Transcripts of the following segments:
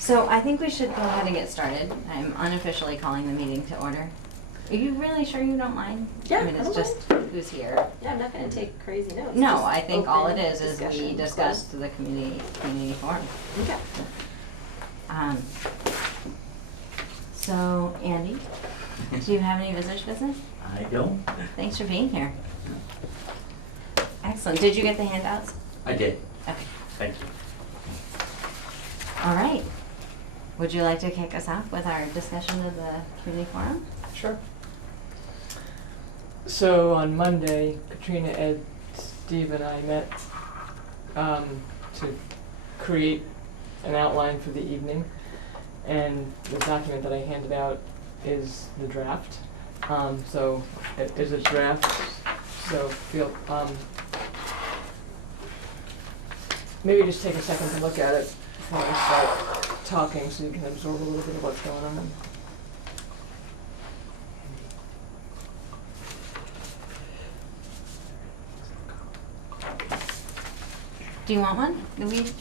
So I think we should go ahead and get started. I'm unofficially calling the meeting to order. Are you really sure you don't mind? Yeah, I mean, it's I don't just who's here. Yeah, I'm not gonna take crazy notes. No, just I think all it open is we discussion, discussed the community forum. close. Okay. So Andy, do you have any visitors business? I don't. Thanks for being here. Excellent. Did you get the handouts? I did. Okay. Thank you. All right. Would you like to kick us off with our discussion of the community forum? Sure. So on Monday, Katrina, Ed, Steve, and I met to create an outline for the evening, and the document that I handed out is the draft. So it is a draft. So feel maybe just take a second to look at it before I start talking, so you can absorb a little bit of what's going on. Do you want one? Do we have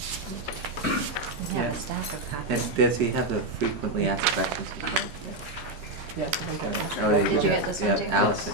Yeah. a stack of copies? And does he have the frequently asked questions as well? Yes, I think that is. Oh, there Did you get this one too? Yeah, Allison.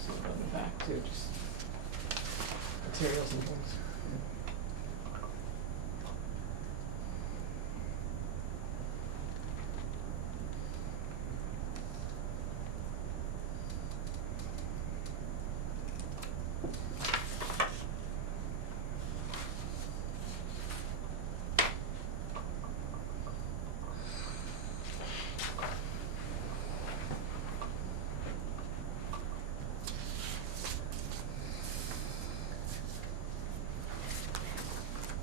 So on the back too, just materials and things.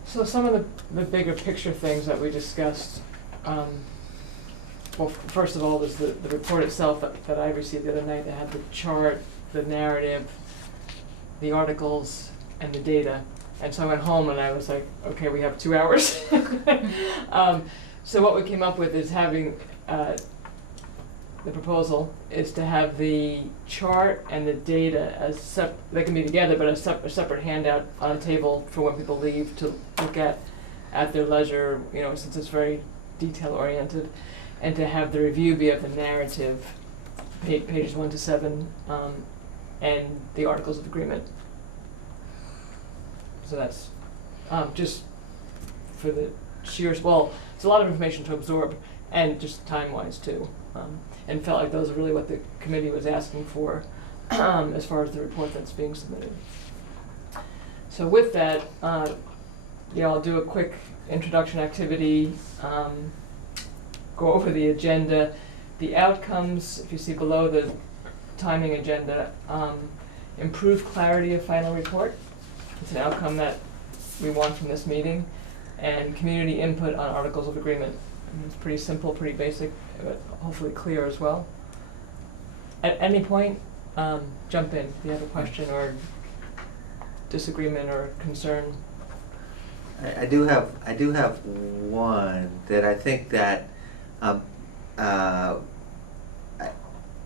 So some of the bigger picture things that we discussed, well, first of all, was the report itself that I received the other night that had the chart, the narrative, the articles, and the data. And so I went home and I was like, okay, we have 2 hours. So what we came up with is having, the proposal is to have the chart and the data as they can be together, but a separate handout on a table for when people leave to look at their leisure, you know, since it's very detail oriented, and to have the review be of the narrative, pages 1 to 7, and the articles of agreement. So that's just for the sheer, well, it's a lot of information to absorb, and just time-wise too. And felt like those are really what the committee was asking for as far as the report that's being submitted. So with that, I'll do a quick introduction activity, go over the agenda. The outcomes, if you see below the timing agenda, improve clarity of final report. It's an outcome that we want from this meeting. And community input on articles of agreement. It's pretty simple, pretty basic, but hopefully clear as well. At any point, jump in if you have a question or disagreement or concern. I do have one that I think that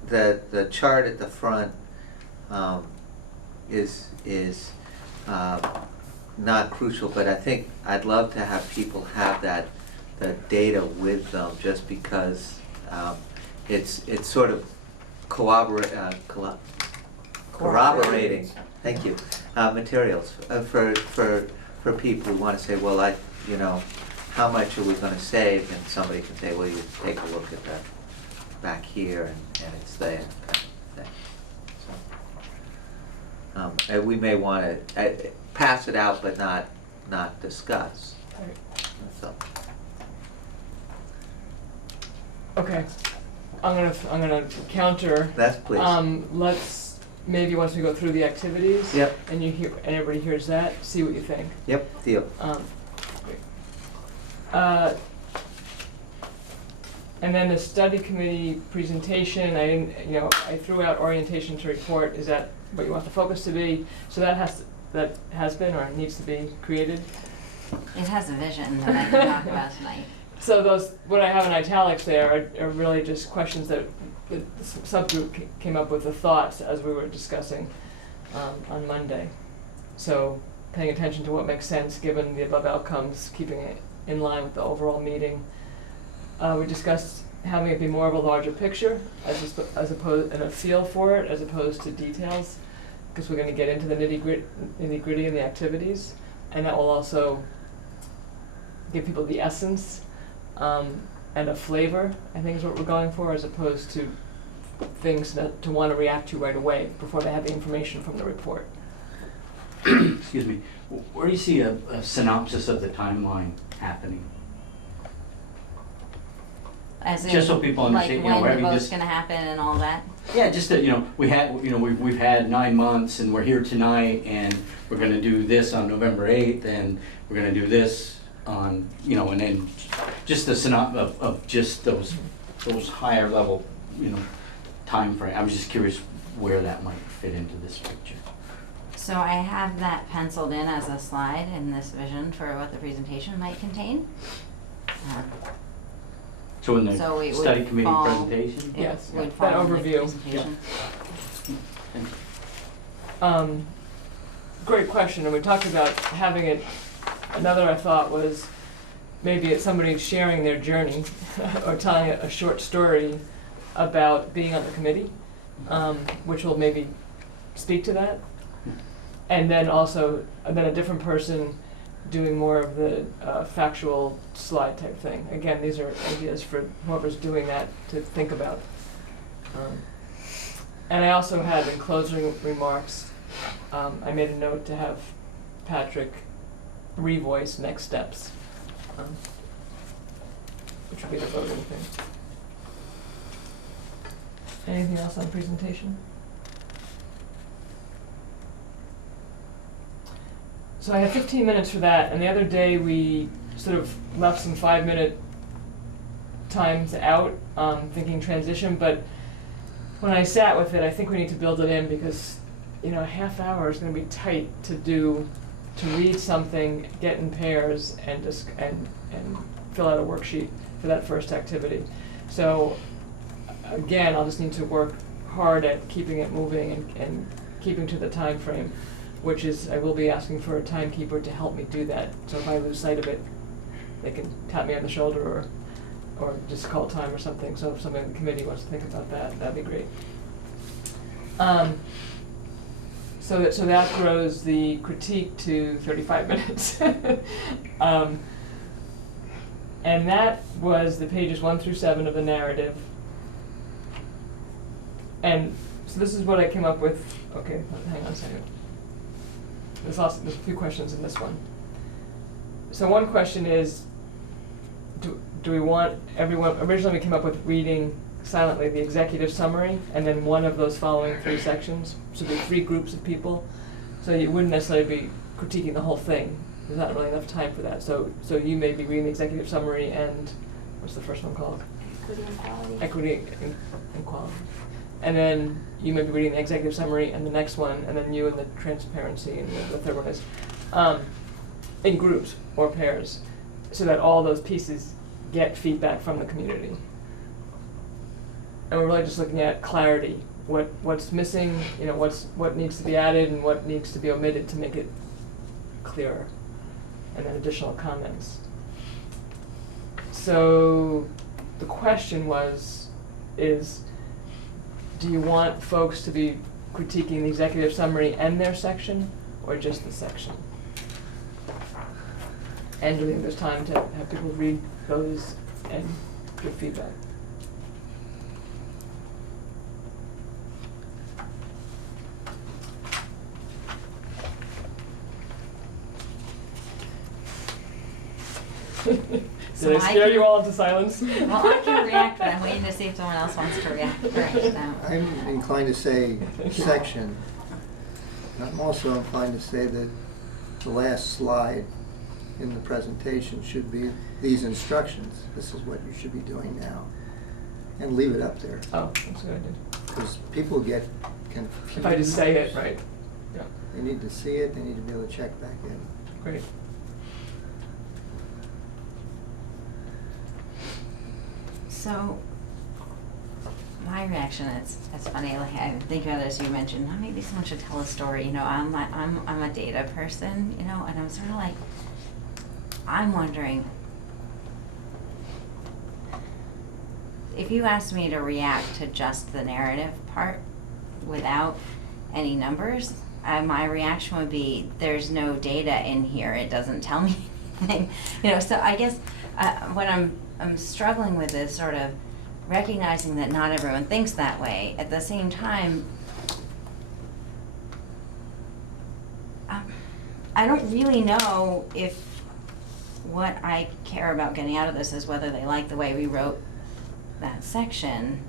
the chart at the front is not crucial, but I think I'd love to have people have the data with them, just because it's sort of corroborating. Thank you. Materials for for people who want to say, well, you know, how much are we going to save? And somebody can say, well, you take a look at the back here, and it's there, kind of thing. So, and we may want to pass it out, but not discuss. Right. So, Okay, I'm gonna counter. that's please. Let's, maybe once we go through the activities. Yep. And you hear, and everybody hears that, see what you think. Yep, deal. And then the study committee presentation, I didn't, you know, I threw out orientation to report, is that what you want the focus to be? So that has been or needs to be created. It has a vision that I can talk about tonight. So those, what I have in italics there are really just questions that the subgroup came up with, the thoughts as we were discussing on Monday. So paying attention to what makes sense given the above outcomes, keeping it in line with the overall meeting. We discussed having it be more of a larger picture as opposed, and a feel for it as opposed to details, because we're going to get into the nitty-gritty of the activities, and that will also give people the essence and a flavor, I think is what we're going for, as opposed to things that to want to react to right away before they have the information from the report. Excuse me, where do you see a synopsis of the timeline happening? As in, Just so people understand, like you know, when wherever the you vote's just, gonna happen and all that. yeah, just that, you know, we've had 9 months and we're here tonight and we're gonna do this on November 8th and we're gonna do this on, you know, and then just the synopsis of just those higher level, you know, time frame. I was just curious where that might fit into this picture. So I have that penciled in as a slide in this vision for what the presentation might contain. So in the So it would study committee fall- presentation? It Yes, would that fall in the overview. presentation. Great question, and we talked about having it, another I thought was maybe it's somebody sharing their journey or telling a short story about being on the committee, which will maybe speak to that. And then also, a different person doing more of the factual slide type thing. Again, these are ideas for whoever's doing that to think about. And I also had in closing remarks, I made a note to have Patrick revoice next steps, which would be the voting thing. Anything else on presentation? So I had 15 minutes for that, and the other day we sort of left some 5-minute times out, thinking transition, but when I sat with it, I think we need to build it in because, you know, a half hour is gonna be tight to read something, get in pairs, and fill out a worksheet for that first activity. So again, I'll just need to work hard at keeping it moving and keeping to the time frame, which is, I will be asking for a timekeeper to help me do that. So if I lose sight of it, they can tap me on the shoulder or just call time or something. So if somebody in the committee wants to think about that, that'd be great. So that grows the critique to 35 minutes. And that was the pages 1 through 7 of the narrative. And so this is what I came up with. Okay, hang on a second. There's a few questions in this one. So one question is, do we want everyone, originally we came up with reading silently the executive summary and then one of those following 3 sections. So there'd be 3 groups of people. So you wouldn't necessarily be critiquing the whole thing. There's not really enough time for that. So you may be reading the executive summary and, what's the first one called? Equity and quality. Equity and quality. And then you may be reading the executive summary and the next one, and then you and the transparency, and the third one is in groups or pairs, so that all those pieces get feedback from the community. And we're really just looking at clarity, what's missing, you know, what needs to be added and what needs to be omitted to make it clearer, and then additional comments. So the question is, do you want folks to be critiquing the executive summary and their section, or just the section? And do you think there's time to have people read those and give feedback? So Did I I scare can- you all into silence? Well, I can react, but I'm waiting to see if someone else wants to react right now. I'm inclined to say section. I'm also inclined to say that the last slide in the presentation should be these instructions. This is what you should be doing now. And leave it up there, Oh, that's a good idea. because people get confused. If I just say it, right? Yeah, They need to see it, they need to be able to check back in. great. So, my reaction is, it's funny, like, I think about it as you mentioned, "Oh, maybe someone should tell a story, you know, I'm a data person, you know, and I'm sort of like, I'm wondering, if you asked me to react to just the narrative part without any numbers, my reaction would be, there's no data in here, it doesn't tell me anything. You know, so I guess what I'm struggling with is sort of recognizing that not everyone thinks that way. At the same time, I don't really know if what I care about getting out of this is whether they like the way we wrote that section,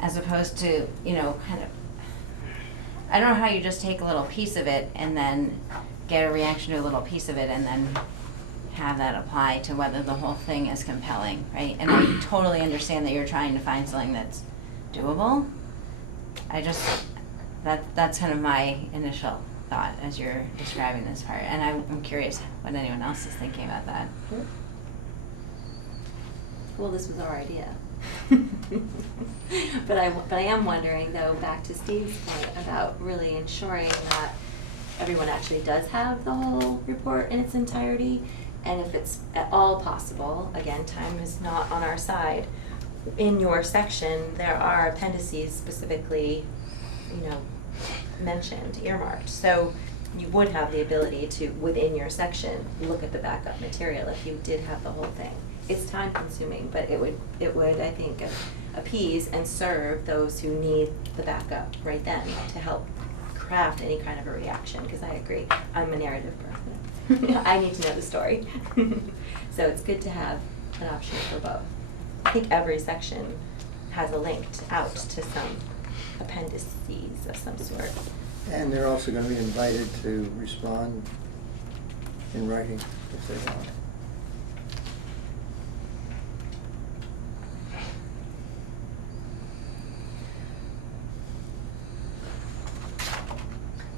as opposed to, you know, kind of, I don't know how you just take a little piece of it and then get a reaction to a little piece of it and then have that apply to whether the whole thing is compelling, right? And I totally understand that you're trying to find something that's doable. I just, that's kind of my initial thought as you're describing this part, and I'm curious what anyone else is thinking about that. Well, this was our idea. But I am wondering, though, back to Steve's point about really ensuring that everyone actually does have the whole report in its entirety, and if it's at all possible, again, time is not on our side, in your section, there are appendices specifically, you know, mentioned, earmarked. So you would have the ability to, within your section, look at the backup material if you did have the whole thing. It's time consuming, but it would, I think, appease and serve those who need the backup right then to help craft any kind of a reaction, because I agree, I'm a narrative person. I need to know the story. So it's good to have an option for both. I think every section has a link out to some appendices of some sort. And they're also going to be invited to respond in writing if they want.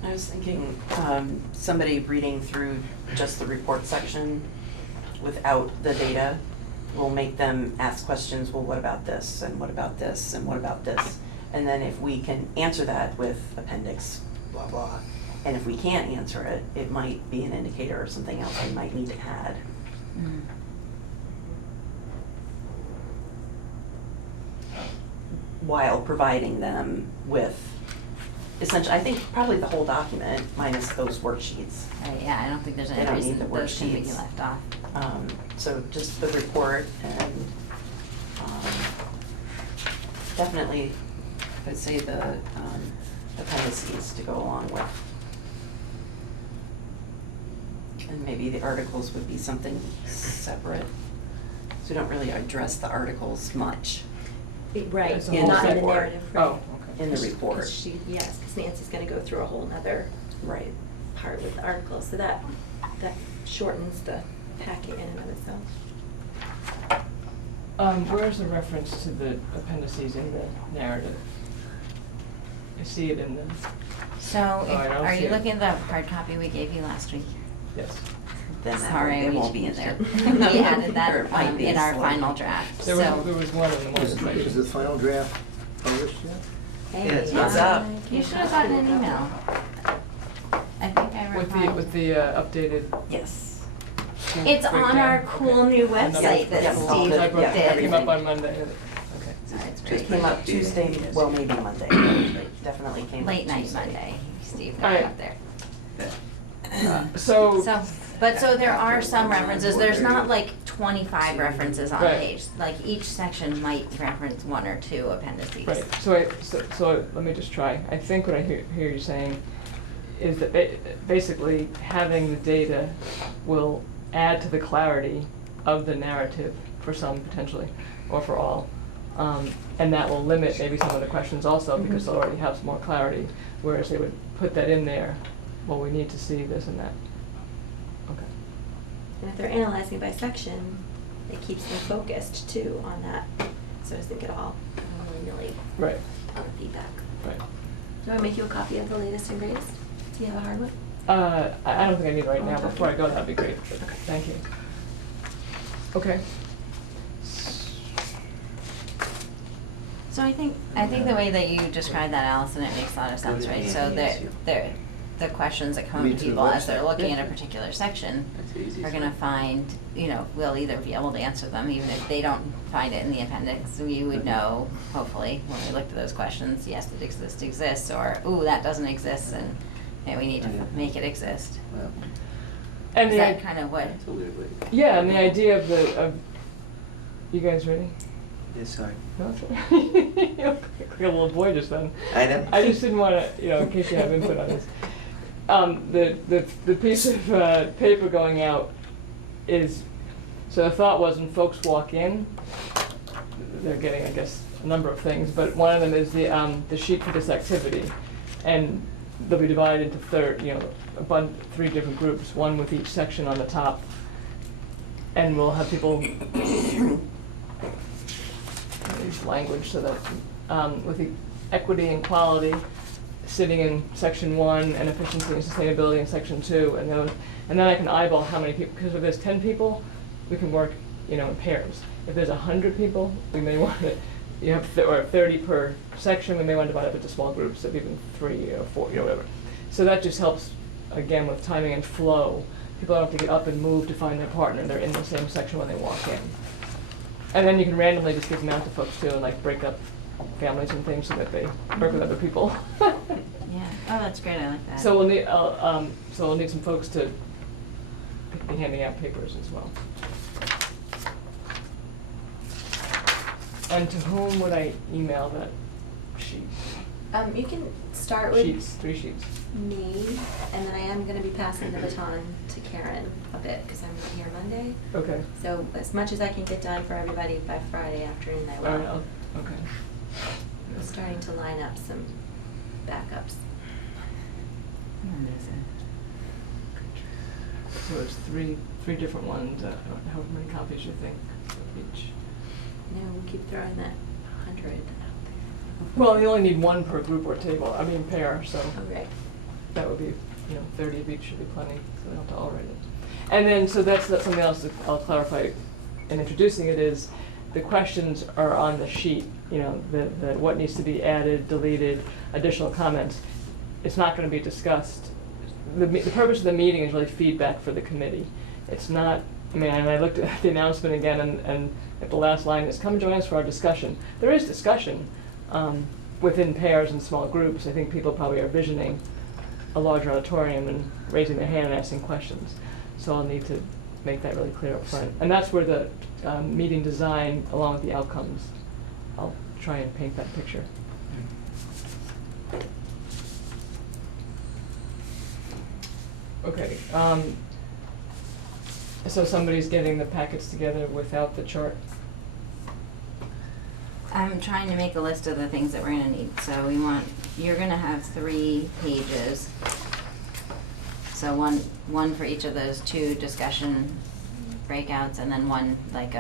I was thinking, somebody reading through just the report section without the data will make them ask questions, well, what about this, and what about this, and what about this? And then if we can answer that with appendix, blah, blah, and if we can't answer it, it might be an indicator of something else we might need to add. Mm. While providing them with, essentially, I think probably the whole document minus those worksheets. Right, yeah, I don't think there's They any don't reason need the those can be worksheets. left off. So just the report and definitely, I'd say the appendices to go along with. And maybe the articles would be something separate. So we don't really address the articles much Right, It's a whole not in the report. narrative, right. Oh, okay. in the 'Cause report. Yes, because Nancy's gonna go through a whole nother Right. part with the articles, so that shortens the packet in and of itself. Where's the reference to the appendices in the narrative? I see it in the, So, I don't are see you it. looking at the hard copy we gave you last week? yes. Then that Sorry, it we won't be in changed there. it. We added that Or it might be in our slightly. final draft, There so. was one in the Is the motivation. final draft published yet? Hey, Yeah, it's What's up? You should have gotten an email. I think I With replied. with the updated. Yes. It's on our breakdown? cool Okay. new Another- website that yeah, Steve all the- I yeah, brought- that came did. up everything. on Monday. Okay. Sorry, it's Just very came up Tuesday, well, maybe Monday, but it definitely came up late night Tuesday. Monday. Steve got Alright. up there. So, So there are some references, there's not like 25 references on Right. page, like each section might reference one or two appendices. right, so let me just try. I think what I hear you saying is that basically having the data will add to the clarity of the narrative for some potentially, or for all. And that will limit maybe some of the questions also, because they'll already have some more clarity, whereas they would put that in there, well, we need to see this and that. Okay. And if they're analyzing by section, it keeps them focused too on that, so as they get all really Right, on the feedback. right. Do I make you a copy of the latest and greatest? Do you have a hard one? I don't think I need it right now, before I go, that'd be great, but thank you. Okay. So I think the way that you described that, Allison, it makes a lot of sense, right? So the questions that come Me up to too, people as they're website. looking at a particular section That's the easiest are gonna way. find, we'll either be able to answer them, even if they don't find it in the appendix. We would know, hopefully, when we looked at those questions, yes, it exists, or, ooh, that doesn't exist, and we need to make it exist. Well, And Is the that kind of what? it's a weird way. yeah, and the idea of you guys ready? Yeah, sorry. No, it's okay. You look like a little boy just then. I know. I just didn't want to, in case you have input on this. The piece of paper going out is, so the thought was when folks walk in, they're getting, I guess, a number of things, but one of them is the sheet for this activity. And they'll be divided into three different groups, one with each section on the top. And we'll have people use language so that with the equity and quality sitting in section 1 and efficiency and sustainability in section 2, and then I can eyeball how many people, because if there's 10 people, we can work in pairs. If there's 100 people, we may want to, or 30 per section, we may want to divide up into small groups of even 3 or 4, whatever. So that just helps, again, with timing and flow. People don't have to get up and move to find their partner, they're in the same section when they walk in. And then you can randomly just give them out to folks too, and like break up families and things so that they work with other people. Yeah, oh, that's great, I like that. So we'll need some folks to be handing out papers as well. And to whom would I email that sheet? You can start with Sheets, 3 sheets. me, and then I am gonna be passing the baton to Karen a bit, because I'm not here Monday. Okay. So as much as I can get done for everybody by Friday afternoon, I All will. right, okay. I'm starting to line up some backups. So it's three different ones, however many copies you think of each. No, we'll keep throwing that 100 out there. Well, you only need one per group or table, pair, so. Okay. That would be, 30 of each should be plenty, so they don't have to all write it. And then, so that's something else that I'll clarify in introducing it is, the questions are on the sheet, the what needs to be added, deleted, additional comments. It's not gonna be discussed. The purpose of the meeting is really feedback for the committee. It's not, and I looked at the announcement again, and at the last line is, come join us for our discussion. There is discussion within pairs and small groups. I think people probably are visioning a larger auditorium and raising their hand and asking questions. So I'll need to make that really clear up front. And that's where the meeting design, along with the outcomes, I'll try and paint that picture. Okay, so somebody's getting the packets together without the chart? I'm trying to make a list of the things that we're gonna need, so you're gonna have 3 pages. So one for each of those 2 discussion breakouts, and then one like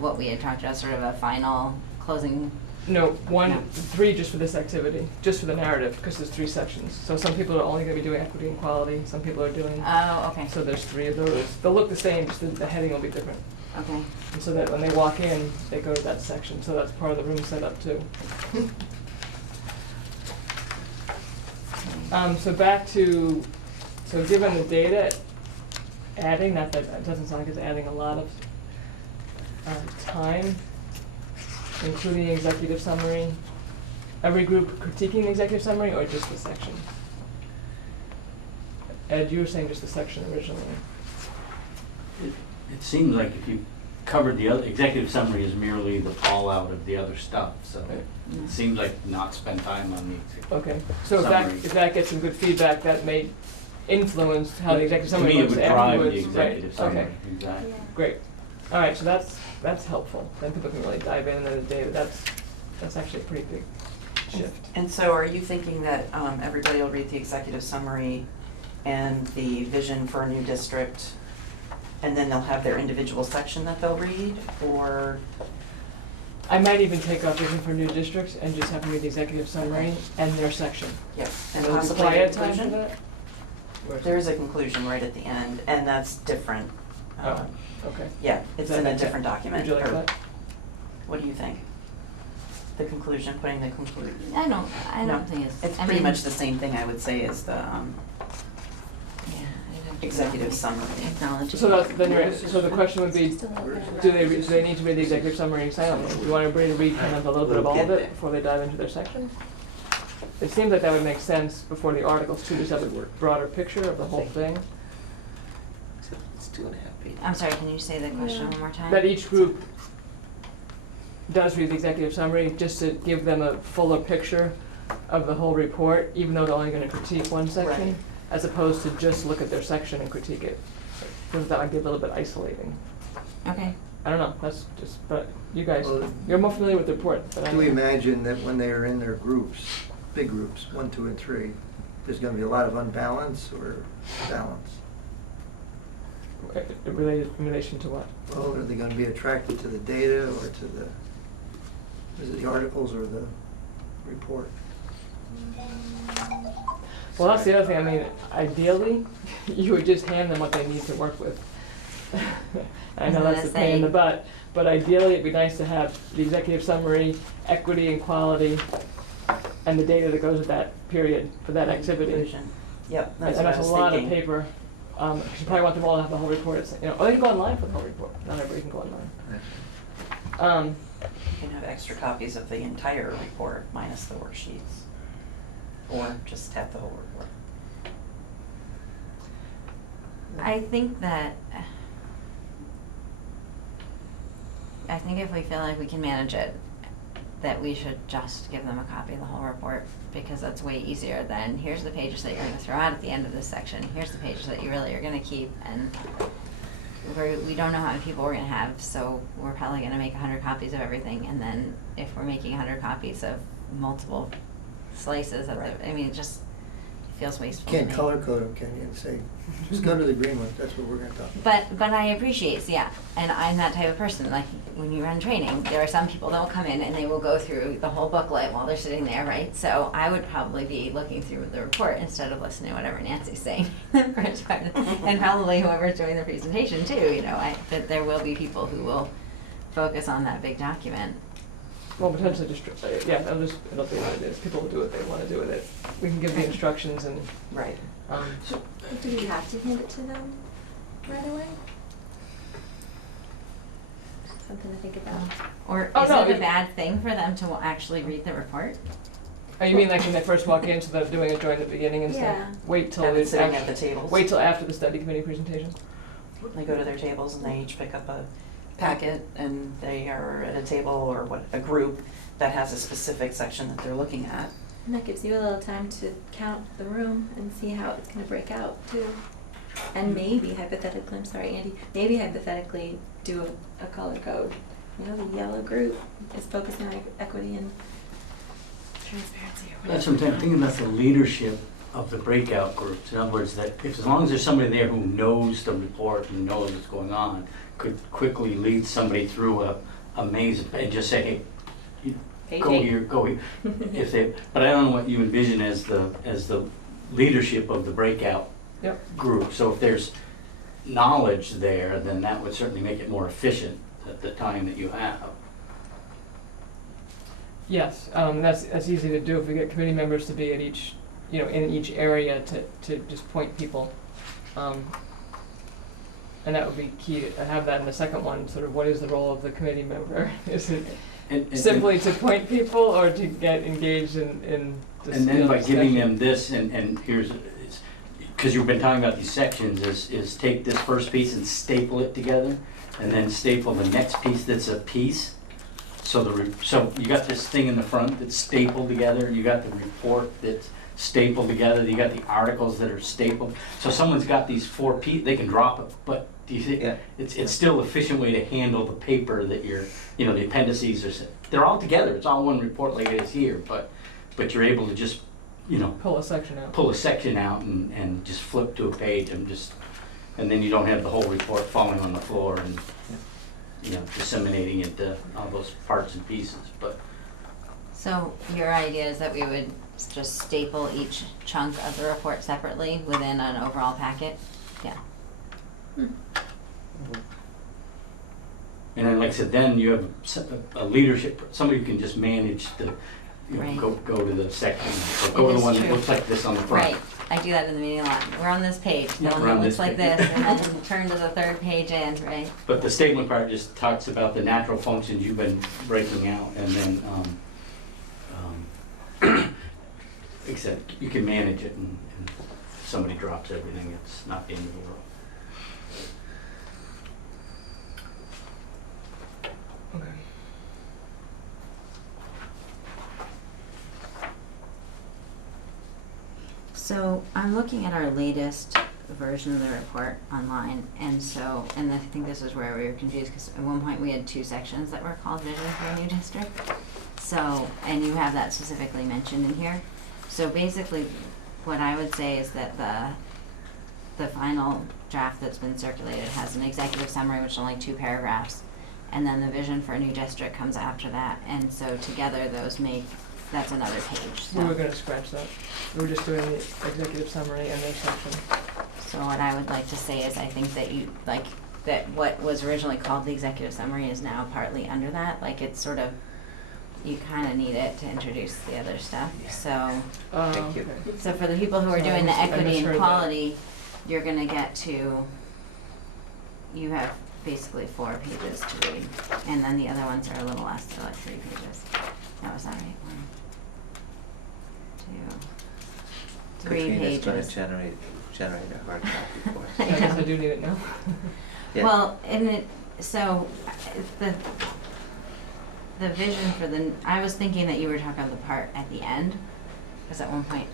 what we had talked about, sort of a final closing. No, No. 3 just for this activity, just for the narrative, because there's 3 sections. So some people are only gonna be doing equity and quality, some people are doing, Oh, okay. so there's 3 of those. They'll look the same, just the heading will be different. Okay. And so that when they walk in, they go to that section, so that's part of the room setup too. So back to, so given the data, adding, that doesn't sound like it's adding a lot of time. including executive summary, every group critiquing the executive summary, or just the section? Ed, you were saying just the section originally. It seems like if you covered the other, executive summary is merely the fallout of the other stuff, so it seems like not spend time on the executive. Okay, so Summary. if that gets some good feedback, that may influence how the executive summary To me, it looks would drive afterwards. the executive Right, summary, okay, exactly. great. All right, so that's helpful. Then people can really dive in the data. That's actually a pretty big shift. And so are you thinking that everybody will read the executive summary and the vision for a new district, and then they'll have their individual section that they'll read, or? I might even take off vision for new districts and just have them read the executive summary and their section. Yep, and Will there be possibly a quiet time for conclusion? that? Or is There it- is a conclusion right at the end, and that's different. Oh, okay. Yeah, it's Does that in a make different sense? document. Would you like or- that? What do you think? The conclusion, putting the conclusion? I No, don't think it's. It's I pretty mean, much the same thing, I would say, as the Yeah, I don't. executive summary. Technology. So so the question would be, do they need to read the executive summary silently? Do you want everybody to read kind of a little bit of all of it before they dive into their section? It seems like that would make sense before the articles too, just have a broader picture of the whole thing. It's 2.5 pages. I'm sorry, can you say the question one more time? That each group does read the executive summary, just to give them a fuller picture of the whole report, even though they're only gonna critique one section, Right. as opposed to just look at their section and critique it. Because that might be a little bit isolating. Okay. I don't know, that's just, but you guys, Well, you're more familiar with the report, but I Do we don't know. imagine that when they're in their groups, big groups, 1, 2, and 3, there's gonna be a lot of unbalance or balance? Related, in relation to what? Well, are they gonna be attracted to the data or to is it the articles or the report? Well, that's the other thing, I mean, ideally, you would just hand them what they need to work with. I know that's a pain in the butt, but ideally, it'd be nice to have the executive summary, equity and quality, and the data that goes with that period for that activity. Conclusion. Yep, And that's what I that's was a lot of thinking. paper. 'Cause you probably want them all to have the whole report, or they can go online for the whole report, not everybody can go online. You can have extra copies of the entire report minus the worksheets, or just have the whole report. I think if we feel like we can manage it, that we should just give them a copy of the whole report, because that's way easier than, here's the pages that you're gonna throw out at the end of this section, here's the pages that you really are gonna keep, and we don't know how many people we're gonna have, so we're probably gonna make 100 copies of everything, and then if we're making 100 copies of multiple slices of Right. I mean, it just feels wasteful You to can't me. color code them, can you, and say, just go to the green one, that's what we're gonna talk about. But I appreciate, yeah, and I'm that type of person, like, when you run training, there are some people that will come in and they will go through the whole booklet while they're sitting there, right? So I would probably be looking through the report instead of listening to whatever Nancy's saying the first part. And probably whoever's doing the presentation too, you know, that there will be people who will focus on that big document. Well, potentially just, yeah, it'll be what it is, people will do what they wanna do with it. We can give the instructions and, Right. Do we have to hand it to them right away? Something to think about. Or Oh, is no, it a it- bad thing for them to actually read the report? oh, you mean like when they first walk in, so they're doing it during the beginning and stuff? Yeah. Wait till Have it it's sitting at actually, the tables. wait till after the study committee presentation? They go to their tables and they each pick up a packet, and they are at a table or a group that has a specific section that they're looking at. And that gives you a little time to count the room and see how it's gonna break out too. And maybe hypothetically, I'm sorry, Andy, maybe hypothetically do a color code. You know, the yellow group is focusing on equity and transparency or whatever. That's what I'm thinking about, the leadership of the breakout groups. In other words, that if, as long as there's somebody there who knows the report and knows what's going on, could quickly lead somebody through a maze and just say, hey, Page go 8. here, go here. If they, but I don't know what you envision as the leadership of the breakout Yep. group. So if there's knowledge there, then that would certainly make it more efficient at the time that you have. Yes, that's easy to do if we get committee members to be at each, you know, in each area to just point people. And that would be key to have that in the second one, sort of what is the role of the committee member? Is it And simply to point people or to get engaged in this, and then by giving discussion? them this, and here's, because you've been talking about these sections, is take this first piece and staple it together, and then staple the next piece that's a piece. So so you got this thing in the front that's stapled together, you got the report that's stapled together, you got the articles that are stapled. So someone's got these 4 pieces, they can drop it, but do you think, Yeah. it's still an efficient way to handle the paper that you're, the appendices are, they're all together, it's all one report like it is here, but you're able to just, Pull a section out. pull a section out and just flip to a page and then you don't have the whole report falling on the floor and, disseminating into all those parts and pieces, but. So your idea is that we would just staple each chunk of the report separately within an overall packet? Yeah. And then, like I said, then you have a leadership, somebody who can just manage the, Right. go to the section, or go to the is one that true. looks like this on the front. Right, I do that in the meeting a lot. We're on this page, the Yeah, one we're that on looks this like page. this, and then turn to the third page in, right? But the statement part just talks about the natural functions you've been breaking out, and then, except you can manage it, and if somebody drops everything, it's not the end of the world. Okay. So I'm looking at our latest version of the report online, and I think this is where we were confused, because at one point we had 2 sections that were called Vision for a New District. So, and you have that specifically mentioned in here. So basically, what I would say is that the final draft that's been circulated has an executive summary, which is only 2 paragraphs, and then the Vision for a New District comes after that, and so together those that's another page. We were So, gonna scratch that. We were just doing the executive summary and their section. so what I would like to say is I think that that what was originally called the executive summary is now partly under that, like it's sort of, you kind of need it to introduce the other stuff, so. Thank you. Okay. So for the people who are Sorry, doing the I equity misheard and that. quality, you're gonna get to, you have basically 4 pages to read, and then the other ones are a little less, they're like 3 pages. That was that right? 1, 2, 3 Katrina's gonna pages. generate a hard copy for us. I I guess know. I do need it now. Yeah. Well, so the vision for I was thinking that you were talking about the part at the end, because at one point,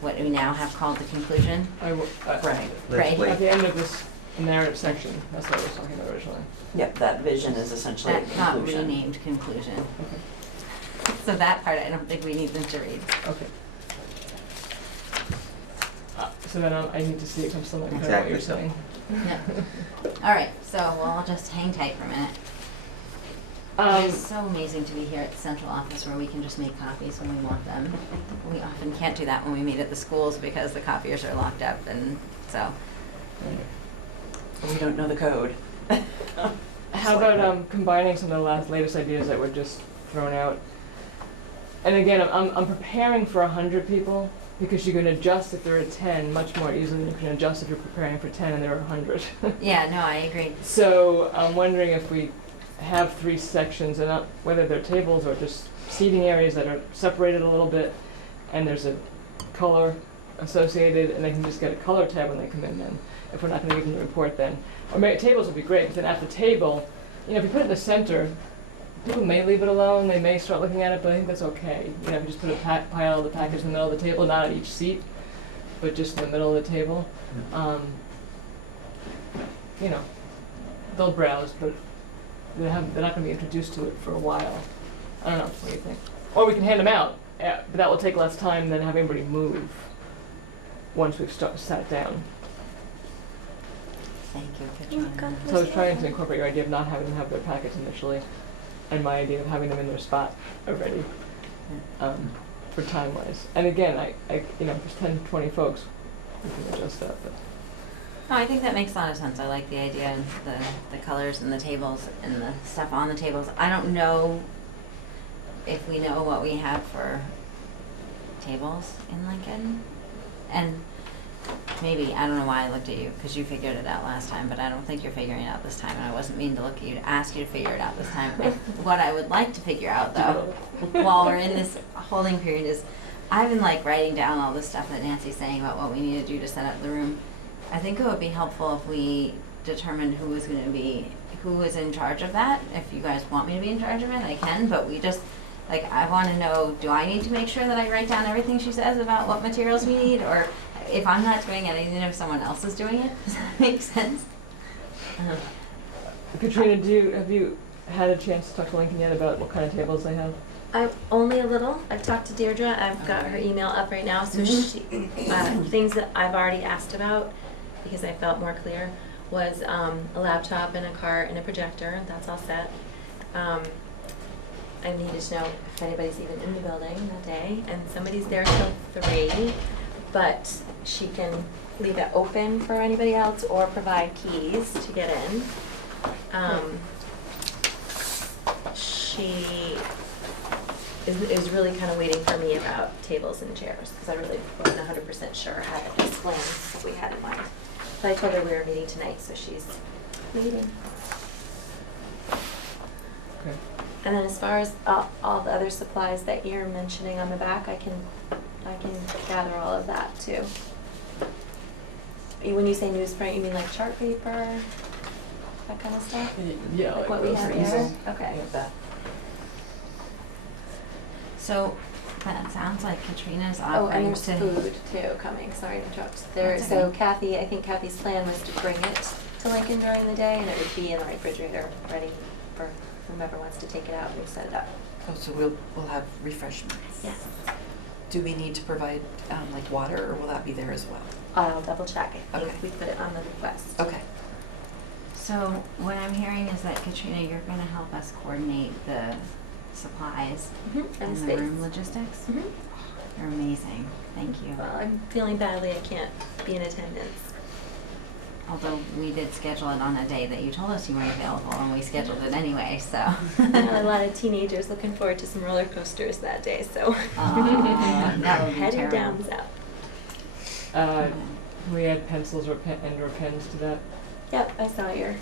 what we now have called the conclusion. Right. Let's right. wait. At the end of this narrative section, that's what I was talking about originally. Yep, that vision is essentially a That got conclusion. renamed conclusion. Okay. So that part, I don't think we need them to read. Okay. So then I need to see it come still like what you're Exactly so. saying. No. All right, so we'll just hang tight for a minute. It's so amazing to be here at the central office where we can just make copies when we want them. We often can't do that when we meet at the schools because the copiers are locked up, and so. We don't know the code. How about combining some of the latest ideas that were just thrown out? And again, I'm preparing for 100 people because you can adjust if there are 10 much more easily than you can adjust if you're preparing for 10 and there are 100. Yeah, no, I agree. So I'm wondering if we have 3 sections, and whether they're tables or just seating areas that are separated a little bit, and there's a color associated, and they can just get a color tab when they come in then, if we're not going to give them the report then. Or maybe tables would be great, because then at the table, if you put it in the center, people may leave it alone, they may start looking at it, but I think that's okay. If you just put a pile of the package in the middle of the table, not at each seat, but just in the middle of the table. They'll browse, but they're not going to be introduced to it for a while. I don't know, what do you think? Or we can hand them out, but that will take less time than having everybody move once we've sat down. Thank you, Katrina. So I was trying to incorporate your idea of not having them have their packets initially, and my idea of having them in their spot already, for time-wise. And again, I if there's 10, 20 folks, we can adjust that, but. No, I think that makes a lot of sense. I like the idea and the colors and the tables and the stuff on the tables. I don't know if we know what we have for tables in Lincoln. And maybe, I don't know why I looked at you, because you figured it out last time, but I don't think you're figuring it out this time, and I wasn't meaning to look at you to ask you to figure it out this time. What I would like to figure out, though, while we're in this holding period, is I've been like writing down all this stuff that Nancy's saying about what we need to do to set up the room. I think it would be helpful if we determined who was in charge of that. If you guys want me to be in charge of it, I can, but we just, like, I want to know, do I need to make sure that I write down everything she says about what materials we need, or if I'm not doing it, I need to know if someone else is doing it? Does that make sense? Katrina, have you had a chance to talk to Lincoln yet about what kind of tables they have? I'm only a little. I've talked to Deirdre. I've got her email up right now. So she, things that I've already asked about, because I felt more clear, was a laptop and a cart and a projector. That's all set. I needed to know if anybody's even in the building that day, and somebody's there till 3, but she can leave it open for anybody else or provide keys to get in. She is really kind of waiting for me about tables and chairs, because I really wasn't 100% sure how to explain what we had in mind. But I told her we were meeting tonight, so she's waiting. Okay. And then as far as all the other supplies that you're mentioning on the back, I can gather all of that too. When you say newsprint, you mean like chart paper, that kind of stuff? Yeah, Like what we have groceries. there? Okay. Yeah, that. So, that sounds like Katrina's Oh, and offering there's to. food too coming, sorry to interrupt. There, That's so okay. Kathy, I think Kathy's plan was to bring it to Lincoln during the day, and it would be in the refrigerator, ready for whomever wants to take it out and set it up. Oh, so we'll have refreshments. Yes. Do we need to provide like water, or will that be there as well? I'll double check. I think Okay. we put it on the request. Okay. So, what I'm hearing is that Katrina, you're gonna help us coordinate the supplies And and the space. room logistics? Mhm. You're amazing, thank you. Well, I'm feeling badly I can't be in attendance. Although we did schedule it on a day that you told us you weren't available, and we scheduled it anyway, so. I know a lot of teenagers looking forward to some roller coasters that day, so. That would be Headed terrible. down south. Can we add pencils or pens to that? Yep, I saw your,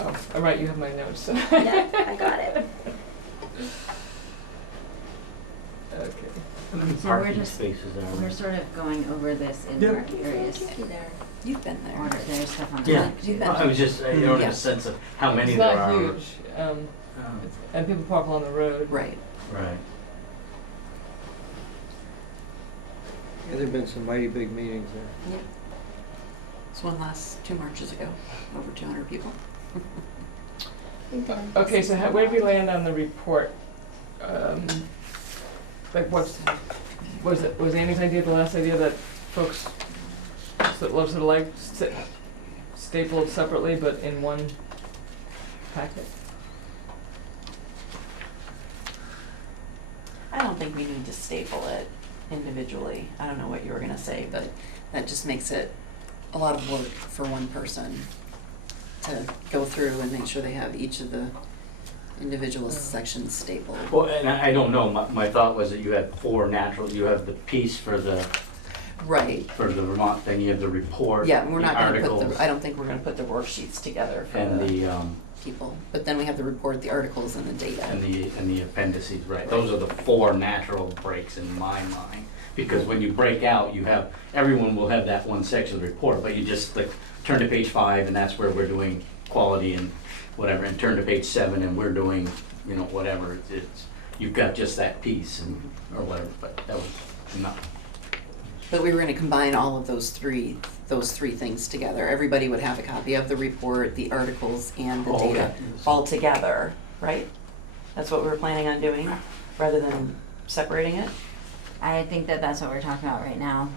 Oh, right, you have my notes. yeah, I got it. Okay. So we're Parking just, spaces are. we're sort of going over this in Yeah. our various there. You've been there. order, there's stuff on the Yeah, back too. I was just, you know, in Yeah. a sense of how many It's there not are. huge, and people park along the road. Right. Right. Yeah, there've been some mighty big meetings there. Yeah. This one last 2 marches ago, over 200 people. Okay, so where did we land on the report? Like was Andy's idea the last idea that folks sort of like stapled separately but in one packet? I don't think we need to staple it individually. I don't know what you were gonna say, but that just makes it a lot of work for one person to go through and make sure they have each of the individual sections stapled. Well, and I don't know, my thought was that you had 4 natural, you have the piece for the Right. Vermont, then you have the report, Yeah, we're the not gonna articles, put I don't think we're gonna put the worksheets together for and the the, people. But then we have the report, the articles, and the data. and the appendices, right? Those are the 4 natural breaks in my mind. Because when you break out, you have, everyone will have that one section of the report, but you just like turn to page 5 and that's where we're doing quality and whatever, and turn to page 7 and we're doing, you know, whatever. It's you've got just that piece and, or whatever, but that was not. But we were gonna combine all of those three things together. Everybody would have a copy of the report, the articles, and the Oh, okay. data all together, right? That's what we were planning on doing, rather than separating it? I think that that's what we're talking about right now,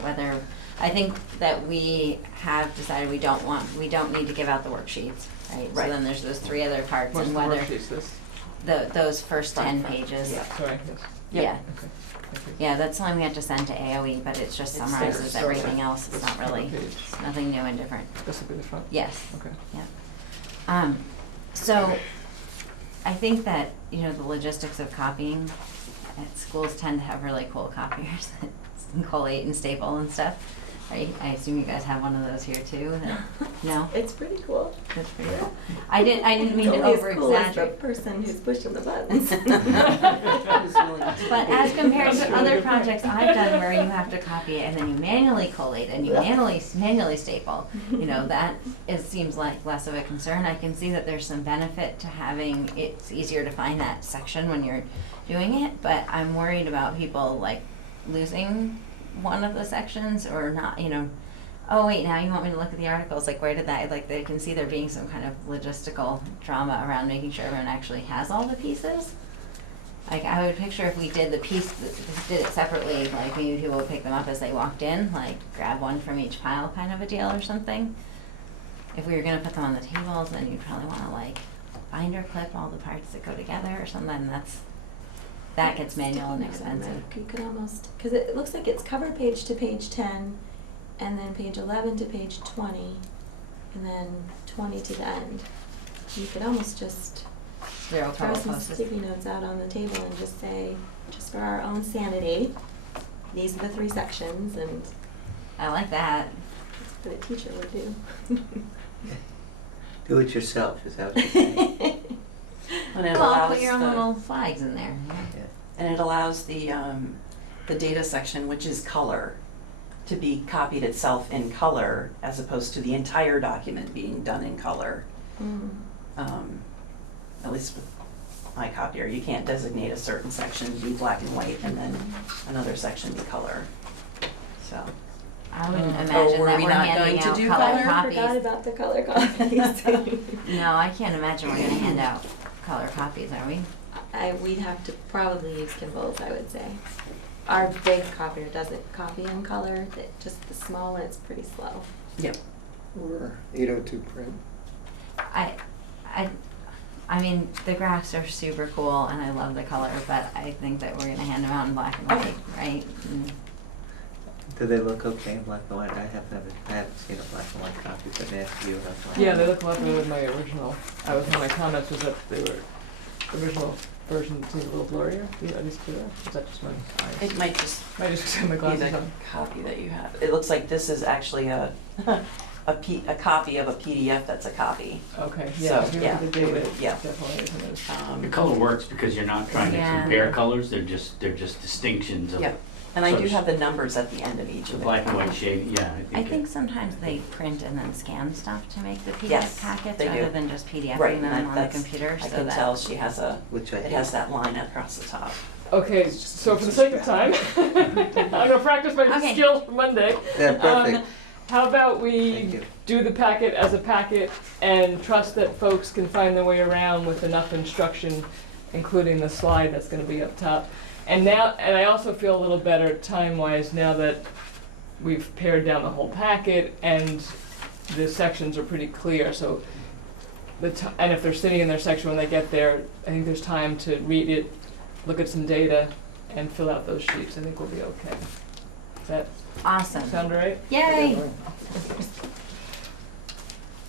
whether, I think that we have decided we don't need to give out the worksheets, right? So Right. then there's those 3 other parts, What's and the whether, worksheets, this? those first 10 Front. pages. Yeah. Sorry, yes. Yeah, Yep. Okay. Thank you. yeah, that's something we have to send to AOE, but it just It's summarizes there. everything else, it's This not front really, page. it's nothing new and different. This will be the front? Yes. Okay. Yeah. So, I think that, you know, the logistics of copying, at schools tend to have really cool copiers that collate and staple and stuff. I assume you guys have one of those here too? No? It's pretty cool. That's pretty cool. I didn't mean to It's only as over cool as the exaggerate. person who's pushing the buttons. But as compared That's to a really other good point. projects I've done where you have to copy it and then you manually collate and you manually staple, you know, that seems like less of a concern. I can see that there's some benefit to having, it's easier to find that section when you're doing it, but I'm worried about people like losing one of the sections or not, you know, oh wait, now you want me to look at the articles, like where did that, like they can see there being some kind of logistical drama around making sure everyone actually has all the pieces. Like I would picture if we did the piece, did it separately, like maybe people would pick them up as they walked in, like grab one from each pile kind of a deal or something. If we were gonna put them on the tables, then you'd probably wanna like binder clip all the parts that go together or something. That gets manual and expensive. You could almost, because it looks like it's cover page to page 10, and then page 11 to page 20, and then 20 to the end. You could almost just Zero throw total some postage. sticky notes out on the table and just say, just for our own sanity, these are the 3 sections, and I like that. that's what a teacher would do. Do it yourself, is that what you're saying? And it Well, allows put your own the- little flags in there. Yeah. Yeah. And it allows the data section, which is color, to be copied itself in color as opposed to the entire document being done in color. Mm. At least with my copier, you can't designate a certain section to be black and white and then another section be color. So, I wouldn't Oh, imagine were that we we're not handing going to out do color color? copies. Forgot about the color copies. No, I can't imagine we're gonna hand out color copies, are we? We'd have to probably use Kimball's, I would say. Our big copier doesn't copy in color, just the small one, it's pretty slow. yep. Or 802 print. I mean, the graphs are super cool and I love the color, but I think that we're gonna hand them out in black and white, right? And Do they look okay in black and white? I haven't seen a black and white copy, but Nancy, you have one. Yeah, they look a lot better than my original. One of my comments was that they were, original version seemed a little blurrier. At least clearer. Is that just my eyes? It might just I just have my be glasses the on. copy that you have. It looks like this is actually a copy of a PDF that's a copy. Okay, yeah, So, if you yeah, look at the it data, would- it yeah. definitely isn't The color works because you're not trying to Yeah. compare colors, they're just distinctions of Yep. And I So do it's- have the numbers at the end of each the of it. black and white shade, yeah, I I think. think sometimes they print and then scan stuff to make the PDF Yes, packets they rather do. than just PDFing Right, them and on the that's- computer, I so can that. tell she has Which I it hate. has that line across the top. Okay, so for the sake of time, I'm gonna practice my Okay. skills for Monday. Yeah, perfect. How about Thank we you. do the packet as a packet and trust that folks can find their way around with enough instruction, including the slide that's gonna be up top. And I also feel a little better time-wise now that we've pared down the whole packet and the sections are pretty clear, so and if they're sitting in their section when they get there, I think there's time to read it, look at some data, and fill out those sheets. I think we'll be okay. Does that Awesome. sound all right? Yay!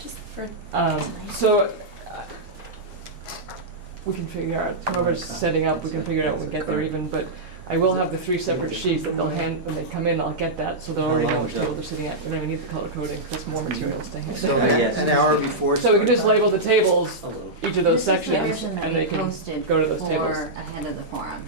Just for So, we can figure out, whoever's setting up, we can figure it out when we get there even, but I will have the 3 separate sheets that they'll hand, when they come in, I'll get that, so they'll already know which table they're sitting at. We don't even need the color coding, there's more materials to hand. So Yes. an hour before. So we can just label the tables, A little. each of those This is the sections, version that and we they can posted go to those for tables. ahead of the forum.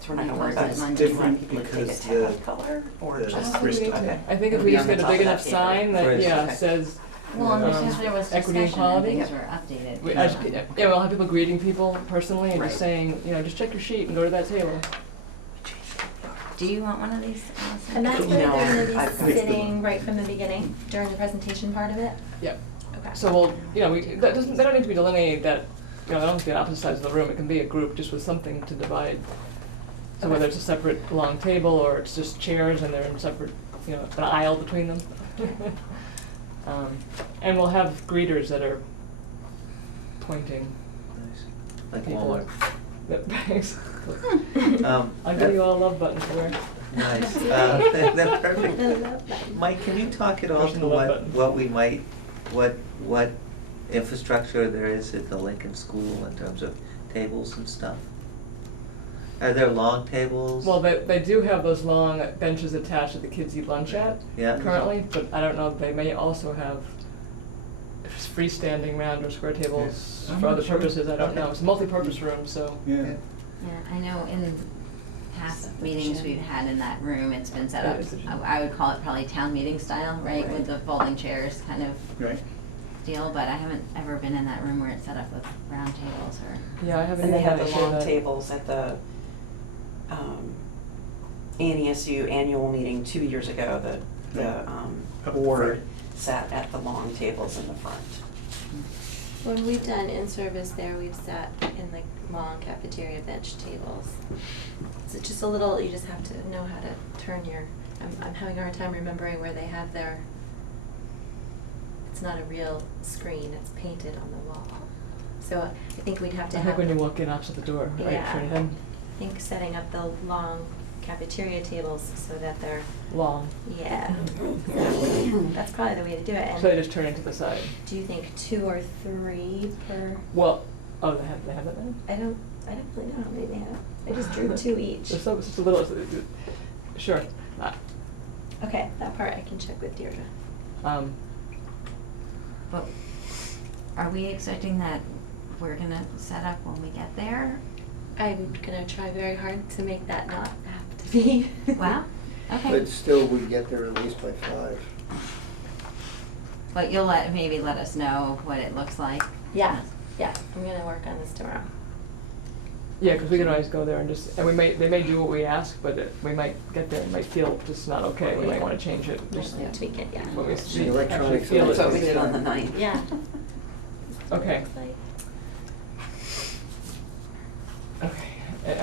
So we're not gonna worry It's about it. Monday Do you want different people to take a because tab the- color or the just? crystal- Okay. I think if It'll we be just on the get a top big of enough that paper. sign that, Right. yeah, Okay. says, Well, and Um, because there was equity and discussion and quality? things were updated. yeah, we'll have people greeting people personally and just Right. saying, just check your sheet and go to that table. Do you want one of these, Allison? And that's No, where they're I've gonna got be sitting right from the beginning during the presentation part of it? Yep. Okay. So we'll, that don't need to be delineated that, I don't have to be on opposite sides of the room, it can be a group just with something to divide. So whether it's a separate long table or it's just chairs and they're in separate, an aisle between them. And we'll have greeters that are pointing Nice. Like people. Walmart. Thanks. I'll give you all love buttons to wear. Nice. That's perfect. I love that. Mike, can you talk at all Pushing to the love what button. we might, what infrastructure there is at the Lincoln School in terms of tables and stuff? Are there long tables? Well, they do have those long benches attached that the kids eat lunch at Yeah. currently, but I don't know, they may also have freestanding round or square tables Yeah. I'm for not other sure. purposes, I don't Okay. know. It's a multi-purpose room, so. Yeah. Yeah, I know in past meetings we've had in that room, it's been set up, It is a gym. I would call it probably town meeting style, right, with the folding chairs kind of Right. deal, but I haven't ever been in that room where it's set up with round tables or. Yeah, I haven't And they even have had the to share long that. tables at the ANESU annual meeting 2 years ago, the Up board front. sat at the long tables in the front. When we've done in-service there, we've sat in the long cafeteria bench tables. So just a little, you just have to know how to turn your, I'm having a hard time remembering where they have their, it's not a real screen, it's painted on the wall. So I think we'd have to I have. think when you walk in opposite the door, right, Yeah. straight ahead, I think setting up the long cafeteria tables so that they're, long. yeah. That's probably the way to do it. So they And just turn into the side. do you think 2 or 3 per? Well, oh, they have that now? I don't really know how many they have. I just drew 2 each. It's just a little, sure. Okay, that part I can check with Deirdre. But are we expecting that we're gonna set up when we get there? I'm gonna try very hard to make that not have to be. Wow, okay. But still, we get there at least by 5. But you'll maybe let us know what it looks like? Yeah, yeah, I'm gonna work on this tomorrow. Yeah, because we can always go there and just, and they may do what we ask, but we might get there and might feel just not okay, we might want to change it. Just Might tweak it, yeah. when we The see, electronic actually feel it. That's what we did on the 9th. Yeah. Okay. Looks like- Okay.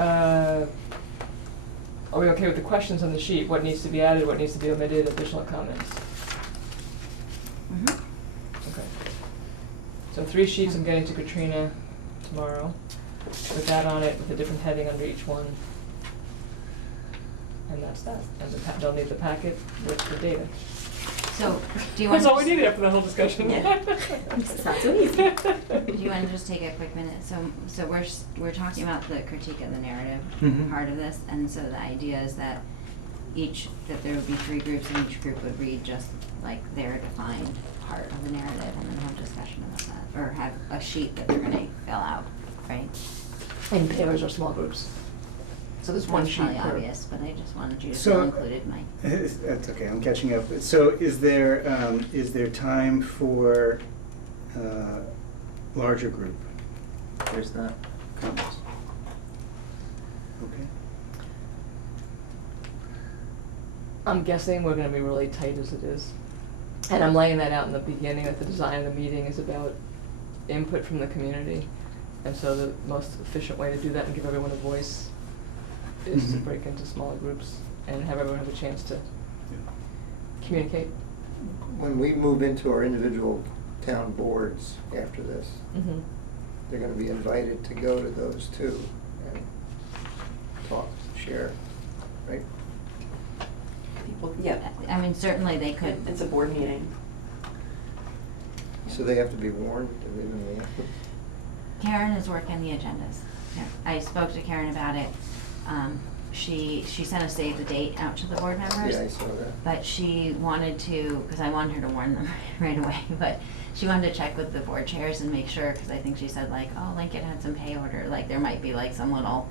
Are we okay with the questions on the sheet? What needs to be added, what needs to be omitted, additional comments? Mhm. Okay. So 3 sheets I'm getting to Katrina tomorrow, with that on it, with a different heading under each one. And that's that. And they'll need the packet with the data. So, do you want That's to? all we needed after that whole discussion. Yeah. It's not so easy. Do you want to just take a quick minute? So we're talking about the critique of the narrative Mhm. part of this, and so the idea is that that there would be 3 groups, and each group would read just like their defined part of the narrative, and then have discussion about that, or have a sheet that they're gonna fill out, right? In pairs or small groups. So there's one That's sheet probably per. obvious, but I just wanted you to So- feel included, Mike. That's okay, I'm catching up. So is there time for larger group There's not. comments? Okay. I'm guessing we're gonna be really tight as it is. And I'm laying that out in the beginning, that the design of the meeting is about input from the community. And so the most efficient way to do that and give everyone a voice is to Mhm. break into smaller groups and have everyone have a chance to communicate. When we move into our individual town boards after this, Mm-hmm. they're gonna be invited to go to those too and talk, share, right? People, yeah, I mean, certainly they could. it's a board meeting. So they have to be warned, do they even want? Karen is working the agendas. Yeah, I spoke to Karen about it. She sent a save the date out to the board members. Yeah, I saw that. But she wanted to, because I wanted her to warn them right away, but she wanted to check with the board chairs and make sure, because I think she said like, oh, Lincoln had some pay order, like there might be like some little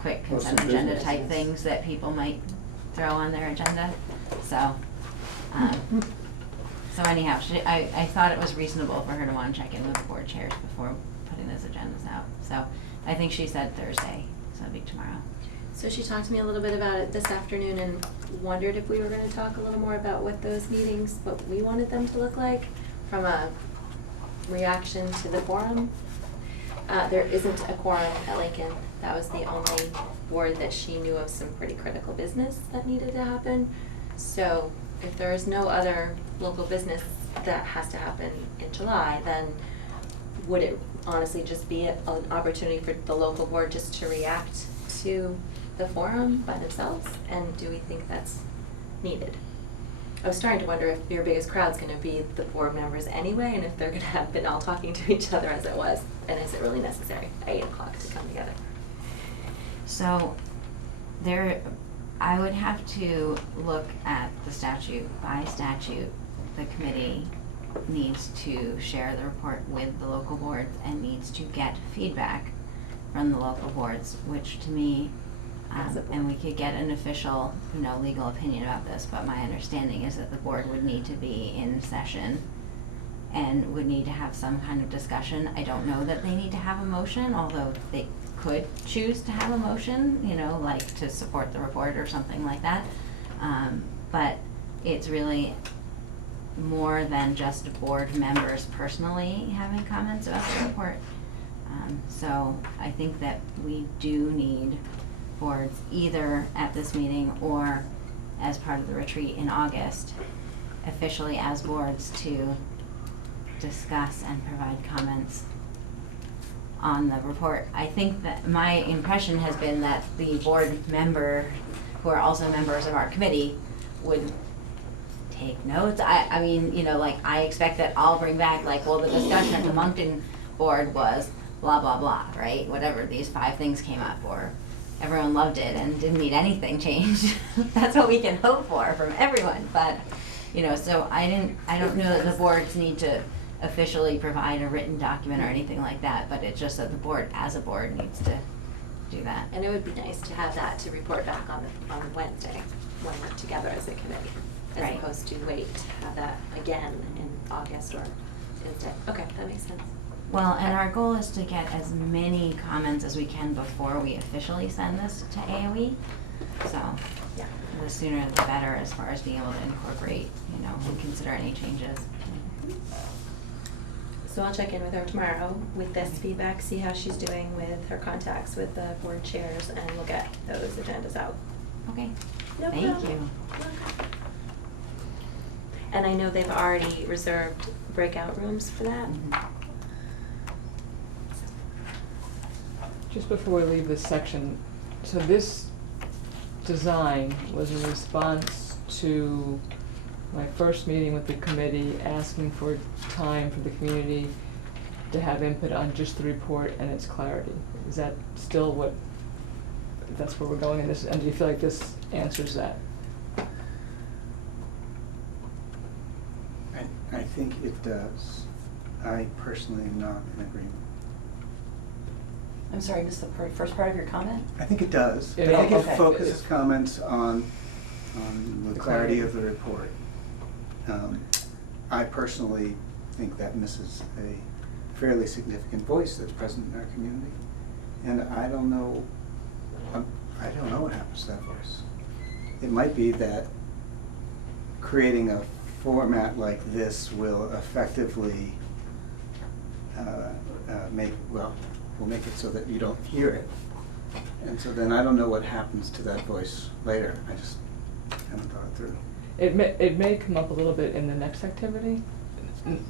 quick Oh, some consent agenda business. type things that people might throw on their agenda, so. So anyhow, I thought it was reasonable for her to want to check in with the board chairs before putting those agendas out. So I think she said Thursday, so it'll be tomorrow. So she talked to me a little bit about it this afternoon and wondered if we were gonna talk a little more about what those meetings, what we wanted them to look like from a reaction to the forum. There isn't a quorum at Lincoln. That was the only board that she knew of some pretty critical business that needed to happen. So if there is no other local business that has to happen in July, then would it honestly just be an opportunity for the local board just to react to the forum by themselves? And do we think that's needed? I was starting to wonder if your biggest crowd's gonna be the board members anyway, and if they're gonna have been all talking to each other as it was, and is it really necessary at 8 o'clock to come together? So there, I would have to look at the statute. By statute, the committee needs to share the report with the local boards and needs to get feedback from the local boards, which to me, and we could get an official, legal opinion about this, but my understanding is that the board would need to be in session and would need to have some kind of discussion. I don't know that they need to have a motion, although they could choose to have a motion, like to support the report or something like that. But it's really more than just board members personally having comments about the report. So I think that we do need boards either at this meeting or as part of the retreat in August, officially as boards to discuss and provide comments on the report. I think that my impression has been that the board member, who are also members of our committee, would take notes. I mean, I expect that I'll bring back, the discussion at the Moncton board was blah, blah, blah, right? Whatever, these 5 things came up, or everyone loved it and didn't need anything changed. That's what we can hope for from everyone, but, so I don't know that the boards need to officially provide a written document or anything like that, but it's just that the board, as a board, needs to do that. And it would be nice to have that to report back on Wednesday when we're together as a committee, as Right. opposed to wait to have that again in August or instead. Okay, that makes sense. Well, and our goal is to get as many comments as we can before we officially send this to AOE. So Yeah. the sooner the better as far as being able to incorporate, and consider any changes. So I'll check in with her tomorrow with this feedback, see how she's doing with her contacts with the board chairs, and we'll get those agendas out. Okay, No thank problem. you. And I know they've already reserved breakout rooms for that. Mhm. Just before we leave this section, so this design was a response to my first meeting with the committee, asking for time for the community to have input on just the report and its clarity. Is that still that's where we're going in this, and do you feel like this answers that? I think it does. I personally am not in agreement. I'm sorry, I missed the first part of your comment? I think it does. Yeah, I think okay. it focuses comments on the The clarity clarity. of the report. I personally think that misses a fairly significant voice that's present in our community. And I don't know what happens to that voice. It might be that creating a format like this will effectively will make it so that you don't hear it. And so then I don't know what happens to that voice later. I just haven't thought it through. It may come up a little bit in the next activity.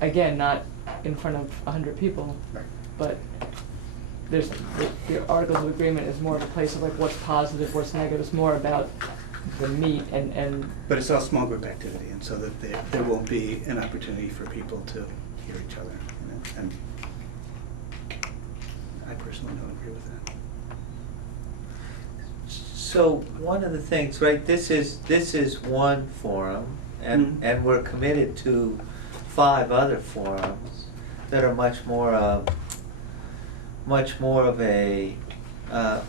Again, not in front of 100 people, Right. but there's, the Articles of Agreement is more of a place of what's positive, what's negative. It's more about the meat and But it's all small group activity, and so that there won't be an opportunity for people to hear each other. And I personally don't agree with that. So one of the things, right, this is one forum, and Mhm. we're committed to 5 other forums that are much more of a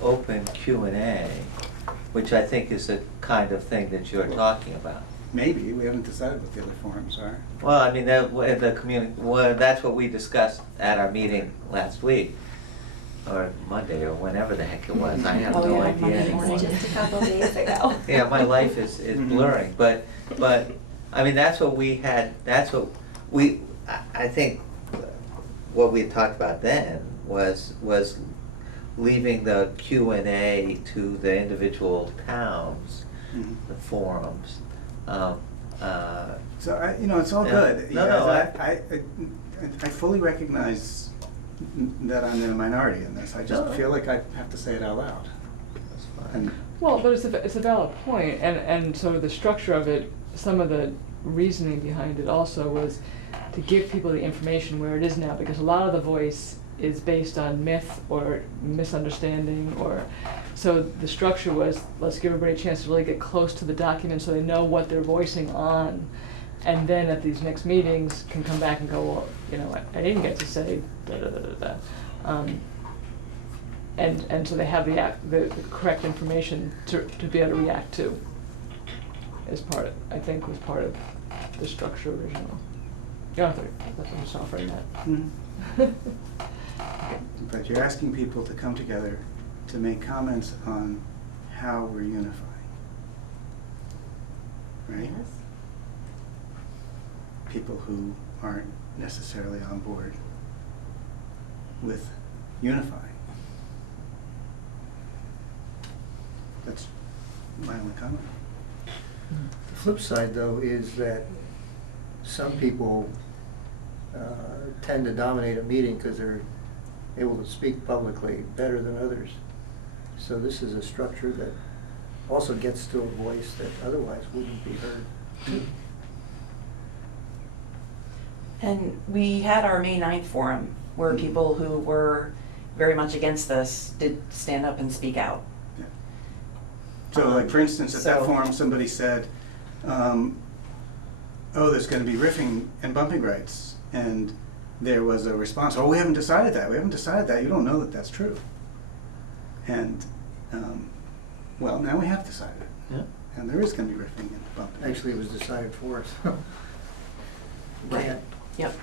open Q&A, which I think is the kind of thing that you're talking about. Maybe, we haven't decided what the other forums are. Well, I mean, that's what we discussed at our meeting last week, or Monday, or whenever the heck it was. I have Oh, no yeah, idea Monday anymore. morning. Just a couple days ago. Yeah, my life is Mhm. blurring, but, I mean, that's what we had, I think, what we had talked about then was leaving the Q&A to the individual towns, Mhm. the forums. So, it's all Yeah. good. No, You no, guys, I fully recognize that I'm in a minority in this. I just No. feel like I have to say it out loud. That's fine. And well, but it's a valid point, and so the structure of it, some of the reasoning behind it also was to give people the information where it is now, because a lot of the voice is based on myth or misunderstanding, or, so the structure was, let's give everybody a chance to really get close to the document so they know what they're voicing on. And then at these next meetings can come back and go, well, you know, I didn't get to say da da da da da. And so they have the correct information to be able to react to, as part of, I think was part of the structure originally. Yeah, I'm just offering that. Mhm. But you're asking people to come together to make comments on how we're unifying, right? Yes. People who aren't necessarily on board with unifying. That's my only comment. The flip side, though, is that some people tend to dominate a meeting because they're able to speak publicly better than others. So this is a structure that also gets to a voice that otherwise wouldn't be heard. And we had our May 9th forum where people who were very much against this did stand up and speak out. Yeah. So like, for instance, at that So- forum, somebody said, oh, there's gonna be riffing and bumping rights. And there was a response, oh, we haven't decided that, you don't know that that's true. And, well, now we have decided it. Yeah. And there is gonna be riffing and bumping. Actually, it was decided for us. Right. Can't- Yep.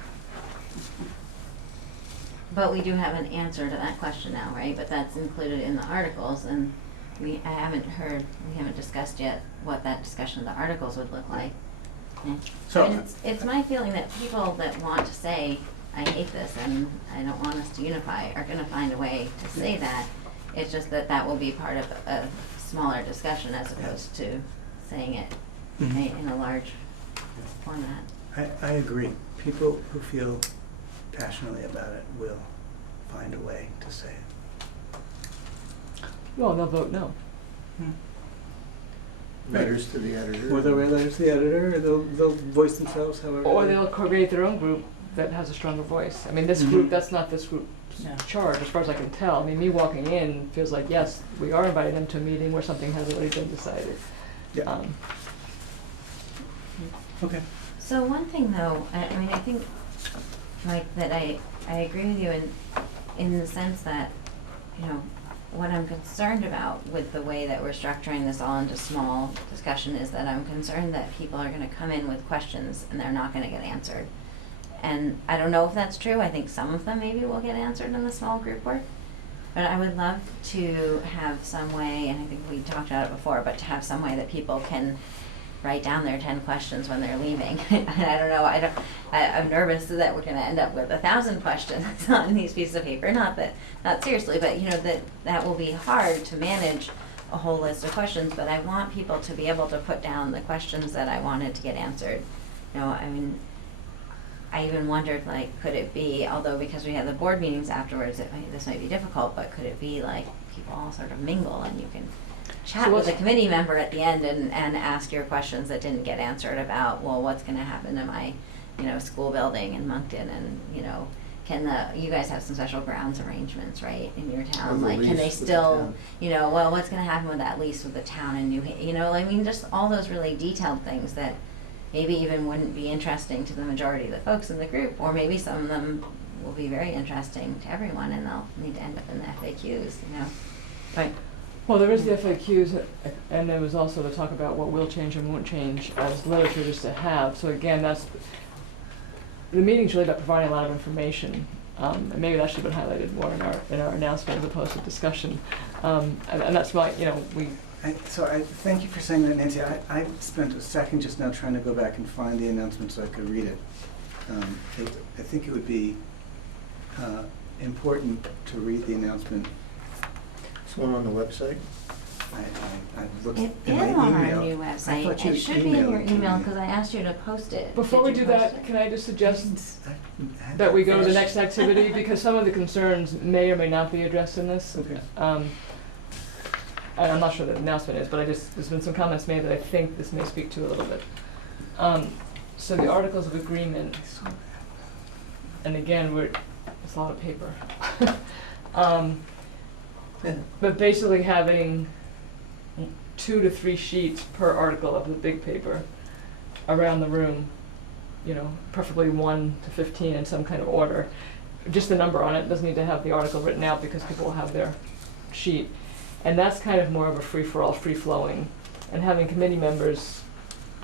But we do have an answer to that question now, right? But that's included in the articles, and we haven't discussed yet what that discussion of the articles would look like. Yeah. So- And it's my feeling that people that want to say, I hate this and I don't want us to unify, are gonna find a way to say that. It's just that that will be part of a smaller discussion as opposed to saying it Mhm. in a large format. I agree. People who feel passionately about it will find a way to say it. Well, they'll vote no. Letters to the editor. Or they'll write letters to the editor, or they'll voice themselves however. Or they'll create their own group that has a stronger voice. I mean, this group, Mhm. that's not this group's Yeah. charge, as far as I can tell. I mean, me walking in feels like, yes, we are inviting them to a meeting where something has already been decided. Yeah. Okay. So one thing though, I mean, I think, like, that I agree with you in the sense that, you know, what I'm concerned about with the way that we're structuring this all into small discussion is that I'm concerned that people are gonna come in with questions and they're not gonna get answered. And I don't know if that's true, I think some of them maybe will get answered in the small group work. But I would love to have some way, and I think we talked about it before, but to have some way that people can write down their 10 questions when they're leaving. And I don't know, I'm nervous that we're gonna end up with 1,000 questions on these pieces of paper. Not seriously, but you know, that will be hard to manage a whole list of questions, but I want people to be able to put down the questions that I wanted to get answered. You know, I mean, I even wondered, like, could it be, although because we had the board meetings afterwards, this might be difficult, but could it be like people all sort of mingle and you can chat with a committee member at the end and ask your questions that didn't get answered about, well, what's gonna happen to my, you know, school building in Moncton, and, you know, you guys have some special grounds arrangements, right, in your town? the Like, can they lease with the still, town. you know, well, what's gonna happen with that lease with the town in you know, I mean, just all those really detailed things that maybe even wouldn't be interesting to the majority of the folks in the group, or maybe some of them will be very interesting to everyone and they'll need to end up in the FAQs, you know? Right. Well, there is the FAQs, and there was also the talk about what will change and won't change as literature just to have. So again, the meeting's really about providing a lot of information. And maybe that should have been highlighted more in our announcement as opposed to discussion. And that's why, you know, So I thank you for saying that, Nancy. I spent a second just now trying to go back and find the announcement so I could read it. I think it would be important to read the announcement. This one on the website? I looked It in is my on our email. new I website. thought you It should be in your emailed it to email me. because I asked you to post it. before Did we you do post that, it? can I just suggest I had that we go to the finished. next activity, because some of the concerns may or may not be addressed in this. Okay. And I'm not sure what the announcement is, but there's been some comments made that I think this may speak to a little bit. So the Articles of Agreement, and again, It's a lot of paper. But basically having 2 to 3 sheets per article of the big paper around the room, you know, preferably 1 to 15 in some kind of order. Just the number on it, doesn't need to have the article written out because people will have their sheet. And that's kind of more of a free-for-all, free-flowing. And having committee members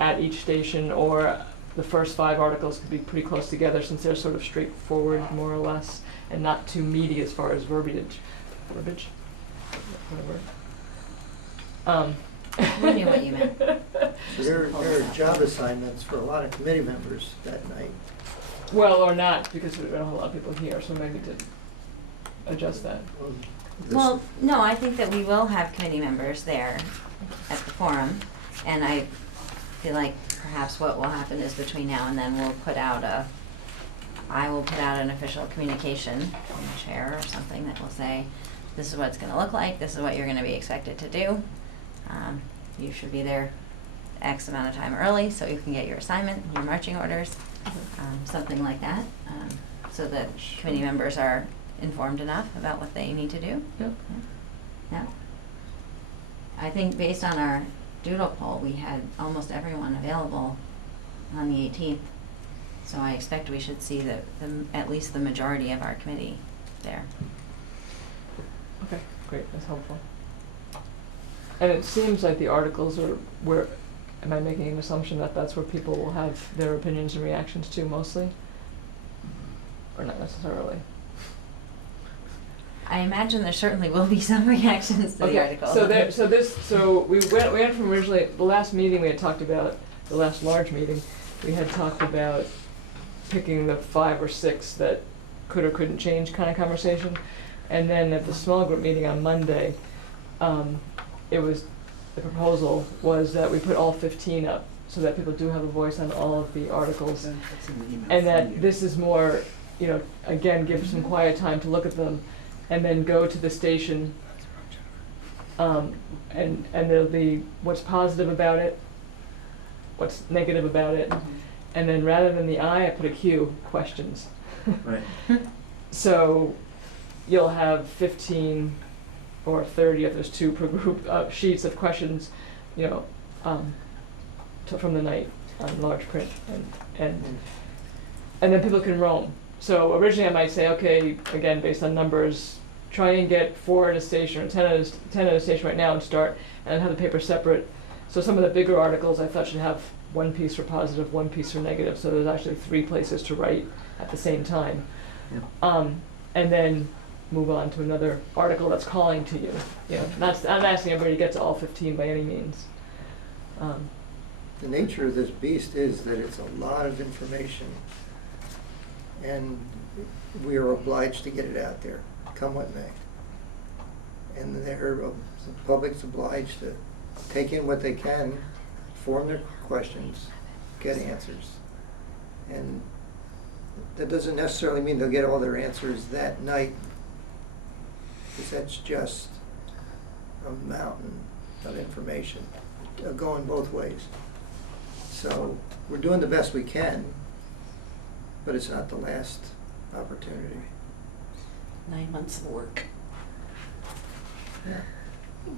at each station, or the first 5 articles could be pretty close together since they're sort of straightforward, more or less, and not too meaty as far as verbiage. Whatever. We knew what you meant. There are job assignments for a lot of committee members that night. Well, or not, because we don't have a lot of people here, so maybe to adjust that. This- Well, no, I think that we will have committee members there at the forum, and I feel like perhaps what will happen is between now and then I will put out an official communication from the chair or something that will say, this is what it's gonna look like, this is what you're gonna be expected to do. You should be there X amount of time early so you can get your assignment, your marching orders, something like that, so that committee members are informed enough about what they need to do. Yep. Yeah. I think based on our doodle poll, we had almost everyone available on the 18th. So I expect we should see at least the majority of our committee there. Okay, great, that's helpful. And it seems like the articles are where, am I making an assumption that that's where people will have their opinions and reactions to mostly? Or not necessarily? I imagine there certainly will be some reactions to the article. So we went from originally, the last meeting we had talked about, the last large meeting, we had talked about picking the 5 or 6 that could or couldn't change kind of conversation. And then at the small group meeting on Monday, the proposal was that we put all 15 up so that people do have a voice on all of the articles. That's in the email And from that you. this is more, you know, again, give some quiet time to look at them and then go to the station. And there'll be what's positive about it, what's negative about it. And then rather than the I put a Q, questions. Right. So you'll have 15 or 30, if there's 2 per group, sheets of questions, you know, from the night on large print, and then people can roam. So originally I might say, okay, again, based on numbers, try and get 4 at a station or 10 at a station right now and start, and have the paper separate. So some of the bigger articles I thought should have 1 piece for positive, 1 piece for negative, so there's actually 3 places to write at the same time. Yep. And then move on to another article that's calling to you. You know, I'm asking everybody to get to all 15 by any means. The nature of this beast is that it's a lot of information, and we are obliged to get it out there, come what may. And the public's obliged to take in what they can, form their questions, get answers. And that doesn't necessarily mean they'll get all their answers that night, because that's just a mountain of information going both ways. So we're doing the best we can, but it's not the last opportunity. 9 months of work,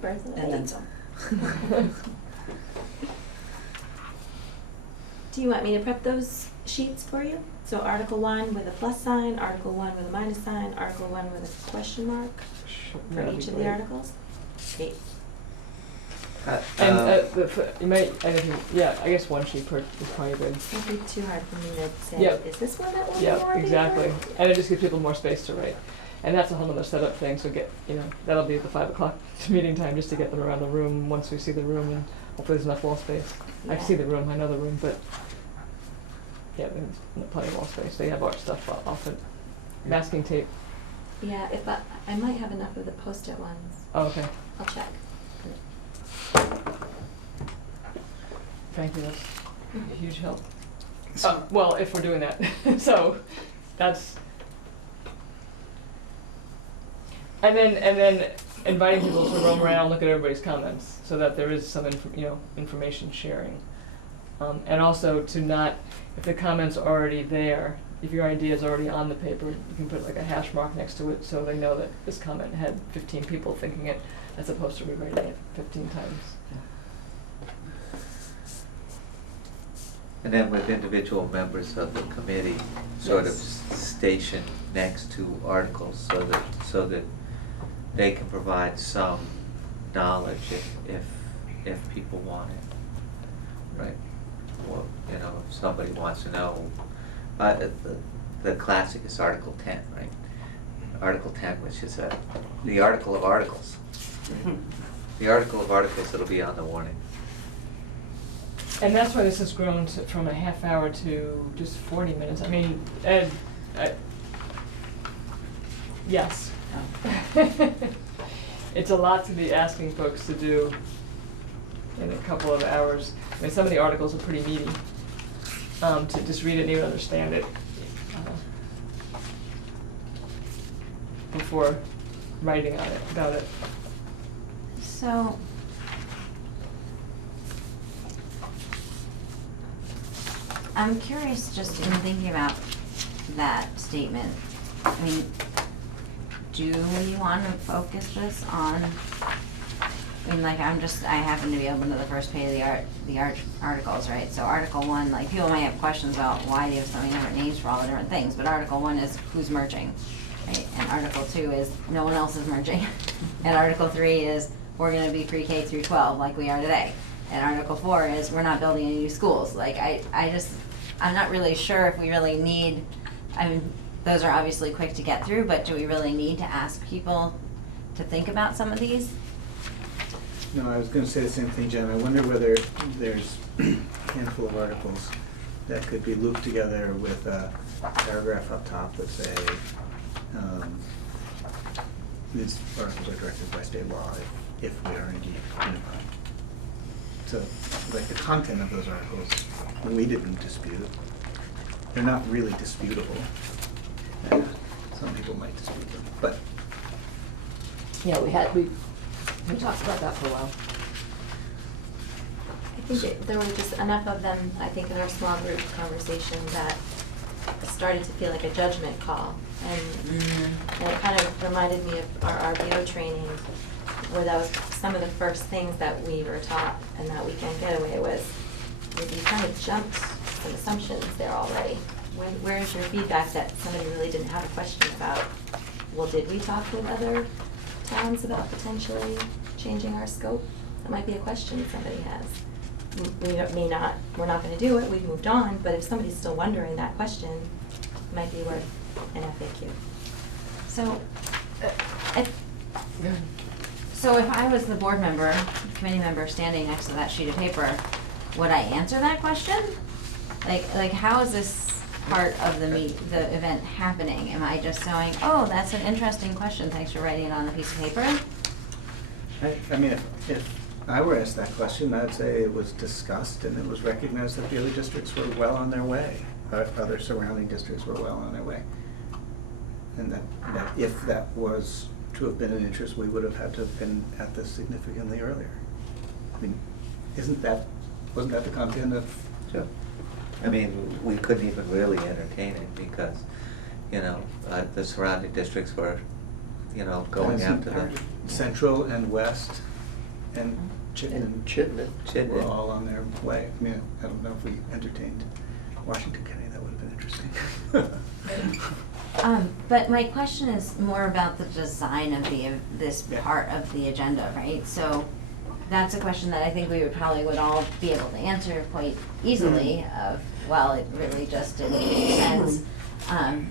Birds of the and then day. some. Do you want me to prep those sheets for you? So Article 1 with a plus sign, Article 1 with a minus sign, Article 1 with a question mark for That'd each be of the great. articles? Okay. And you might, anything, yeah, I guess 1 sheet per is probably good. It won't be too hard for me to say, Yep. is this one that will be Yeah, more exactly. paper? And it just gives people more space to write. And that's a whole other setup thing, so that'll be at the 5 o'clock meeting time, just to get them around the room once we see the room, and hopefully there's enough wall space. I Yeah. see the room, I know the room, but yeah, there's plenty of wall space. They have art stuff often. Masking tape. Yeah, if I might have enough of the Post-it ones. Oh, okay. I'll check. Thank you, that's a huge help. So- Well, if we're doing that. So that's, and then inviting people to roam around, look at everybody's comments, so that there is some information sharing. And also to not, if the comment's already there, if your idea is already on the paper, you can put like a hash mark next to it so they know that this comment had 15 people thinking it, as opposed to rewriting it 15 times. And then with individual members of the committee sort of Yes. stationed next to articles so that they can provide some knowledge if people want it, right? Well, you know, if somebody wants to know, the classic is Article 10, right? Article 10, which is the article of articles. The article of articles that'll be on the warning. And that's why this has grown from a half hour to just 40 minutes. I mean, Ed, yes. It's a lot to be asking folks to do in a couple of hours. I mean, some of the articles are pretty meaty. To just read it and even understand it before writing on it, about it. So, I'm curious, just in thinking about that statement, I mean, do we want to focus this on, I mean, like, I happen to be open to the first page of the articles, right? So Article 1, like, people might have questions about why do you have so many different names for all the different things, but Article 1 is who's merging, right? And Article 2 is no one else is merging. And Article 3 is we're gonna be pre-K through 12 like we are today. And Article 4 is we're not building any new schools. Like, I'm not really sure if we really need, I mean, those are obviously quick to get through, but do we really need to ask people to think about some of these? No, I was gonna say the same thing, Jen. I wonder whether there's a handful of articles that could be looped together with a paragraph up top that say, these articles are directed by state law if we are indeed unified. So, like, the content of those articles, we didn't dispute. They're not really disputable. Some people might dispute them, but Yeah, we talked about that for a while. I think that there were just enough of them, I think, in our small group conversation that it started to feel like a judgment call. And it kind of reminded me of our RBO training, where that was some of the first things that we were taught and that weekend getaway was you kind of jumped some assumptions there already. Where's your feedback that somebody really didn't have a question about, well, did we talk with other towns about potentially changing our scope? That might be a question somebody has. We're not gonna do it, we've moved on, but if somebody's still wondering that question, it might be worth an FAQ. So, if I was the board member, committee member standing next to that sheet of paper, would I answer that question? Like how is this part of the event happening? Am I just going, oh, that's an interesting question, thanks for writing it on a piece of paper? I mean, if I were asked that question, I'd say it was discussed and it was recognized that the other districts were well on their way. Other surrounding districts were well on their way. And that if that was to have been an interest, we would have had to have been at this significantly earlier. I mean, wasn't that the content of? Sure. I mean, we couldn't even really entertain it because, you know, the surrounding districts were, you know, going after the. Central and West and Chittenden. Chittenden. Were all on their way. I mean, I don't know if we entertained Washington County, that would have been interesting. But my question is more about the design of this Yeah. part of the agenda, right? So that's a question that I think we would all be able to answer quite easily of, well, it really just didn't make sense, and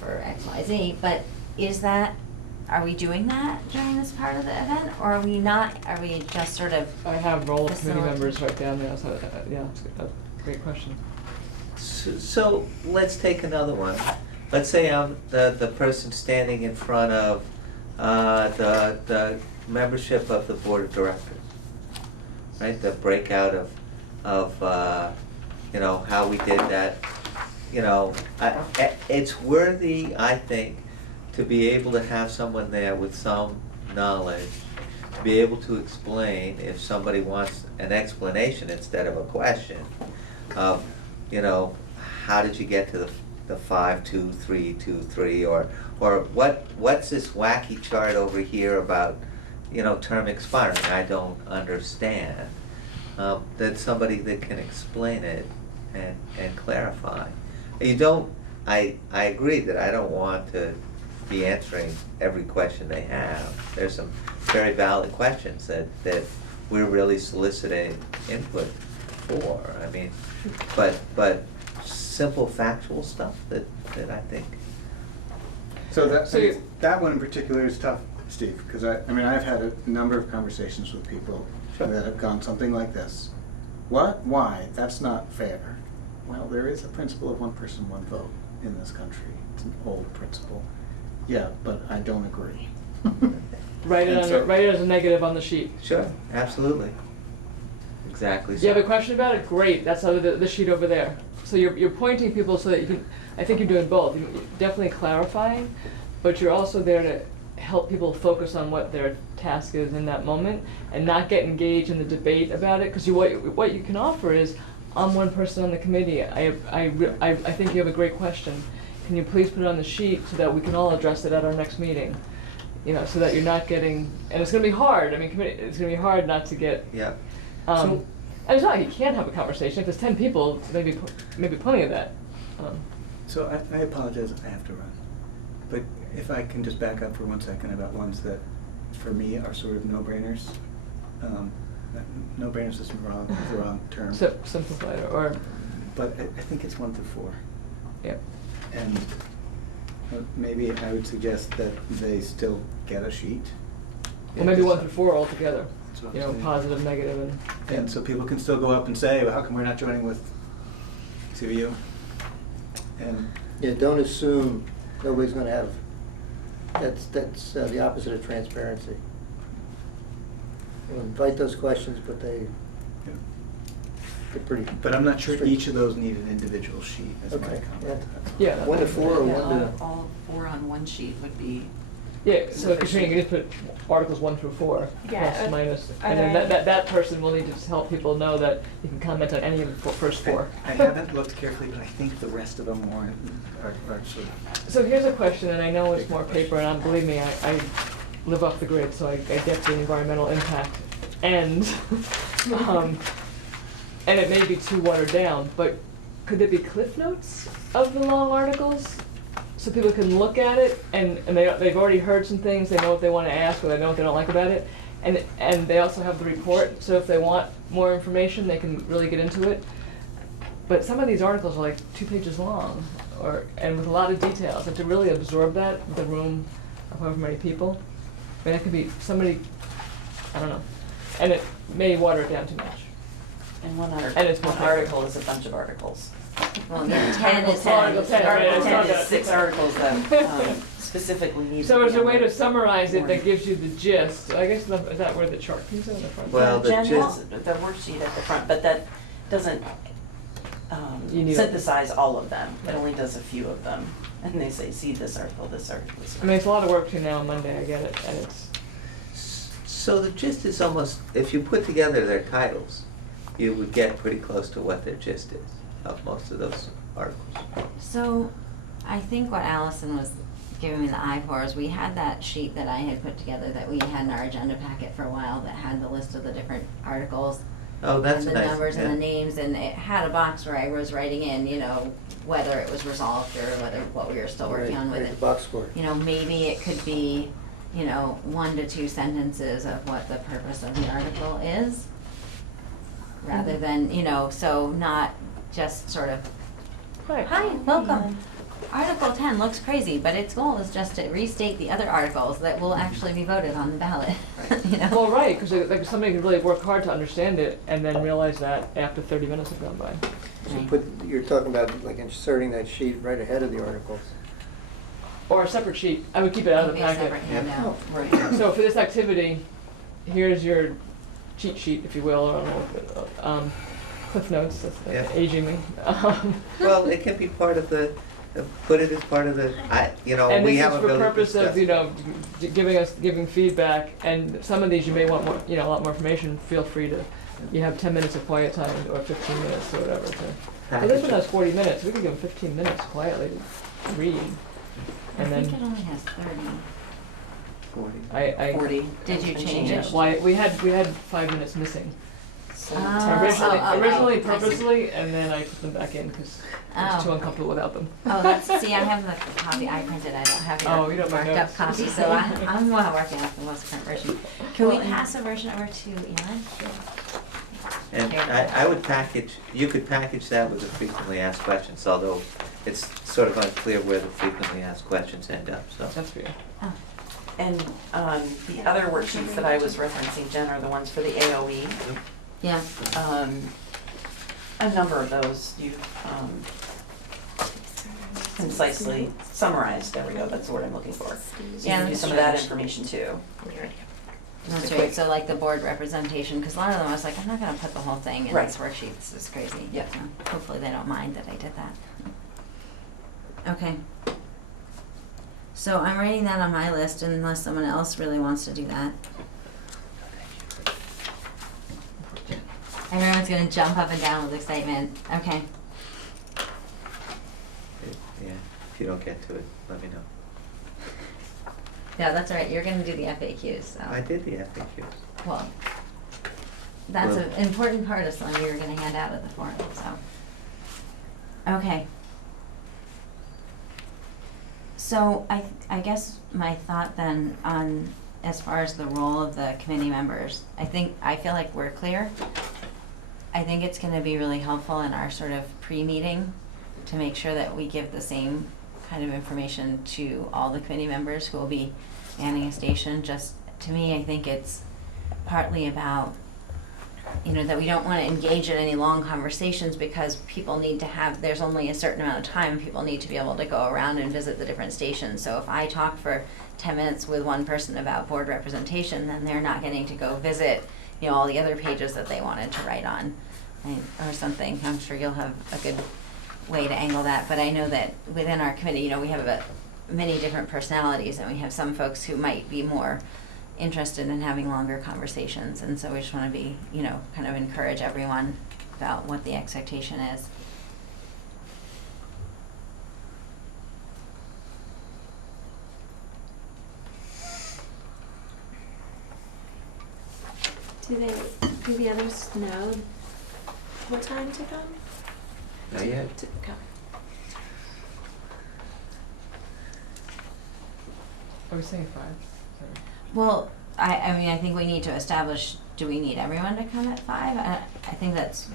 for X, Y, Z, but are we doing that during this part of the event, or are we not, are we just sort of? I have role of committee facilitate- members right down there, so, yeah, it's a great question. So let's take another one. Let's say I'm the person standing in front of the membership of the board of directors, right? The breakout of you know, how we did that. You know, it's worthy, I think, to be able to have someone there with some knowledge, to be able to explain if somebody wants an explanation instead of a question of, you know, how did you get to the 52323, or what's this wacky chart over here about, you know, term expiring? I don't understand. That somebody that can explain it and clarify. You don't, I agree that I don't want to be answering every question they have. There's some very valid questions that we're really soliciting input for. I mean, but simple factual stuff that I think. So that, So you- that one in particular is tough, Steve, because I mean, I've had a number of conversations with people Sure. that have gone something like this. What? Why? That's not fair. Well, there is a principle of one person, one vote in this country. It's an old principle. Yeah, but I don't agree. Write it And so- write it as a negative on the sheet. Sure, absolutely. Exactly so. Do you have a question about it? Great, that's how the sheet over there. So you're pointing people so that you can, I think you're doing both. You're definitely clarifying, but you're also there to help people focus on what their task is in that moment and not get engaged in the debate about it. Because what you can offer is, I'm one person on the committee. I think you have a great question. Can you please put it on the sheet so that we can all address it at our next meeting? You know, so that you're not getting, and it's going to be hard. I mean, it's going to be hard not to get. Yeah. And it's not like you can't have a conversation. If there's 10 people, maybe plenty of that. So I apologize, I have to run. But if I can just back up for 1 second about ones that, for me, are sort of no-brainers. No-brainers is the wrong term. Simplified or But I think it's 1 through 4. yeah. And maybe I would suggest that they still get a sheet. Well, maybe 1 through 4 altogether. That's what You I'm know, saying. positive, negative, And so people can still go up and say, well, how come we're not joining with CVU? And Yeah, don't assume nobody's gonna have, that's the opposite of transparency. You invite those questions, but they're pretty. but I'm not sure strict. each of those need an individual sheet, is my Okay, comment. Yeah. 1 to 4 or Yeah, 1 to. all 4 on one sheet would be. yeah. So Katrina, you just put articles 1 through 4, Yeah, plus, minus, are and then there- that person will need to just help people know that you can comment on any of the first 4. I haven't looked carefully, but I think the rest of them are sort of. So here's a question, and I know it's more paper, and believe me, I live off the grid, so I get the environmental impact. And, and it may be too watered down, but could there be cliff notes of the long articles? So people can look at it, and they've already heard some things, they know what they want to ask, or they know what they don't like about it. And they also have the report, so if they want more information, they can really get into it. But some of these articles are like 2 pages long, and with a lot of details, and to really absorb that with a room of however many people, I mean, that could be somebody, I don't know, and it may water it down too much. And And it's more one paper. article is a bunch of articles. Well, then 10 is 10. Article 10, right, Article it's 10 not is that- 6 articles that specifically need. So to is be there a on way the to summarize it that warrant. gives you the gist? I guess, is that where the chart comes in the front? Well, the General, gist- the worksheet at the front, but that doesn't You need a- synthesize all of them. It only does a few of them. And they say, see this article, this article, this I mean, article. it's a lot of work between now and Monday, I get it, and it's, So the gist is almost, if you put together their titles, you would get pretty close to what their gist is of most of those articles. So, I think what Allison was giving me the eye for is we had that sheet that I had put together that we had in our agenda packet for a while that had the list of the different articles. Oh, that's and nice. the numbers and yeah. the names, and it had a box where I was writing in, you know, whether it was resolved or what we were still working on with Right, it. the box score. You know, maybe it could be, you know, 1 to 2 sentences of what the purpose of the article is, rather than, you know, so not just sort of, right. hi, welcome. Article 10 looks crazy, but its goal is just to restate the other articles that will actually be voted on the ballot, you know? Well, right, because like somebody could really work hard to understand it and then realize that after 30 minutes have gone by. So you're talking about like inserting that sheet right ahead of the articles. Or a separate sheet, I would keep it out of the Maybe a packet. separate handout. Right. So for this activity, here's your cheat sheet, if you will, or cliff notes, that's Yeah. aging me. Well, it can be part of the, put it as part of the, And we this is haven't for really purpose of, discussed you it. know, giving feedback, and some of these you may want more, you know, a lot more information, feel free to you have 10 minutes of quiet time or 15 minutes or whatever to. So this Package one it. has 40 minutes, we could give them 15 minutes quietly to read. I And think it then, only has 30. 40. I. 40. Did you and change it? Why, we had 5 minutes missing. So Oh. Originally, I see. purposely, and then I put them back in because I was too Oh. uncomfortable without them. Oh, that's, see, I have the copy I printed, I don't have Oh, your you don't have my marked up notes. copy, so I'm not working off the most current version. Can we Well, and- pass a version over to Elon? And I would package, you could package that with the frequently asked questions, although it's sort of unclear where the frequently asked questions end up, so. That's for you. Oh, And the other worksheets that I was referencing, Jen, are the ones for the AOE. yeah. A number of those you've concisely summarized, there we go, that's the word I'm looking for. So you Yeah, can do that's some of that true. information too. That's a right, quick- so like the board representation, because a lot of them I was like, I'm not gonna put the whole thing in Right. this worksheet, this is crazy. Yeah. So hopefully they don't mind that I did that. Okay. So I'm writing that on my list unless someone else really wants to do that. Everyone's gonna jump up and down with excitement, okay. Yeah, if you don't get to it, let me know. Yeah, that's all right, you're gonna do the FAQs, so. I did the FAQs. Well, that's Well- an important part of something you're gonna hand out at the forum, so. Okay. So I guess my thought then on, as far as the role of the committee members, I feel like we're clear. I think it's gonna be really helpful in our sort of pre-meeting to make sure that we give the same kind of information to all the committee members who will be manning a station. Just, to me, I think it's partly about, you know, that we don't wanna engage in any long conversations because people need to have, there's only a certain amount of time, people need to be able to go around and visit the different stations. So if I talk for 10 minutes with one person about board representation, then they're not getting to go visit, you know, all the other pages that they wanted to write on, or something. I'm sure you'll have a good way to angle that, but I know that within our committee, you know, we have many different personalities, and we have some folks who might be more interested in having longer conversations, and so we just want to be, you know, kind of encourage everyone about what the expectation is. Do the others know what time to come? Not yet. To come. Are we saying 5? Well, I mean, I think we need to establish, do we need everyone to come at 5? I think that's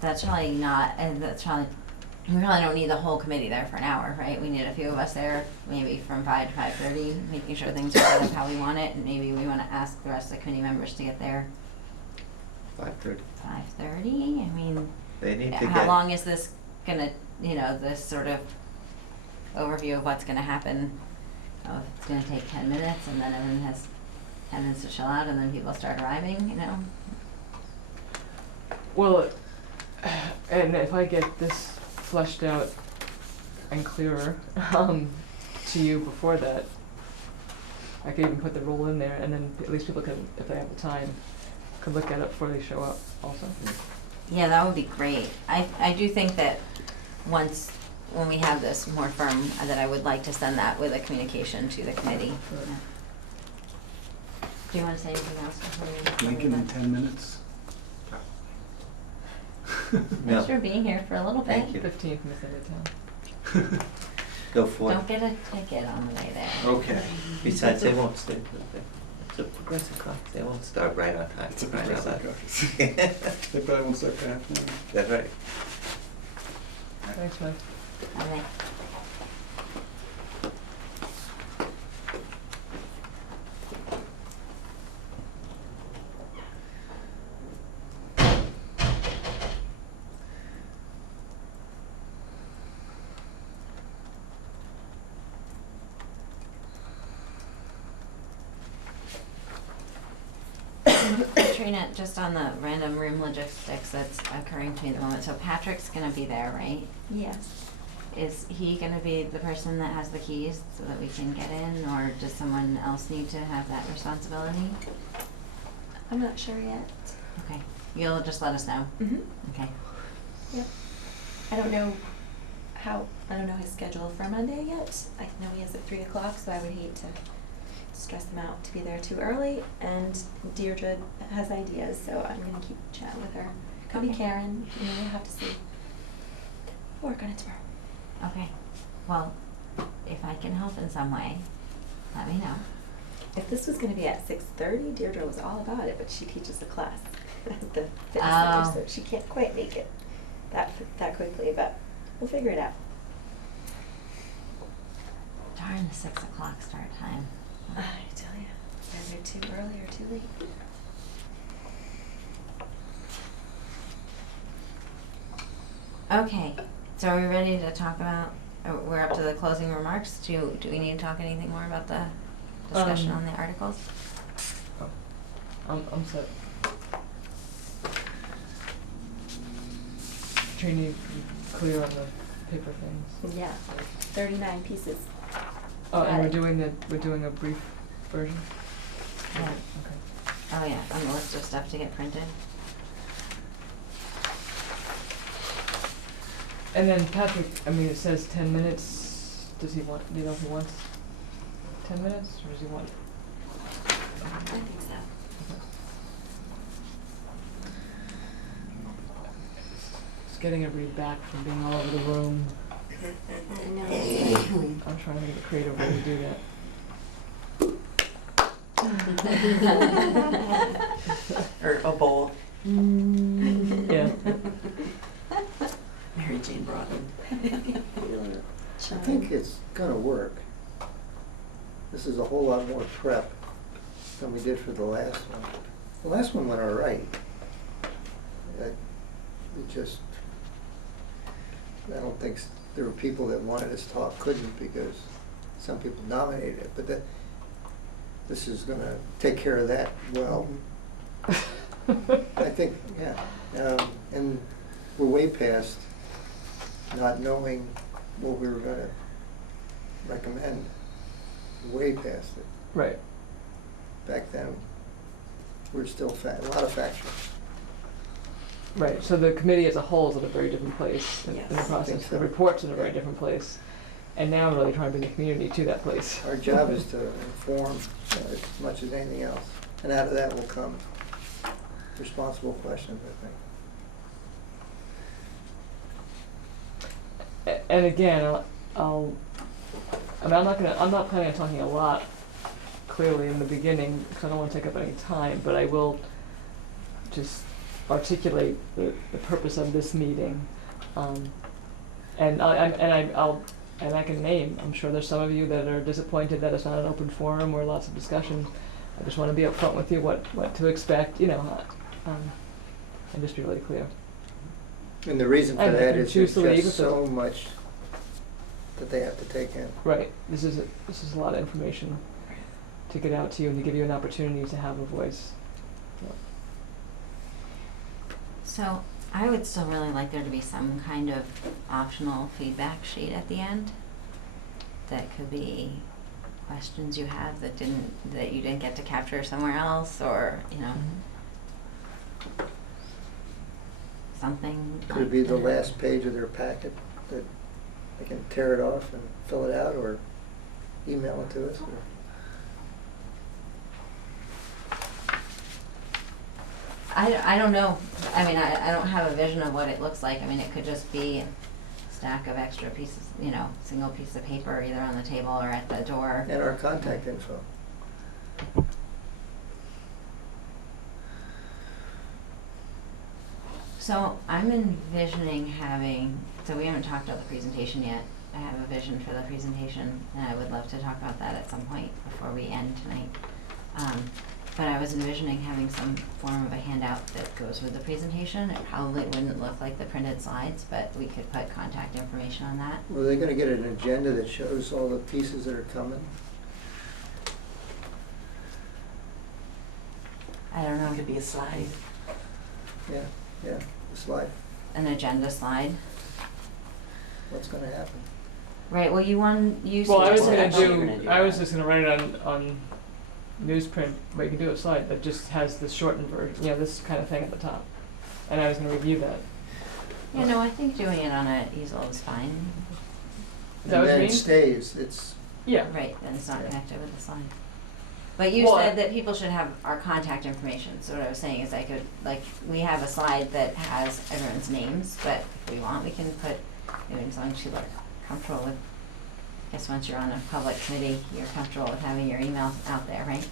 probably not, and that's probably, we probably don't need the whole committee there for an hour, right? We need a few of us there, maybe from 5 to 5:30, making sure things are set up how we want it, and maybe we want to ask the rest of the committee members to get there 5:30. 5:30. I mean, They need to get. how long is this gonna, you know, this sort of overview of what's gonna happen? Oh, it's gonna take 10 minutes, and then everyone has 10 minutes to chill out, and then people start arriving, you know? Well, and if I get this fleshed out and clearer to you before that, I could even put the rule in there, and then at least people can, if they have the time, could look at it before they show up also. Yeah, that would be great. I do think that when we have this more firm, that I would like to send that with a communication to the committee. Right. Yeah. Do you wanna say anything else before we? Lincoln in 10 minutes. No. Thanks for being here for a little bit. Thank you. 15th Miss End of Town. Go for it. Don't get a ticket on the way there. Okay. Besides, they won't stay. It's a progressive caucus. They won't start right on time. It's a Right on progressive that. caucus. They probably won't start for half an hour. That's right. Thanks, Mike. Okay. Katrina, just on the random room logistics that's occurring to me at the moment, so Patrick's gonna be there, right? Yes. Is he gonna be the person that has the keys so that we can get in, or does someone else need to have that responsibility? I'm not sure yet. Okay, you'll just let us know, Mm-hmm. okay. Yep. I don't know his schedule for Monday yet. I know he has at 3 o'clock, so I would hate to stress him out to be there too early. And Deirdre has ideas, so I'm gonna keep chatting with her. Could be Okay. Karen, we'll have to see. We'll work on it tomorrow. Okay, well, if I can help in some way, let me know. If this was gonna be at 6:30, Deirdre was all about it, but she teaches a class at the fitness Oh. center, so she can't quite make it that quickly, but we'll figure it out. Darn the 6 o'clock start time. I tell you, either too early or too late. Okay, so are we ready to talk about, we're up to the closing remarks? Do we need to talk anything more about the discussion on the articles? I'm set. Trini, you clear on the paper things? Yeah, 39 pieces. Oh, Got and it. we're doing a brief version? Yeah. Okay. Oh yeah, on the list of stuff to get printed. And then Patrick, I mean, it says 10 minutes. Does he want, do you know if he wants 10 minutes, or does he want? I think so. Just getting a read back from being all over the room. I know. I'm trying to think of a creative way to do that. Or a bowl. Yeah. Mary Jane Broughton. I think it's gonna work. This is a whole lot more prep than we did for the last one. The last one went all right. I don't think there were people that wanted us to talk, couldn't, because some people nominated it, but this is gonna take care of that well. I think, yeah, and we're way past not knowing what we were gonna recommend, way past it. Right. Back then, we're still a lot of factuals. Right, so the committee as a whole is at a very different place in the Yes. I process. think so. The report's in a very different place. And now we're really trying to bring the community to that place. Our job is to inform as much as anything else, and out of that will come responsible questions, I think. And again, I'm not planning on talking a lot clearly in the beginning, because I don't want to take up any time, but I will just articulate the purpose of this meeting. And I can name, I'm sure there's some of you that are disappointed that it's not an open forum or lots of discussion. I just want to be upfront with you what to expect, and just be really clear. And the reason for And that you is choose there's to leave just if it- so much that they have to take in. Right, this is a lot of information to get out to you and to give you an opportunity to have a voice. So I would still really like there to be some kind of optional feedback sheet at the end. That could be questions you have that you didn't get to capture somewhere else, or, something Could it like be the that. last page of their packet that they can tear it off and fill it out, or email it to us? Or I don't know. I mean, I don't have a vision of what it looks like. I mean, it could just be a stack of extra pieces, single piece of paper either on the table or at the door. And our contact info. So I'm envisioning so we haven't talked about the presentation yet. I have a vision for the presentation, and I would love to talk about that at some point before we end tonight. But I was envisioning having some form of a handout that goes with the presentation. It probably wouldn't look like the printed slides, but we could put contact information on that. Well, they're gonna get an agenda that shows all the pieces that are coming. I don't know, It could be a slide. Yeah, the slide, an agenda slide. what's gonna happen. Right, well, you Well, I was suggested gonna actually- you're gonna do I was that. just gonna write it on newsprint, where you can do a slide that just has the shortened version, this kind of thing at the top. And I was gonna review that. You know, I think doing it on an easel is fine. Is that what you And then mean? it stays, it's, Yeah. Right, then it's not connected with the slide. But you Well, said that people should have our contact information, so what I was saying is we have a slide that has everyone's names, but if we want, we can put, as long as people are comfortable with, I guess once you're on a public committee, you're comfortable with having your emails out there, right?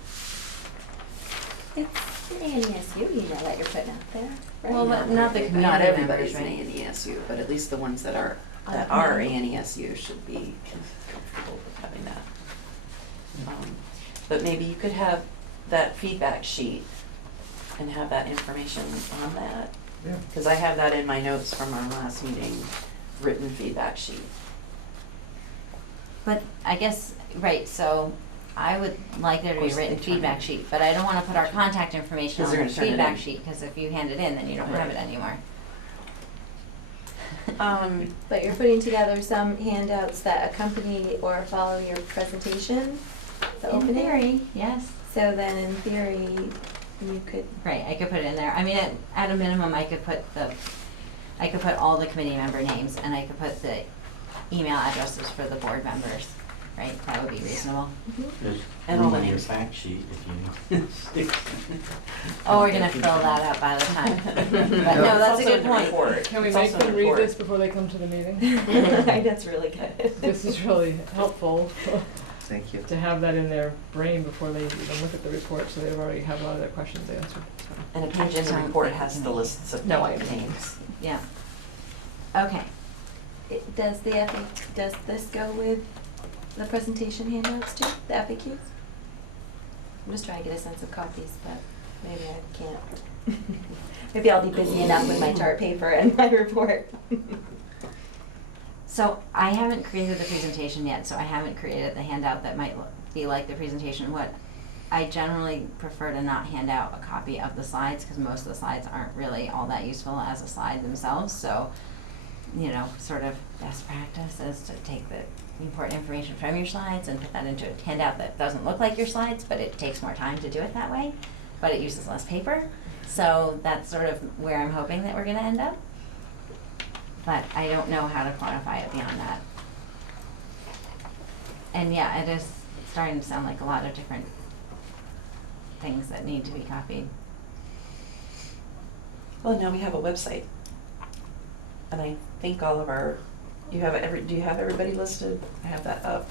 It's an ANESU email that you're putting out there, right? Well, but not the community Not members, everybody's an right? ANESU, but at least the ones that are On the ANESU should be comfortable with having that. But maybe you could have that feedback sheet and have that information on that. yeah. Because I have that in my notes from our last meeting, written feedback sheet. But I guess, right, so I would like there to be a Of course, written they turn feedback it. sheet, but I don't wanna put our contact information 'Cause on they're the gonna turn it feedback in. sheet, cause if you hand it in, then you don't have Right. it anymore. But you're putting together some handouts that accompany or follow your presentation, the In opening? theory, yes. So then in theory, you could, Right, I could put it in there. I mean, at a minimum, I could put all the committee member names, and I could put the email addresses for the board members, right? That would be reasonable. There's And all room the on your names. fact sheet if you. Oh, we're gonna fill that up by the time. But no, It's that's a also good in the point. report. Can we It's make also in them the read report. this before they come to the meeting? that's really good. This is really helpful Thank you. to have that in their brain before they even look at the report, so they already have a lot of their questions answered. So. And a page in the report has the lists of No, I understand. names. Yeah. Okay. Does this go with the presentation handouts too, the FAQs? I'm just trying to get a sense of copies, but maybe I can't. Maybe I'll be busy enough with my chart paper and my report. So I haven't created the presentation yet, so I haven't created the handout that might be like the presentation. What I generally prefer to not hand out a copy of the slides, because most of the slides aren't really all that useful as a slide themselves. So, sort of best practice is to take the important information from your slides and put that into a handout that doesn't look like your slides, but it takes more time to do it that way, but it uses less paper. So that's sort of where I'm hoping that we're gonna end up. But I don't know how to quantify it beyond that. And yeah, it is starting to sound like a lot of different things that need to be copied. Well, now we have a website. And I think all of our, do you have everybody listed? I have that up.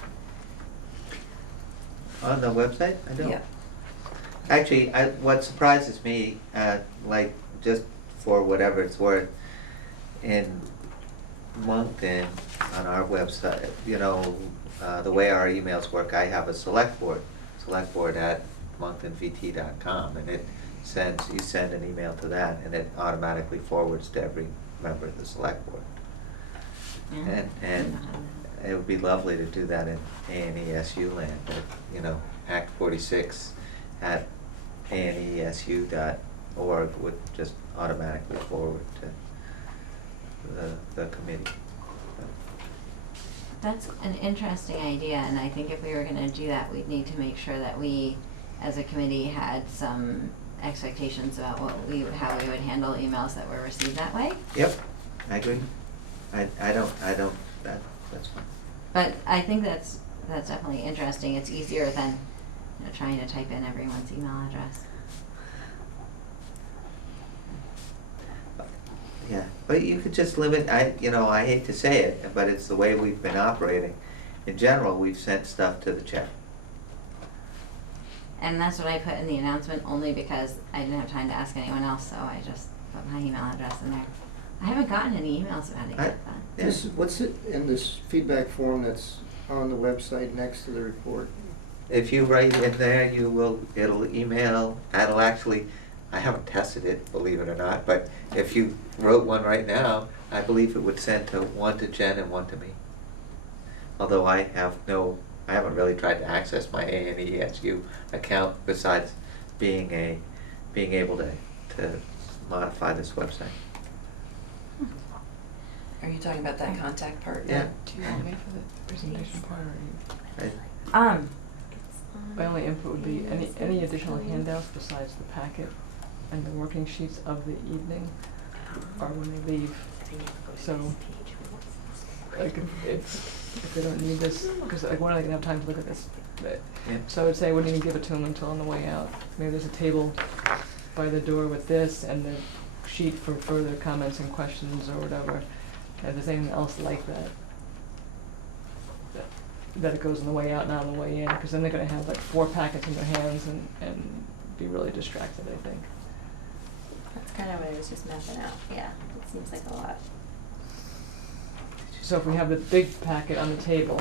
On the website? I don't. Yeah. Actually, what surprises me, just for whatever it's worth, in Moncton, on our website, the way our emails work, I have a select board at monctonvt.com, and you send an email to that, and it automatically forwards to every member of the select board. Yeah. And it would be lovely to do that in ANESU land, but, act46 at anesu.org would just automatically forward to the committee. That's an interesting idea, and I think if we were gonna do that, we'd need to make sure that we, as a committee, had some expectations about how we would handle emails that were received that way. Yep, I agree. That's fine. But I think that's definitely interesting. It's easier than trying to type in everyone's email address. Yeah, but you could just limit, I hate to say it, but it's the way we've been operating. In general, we've sent stuff to the chair. And that's what I put in the announcement, only because I didn't have time to ask anyone else, so I just put my email address in there. I haven't gotten any emails about it yet, but. What's it in this feedback form that's on the website next to the report? If you write in there, it'll email, I haven't tested it, believe it or not, but if you wrote one right now, I believe it would send one to Jen and one to me. Although I haven't really tried to access my ANESU account besides being able to modify this website. Are you talking about that contact part? Yeah. Do you want to wait for the presentation part, or I- Um, My only input would be any additional handouts besides the packet and the working sheets of the evening are when they leave. So, like, if they don't need this, because like, when are they gonna have time to look at this? But, Yeah. so I would say I wouldn't even give it to them until on the way out. Maybe there's a table by the door with this and the sheet for further comments and questions or whatever. And if there's anything else like that, that it goes on the way out, not on the way in, because then they're gonna have like 4 packets in their hands and be really distracted, I think. That's kind of what I was just mapping out, yeah, it seems like a lot. So if we have the big packet on the table,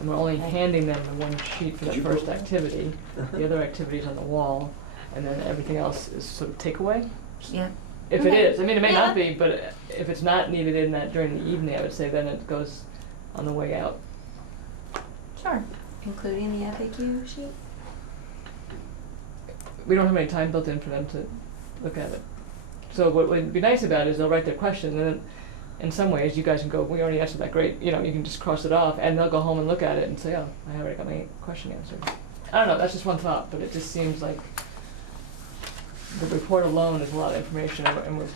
and we're only handing them the one sheet for the first activity, the other activity's on the wall, and then everything else is sort of takeaway? Yeah. If it Okay. is, I mean, it may not Yeah. be, but if it's not needed in that during the evening, I would say then it goes on the way out. Sure. Including the FAQ sheet? We don't have any time built in for them to look at it. So what would be nice about it is they'll write their question, and then in some ways you guys can go, we already answered that, great, you know, you can just cross it off, and they'll go home and look at it and say, oh, I already got my question answered. I don't know, that's just one thought, but it just seems like the report alone is a lot of information, and we're,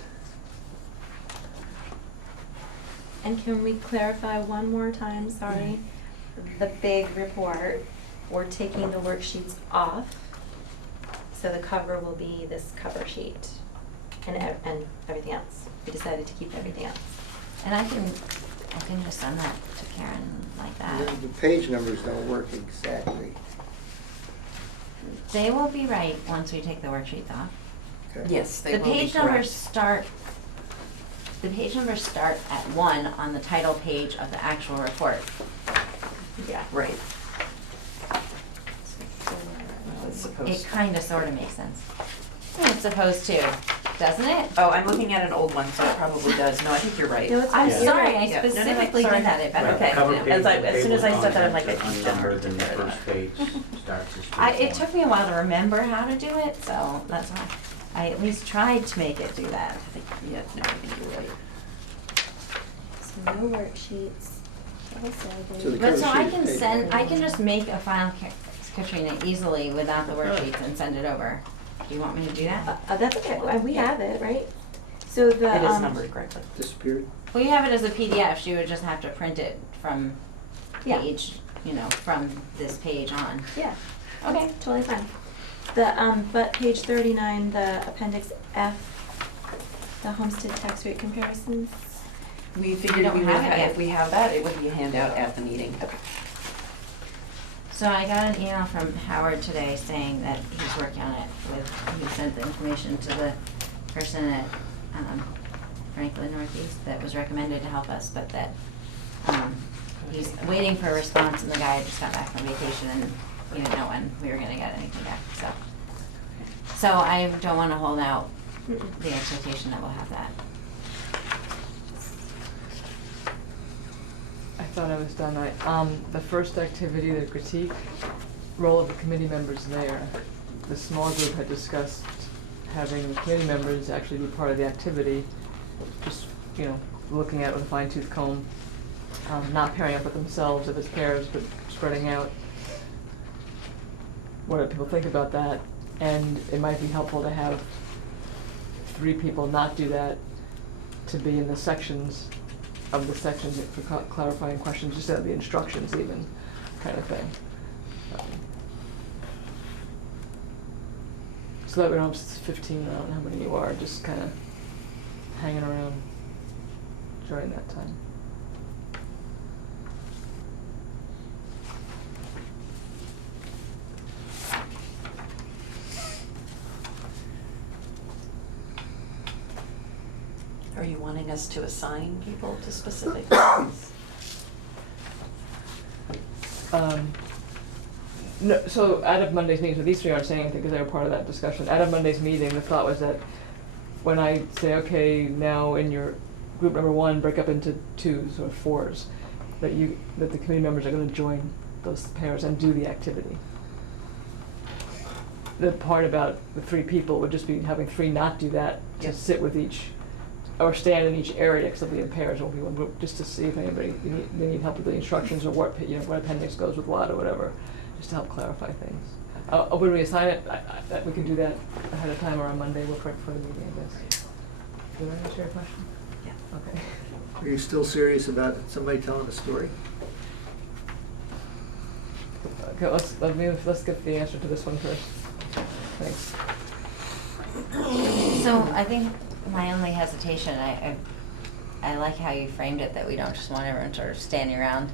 And can we clarify one more time, sorry? The big report, we're taking the worksheets off, so the cover will be this cover sheet and everything else. We decided to keep everything else. And I can just send that to Karen like that. The page numbers don't work exactly. They will be right once we take the worksheets off. Okay. Yes, they The will be page numbers correct. start at 1 on the title page of the actual report. Yeah. Right. It's It supposed to. kinda sorta makes sense. It's supposed to, doesn't it? Oh, I'm looking at an old one, so it probably does. No, I think you're right. No, it's I'm fine. sorry, I Yeah. No, no, no, specifically sorry. did that, it better. Okay. Cover you know. page, As I- the as soon as I table said that, I'm contents like, are I think unnumbered, and the that- first page starts as It page took one. me a while to remember how to do it, so that's why I at least tried to make it do that. I think, yeah, no, I think you're right. So no worksheets. So the But cover so I sheet can page send, one. I can just make a file, Katrina, easily without the worksheets and send it over. Do you want me to do that? That's okay, we have it, right? So the, It is numbered correctly. Disappeared. Well, you have it as a PDF, you would just have to print it from Yeah. page, you know, from this page on. Yeah, Okay. that's totally fine. The, but page 39, the appendix F, the homestead tax rate comparisons. We figured don't we would have it have, yet. if we have that, it would be a handout at the meeting. Okay. So I got an email from Howard today saying that he's working on it he sent the information to the person at, Franklin Northeast that was recommended to help us, but that, he's waiting for a response, and the guy just got back from vacation, and he didn't know when we were gonna get anything back, so. So I don't wanna hold out the expectation that we'll have that. I thought I was done. The first activity, the critique, role of the committee members there. The small group had discussed having the committee members actually be part of the activity, just, you know, looking at it with a fine tooth comb, not pairing up with themselves if it's pairs, but spreading out. What do people think about that? And it might be helpful to have 3 people not do that, to be in the sections of the sections for clarifying questions, just out of the instructions even, kind of thing. So that we don't have 15, I don't know how many you are, just kind of hanging around during that time. Are you wanting us to assign people to specific things? No, so out of Monday's meeting, so these 3 aren't saying anything because they were part of that discussion. Out of Monday's meeting, the thought was that when I say, okay, now in your group number 1, break up into 2s or 4s, that the committee members are going to join those pairs and do the activity. The part about the 3 people would just be having 3 not do that, to Yep. sit with each, or stand in each area, because they'll be in pairs, won't be one group, just to see if anybody, they need help with the instructions or what, you know, what appendix goes with what or whatever. just to help clarify things. Would we assign it, that we can do that ahead of time or on Monday, right before the meeting, I guess? Did I answer your question? Yeah. Okay. Are you still serious about somebody telling a story? Okay, let's get the answer to this one first. Thanks. So I think my only hesitation, I like how you framed it, that we don't just want everyone sort of standing around,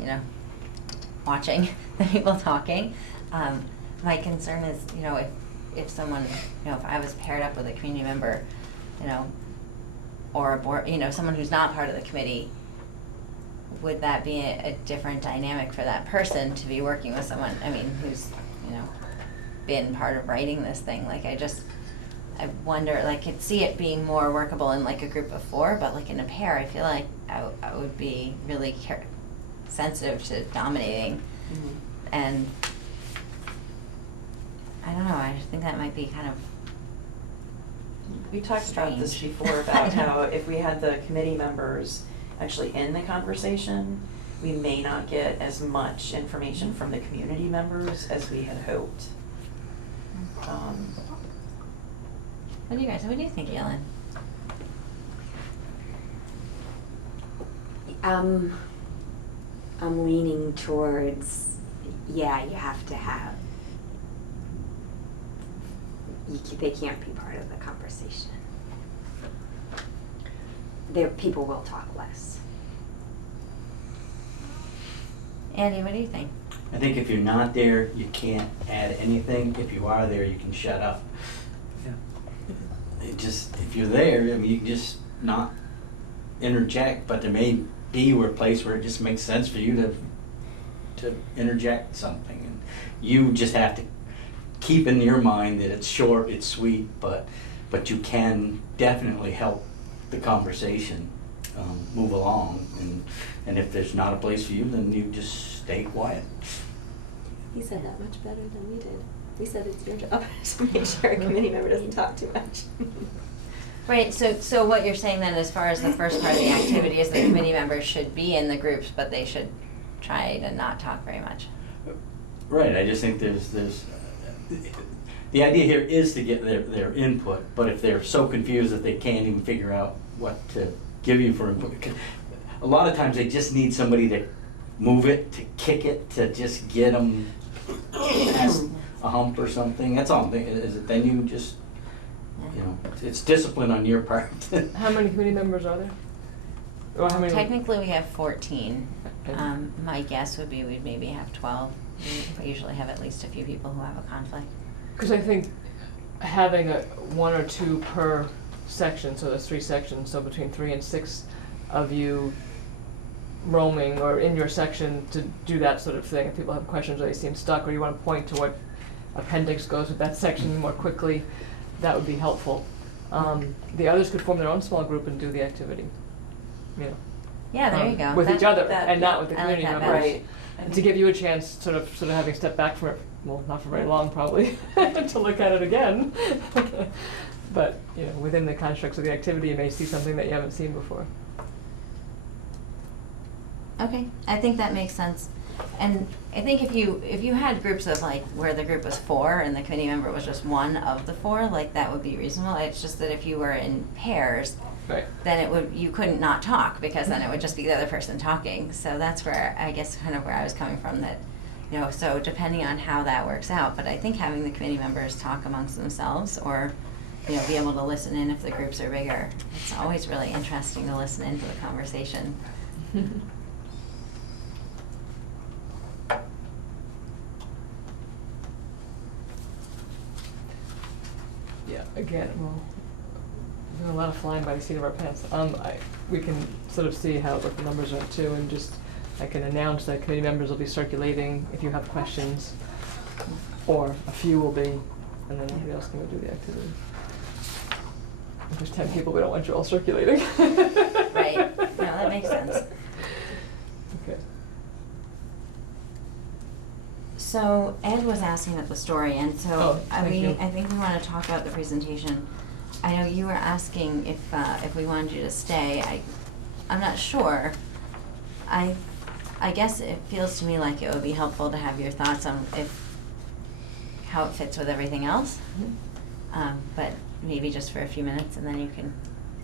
you know, watching the people talking. My concern is, you know, if someone, you know, if I was paired up with a community member, you know, or a board, you know, someone who's not part of the committee, would that be a different dynamic for that person to be working with someone, I mean, who's, you know, been part of writing this thing? Like, I wonder, like, could see it being more workable in like a group of 4, but like in a pair, I feel like I would be really sensitive to dominating. Mhm. And I don't know, I just think that might be kind of, We talked about this strange. before, about how if we had the committee members actually in the conversation, we may not get as much information from the community members as we had hoped. what do you think, Ellen? I'm leaning towards, yeah, you have to have, they can't be part of the conversation. People will talk less. Andy, what do you think? I think if you're not there, you can't add anything. If you are there, you can shut up. It just, if you're there, I mean, you can just not interject, but there may be a place where it just makes sense for you to interject something. And you just have to keep in your mind that it's short, it's sweet, but you can definitely help the conversation move along. And if there's not a place for you, then you just stay quiet. He said that much better than we did. We said it's your job to make sure a committee member doesn't talk too much. Right, so what you're saying then, as far as the first part of the activity, is the committee members should be in the groups, but they should try to not talk very much. Right, I just think there's the idea here is to get their input, but if they're so confused that they can't even figure out what to give you for input, a lot of times they just need somebody to move it, to kick it, to just get them past a hump or something. That's all I'm thinking, is that then you just, you know, it's discipline on your part. How many committee members are there? Or how many? Technically, we have 14. Okay. My guess would be we'd maybe have 12. We usually have at least a few people who have a conflict. Because I think having 1 or 2 per section, so there's 3 sections, so between 3 and 6 of you roaming or in your section to do that sort of thing. If people have questions or they seem stuck, or you want to point to what appendix goes with that section more quickly, that would be helpful. The others could form their own small group and do the activity, you know. Yeah, there you go. With each other that- and not with the I like community that members. Right. And to give you a chance, sort of having stepped back from it, well, not for very long probably, to look at it again. But, you know, within the constructs of the activity, you may see something that you haven't seen before. Okay, I think that makes sense. And I think if you had groups of like where the group was 4 and the committee member was just one of the 4, like that would be reasonable. It's just that if you were in pairs, Right. then you couldn't not talk, because then it would just be the other person talking. So that's where, I guess, kind of where I was coming from, that, you know, so depending on how that works out, but I think having the committee members talk amongst themselves, or, you know, be able to listen in if the groups are bigger. It's always really interesting to listen into the conversation. Yeah, again, well, there's a lot of flying by the seat of our pants. We can sort of see what the numbers are too, and just, I can announce that committee members will be circulating if you have questions, or a few will be, and then everybody else can go do the activity. If there's 10 people, we don't want you all circulating. Right. No, that makes sense. Okay. So Ed was asking about the story, and so Oh, thank you. I think we want to talk about the presentation. I know you were asking if we wanted you to stay. I'm not sure. I I guess it feels to me like it would be helpful to have your thoughts on how it fits with everything else. But maybe just for a few minutes, and then you can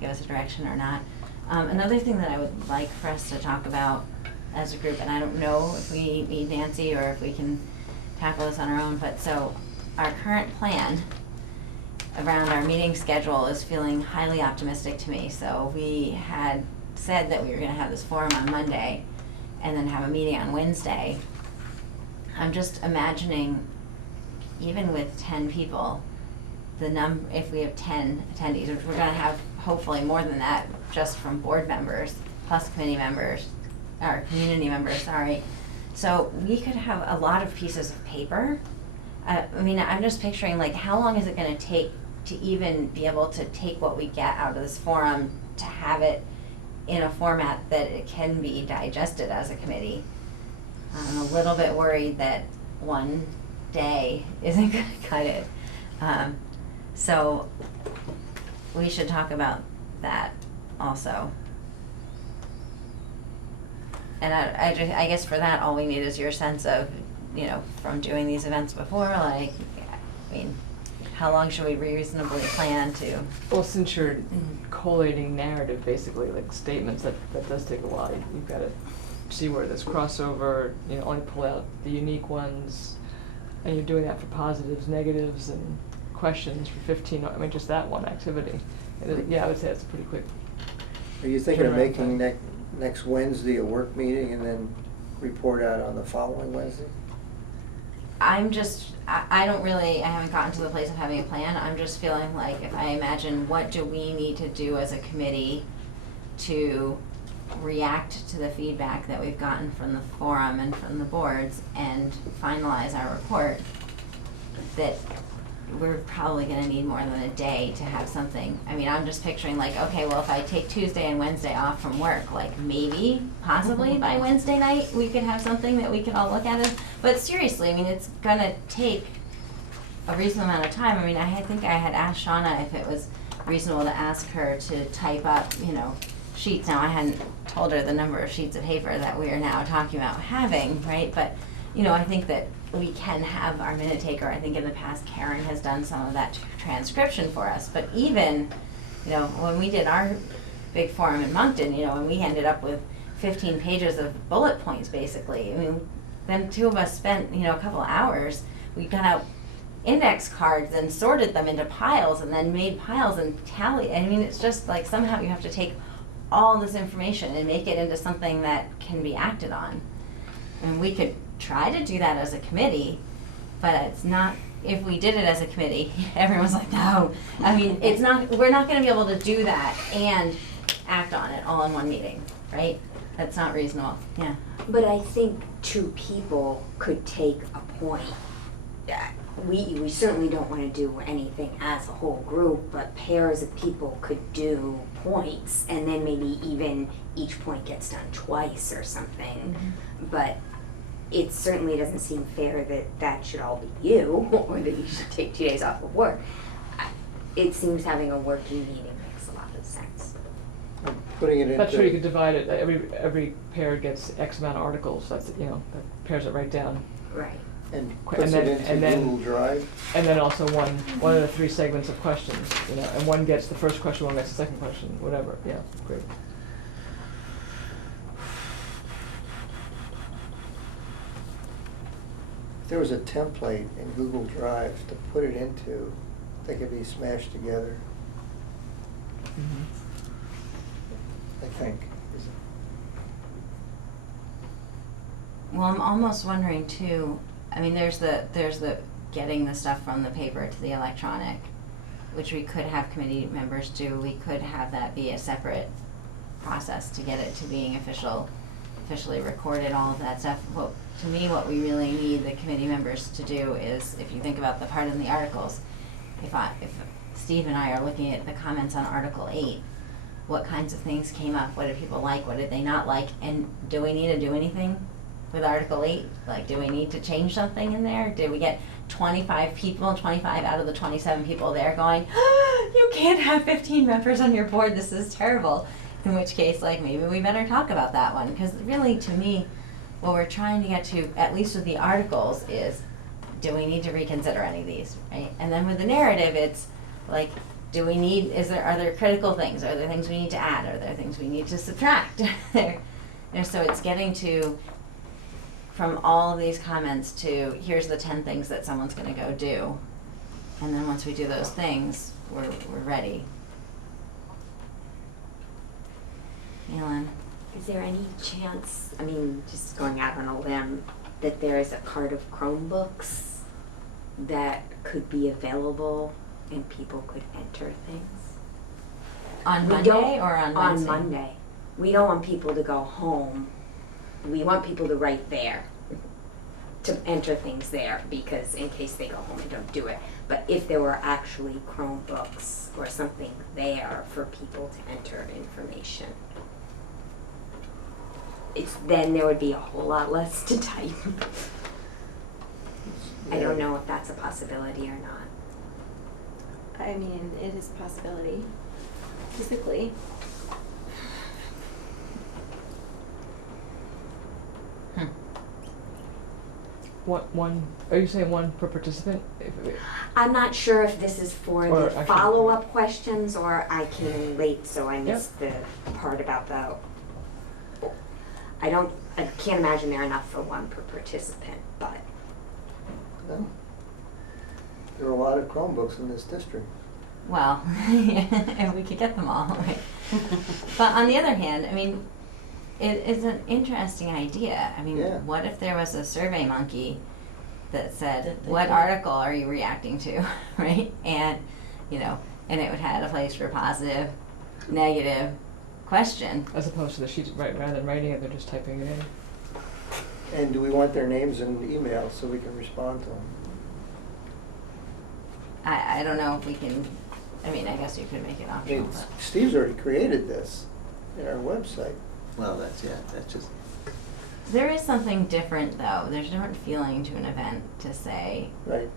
give us a direction or not. Another thing that I would like for us to talk about as a group, and I don't know if we need Nancy or if we can tackle this on our own, but so our current plan around our meeting schedule is feeling highly optimistic to me. So we had said that we were gonna have this forum on Monday and then have a meeting on Wednesday. I'm just imagining, even with 10 people, if we have 10 attendees, which we're gonna have hopefully more than that, just from board members, plus committee members, or community members, sorry. So we could have a lot of pieces of paper. I mean, I'm just picturing, like, how long is it gonna take to even be able to take what we get out of this forum to have it in a format that it can be digested as a committee? I'm a little bit worried that one day isn't gonna cut it. So we should talk about that also. And I guess for that, all we need is your sense of, from doing these events before, like, I mean, how long should we reasonably plan to? Well, since you're collating narrative, basically, like statements, that does take a while. You've got to see where there's crossover, only pull out the unique ones, and you're doing that for positives, negatives, and questions for 15, I mean, just that one activity. Yeah, I would say it's pretty quick. Are you thinking of turnaround making time. next Wednesday a work meeting and then report out on the following Wednesday? I haven't gotten to the place of having a plan. I'm just feeling like, if I imagine, what do we need to do as a committee to react to the feedback that we've gotten from the forum and from the boards and finalize our report, that we're probably gonna need more than a day to have something. I mean, I'm just picturing, like, okay, well, if I take Tuesday and Wednesday off from work, like, maybe, possibly by Wednesday night, we could have something that we could all look at. But seriously, I mean, it's gonna take a reasonable amount of time. I mean, I think I had asked Shauna if it was reasonable to ask her to type up, sheets. Now, I hadn't told her the number of sheets of paper that we are now talking about having, right? But, I think that we can have our minute taker. I think in the past Karen has done some of that transcription for us. But even, when we did our big forum in Moncton, and we ended up with 15 pages of bullet points, basically. I mean, then two of us spent, a couple of hours. We got out index cards and sorted them into piles and then made piles and tally. I mean, it's just like somehow you have to take all this information and make it into something that can be acted on. And we could try to do that as a committee, but it's not, if we did it as a committee, everyone's like, no. I mean, we're not gonna be able to do that and act on it all in one meeting, right? That's not reasonable, yeah. But I think 2 people could take a point. We certainly don't want to do anything as a whole group, but pairs of people could do points, and then maybe even each point gets done twice or something. But it certainly doesn't seem fair that should all be you, or that you should take 2 days off of work. It seems having a working meeting makes a lot of sense. Putting it into. That's true, you could divide it, every pair gets X amount of articles, that pairs it right down. Right. And And puts then- it into and then- Google Drive. And then also one of the 3 segments of questions, and one gets the first question, one gets the second question, whatever, yeah, great. If there was a template in Google Drive to put it into, they could be smashed together, I think. Well, I'm almost wondering too, I mean, there's the getting the stuff from the paper to the electronic, which we could have committee members do. We could have that be a separate process to get it to being officially recorded, all of that stuff. To me, what we really need the committee members to do is, if you think about the part in the articles, if Steve and I are looking at the comments on Article 8, what kinds of things came up? What did people like? What did they not like? And do we need to do anything with Article 8? Like, do we need to change something in there? Did we get 25 out of the 27 people there going, you can't have 15 members on your board, this is terrible. In which case, like, maybe we better talk about that one. Because really, to me, what we're trying to get to, at least with the articles, is, do we need to reconsider any of these, right? And then with the narrative, it's like, are there critical things? Are there things we need to add? Are there things we need to subtract? So it's getting to, from all of these comments to, here's the 10 things that someone's gonna go do. And then once we do those things, we're ready. Elin? Is there any chance, I mean, just going out on a limb, that there is a cart of Chromebooks that could be available and people could enter things? On We Monday don't- or on Wednesday? On Monday. We don't want people to go home. We want people to write there, to enter things there, because in case they go home and don't do it. But if there were actually Chromebooks or something there for people to enter information, then there would be a whole lot less to type. I don't know if that's a possibility or not. I mean, it is a possibility, physically. Are you saying one per participant? I'm not sure if this is for Or the actually- follow-up questions, or I came in late, so I missed the part about the, I can't imagine there are enough for one per participant, but. No. There are a lot of Chromebooks in this district. Well, and we could get them all, right? But on the other hand, I mean, it is an interesting idea. I mean, Yeah. what if there was a survey monkey that said, That they what could- article are you reacting to, right? And, and it would have a place for positive, negative question. As opposed to the sheets, right, rather than writing it, they're just typing it in. And do we want their names and emails so we can respond to them? I don't know if we can, I mean, I guess you could make it I optional, mean, but. Steve's already created this in our website. Well, that's just, There is something different, though. There's a different feeling to an event to say, Right.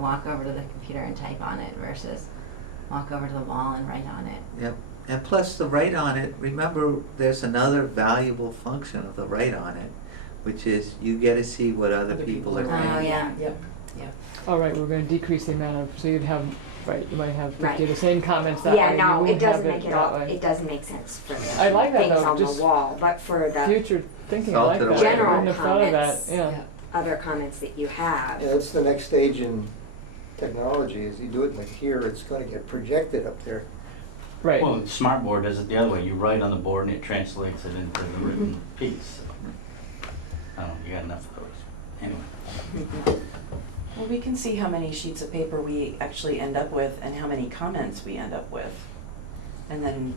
walk over to the computer and type on it versus walk over to the wall and write on it. yep. And plus the write on it, remember, there's another valuable function of the write on it, which is you get to see what other people are Oh, thinking. yeah. Yep, yep. Oh, right, we're gonna decrease the amount of, so you'd have, right, you might have 50 Right. of the same comments that way. Yeah, you no, it wouldn't doesn't have make it that all, way. it doesn't make sense for the I like that, things though, on the just wall, but for the Future thinking, I like Thought that. it away. I general wouldn't have thought of that, comments, yeah. other comments that you have. Yeah, that's the next stage in technology, is you do it like here, it's gonna get projected up there. Right. Well, Smartboard does it the other way. You write on the board and it translates it into the written piece. I don't know, you got enough of those. Anyway. Well, we can see how many sheets of paper we actually end up with and how many comments we end up with. And then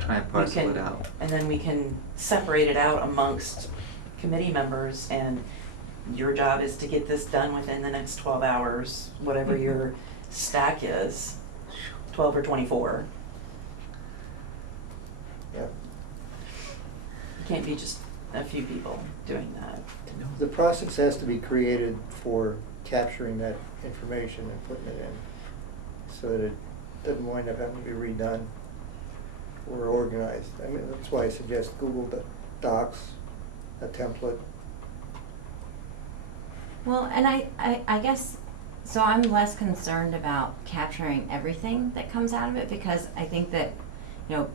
Try and we parcel can, it out. and then we can separate it out amongst committee members, and your job is to get this done within the next 12 hours, whatever your stack is, 12 or 24. Yeah. It can't be just a few people doing that. The process has to be created for capturing that information and putting it in, so that it doesn't wind up having to be redone or organized. I mean, that's why I suggest Google Docs, a template. Well, and I guess, so I'm less concerned about capturing everything that comes out of it, because I think that,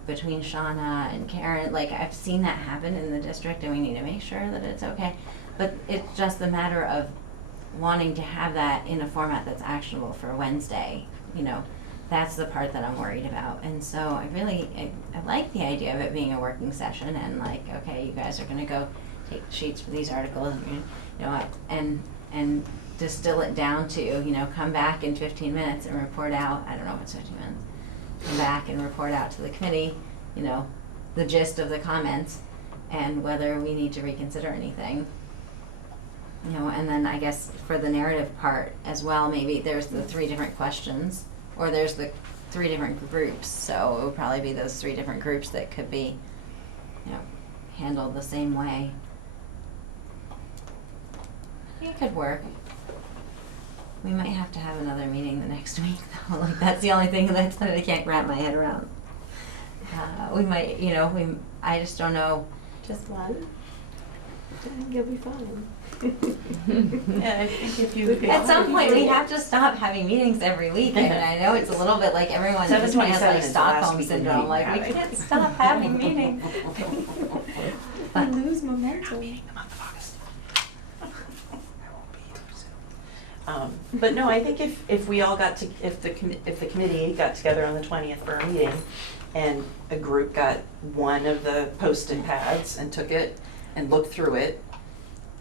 between Shauna and Karen, like, I've seen that happen in the district, and we need to make sure that it's okay. But it's just a matter of wanting to have that in a format that's actionable for Wednesday, that's the part that I'm worried about. And so I like the idea of it being a working session, and like, okay, you guys are gonna go take sheets for these articles, and distill it down to, come back in 15 minutes and report out, I don't know if it's 15 minutes, come back and report out to the committee, the gist of the comments and whether we need to reconsider anything. And then I guess for the narrative part as well, maybe there's the 3 different questions, or there's the 3 different groups. So it would probably be those 3 different groups that could be, handled the same way. I think it could work. We might have to have another meeting the next week, though. Like, that's the only thing that I can't wrap my head around. We might, I just don't know. Just one? I think you'll be fine. Yeah, I think if you. At some point, we have to stop having meetings every week, and I know it's a little bit like everyone just has 7/27 like is the last Stockholm week of syndrome, meeting like we having. can't stop having meetings. We lose momentum. But no, I think if we all got to, if the committee got together on the 20th for a meeting, and a group got one of the post-it pads and took it and looked through it,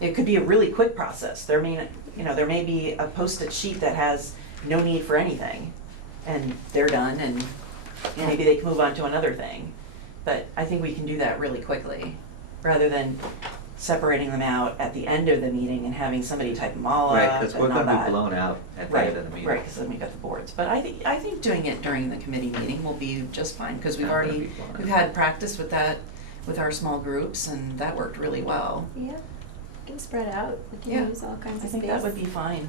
it could be a really quick process. There may be a post-it sheet that has no need for anything, and they're done, and maybe they can move on to another thing. But I think we can do that really quickly, rather than separating them out at the end of the meeting and having somebody type them all Right, up because and we're all gonna be that. blown out at the Right, end of the meeting. right, because then we got the boards. But I think doing it during the committee meeting will be just fine, because Not gonna be blown we've out. had practice with that, with our small groups, and that worked really well. Yeah, we can spread out, we can Yeah. use all kinds I of space. think that would be fine.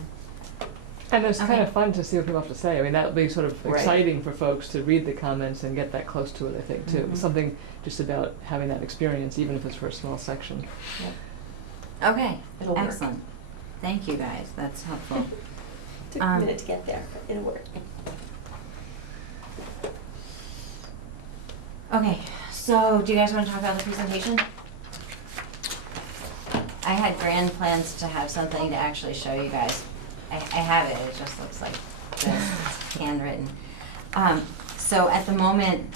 And it's kind Okay. of fun to see what people have to say. I mean, that'll be sort of Right. exciting for folks to read the comments and get that close to it, I think, too. Mhm. Something just about having that experience, even if it's for a small section. Okay, It'll work. excellent. Thank you guys, that's helpful. Took a minute to get there, but it'll work. Okay, so do you guys want to talk about the presentation? I had grand plans to have something to actually show you guys. I have it, it just looks like this, it's handwritten. So at the moment,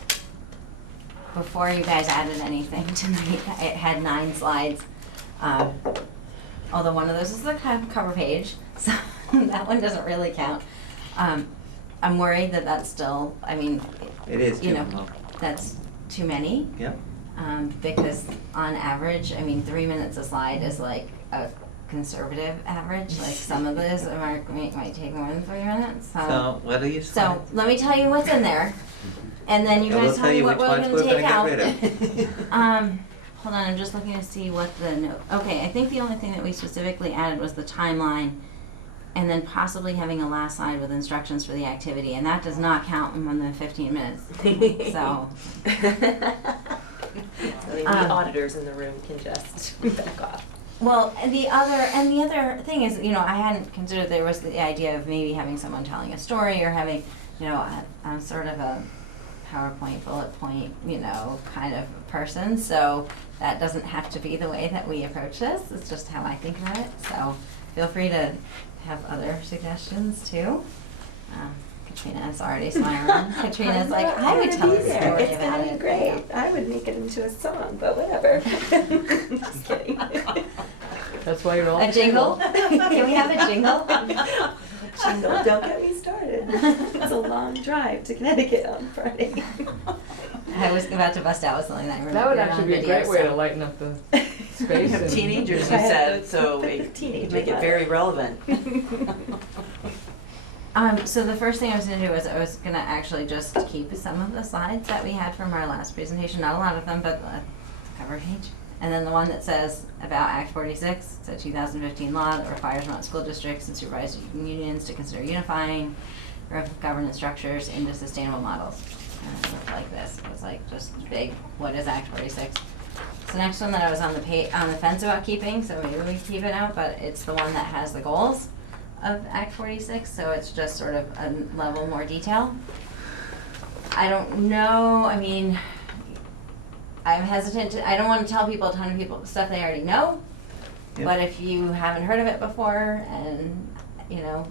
before you guys added anything tonight, it had 9 slides. Although one of those is the cover page, so that one doesn't really count. I'm worried that that's still, I mean, It is you too know, long. that's too many. Yep. Because on average, I mean, 3 minutes a slide is like a conservative average. Like some of those might take more than 3 minutes. So what are you saying? So let me tell you what's in there, and then you And we'll guys tell me what which we're ones gonna we're take out. gonna get rid of. Hold on, I'm just looking to see what the note. Okay, I think the only thing that we specifically added was the timeline, and then possibly having a last slide with instructions for the activity, and that does not count in more than 15 minutes. So. So the auditors in the room can just back off. Well, and the other thing is, you know, I hadn't considered there was the idea of maybe having someone telling a story or having, you know, I'm sort of a PowerPoint bullet point, you know, kind of person. So that doesn't have to be the way that we approach this. It's just how I think about it. So feel free to have other suggestions too. Katrina's already smiling. Katrina's like, I would tell a story about it. It's gonna be great. I would make it into a song, but whatever. Just kidding. That's why you're all. A jingle? Can we have a jingle? Jingle, don't get me started. It's a long drive to Connecticut on Friday. I was about to bust out with something that I remember That would on actually be a video, great way so- to lighten up the space. We have and- teenagers, you I have said, the so it teenager could make it vibe. very relevant. So the first thing I was gonna do was I was gonna actually just keep some of the slides that we had from our last presentation, not a lot of them, but the cover page. And then the one that says about Act 46, it's a 2015 law that requires Mountain school districts and supervisory unions to consider unifying governance structures into sustainable models. And it looked like this. It was like just big, what is Act 46? The next one that I was on the fence about keeping, so maybe we keep it out, but it's the one that has the goals of Act 46, so it's just sort of a level more detail. I don't know, I mean, I'm hesitant to, I don't want to tell people a ton of people stuff they already know, Yep. but if you haven't heard of it before and, you know,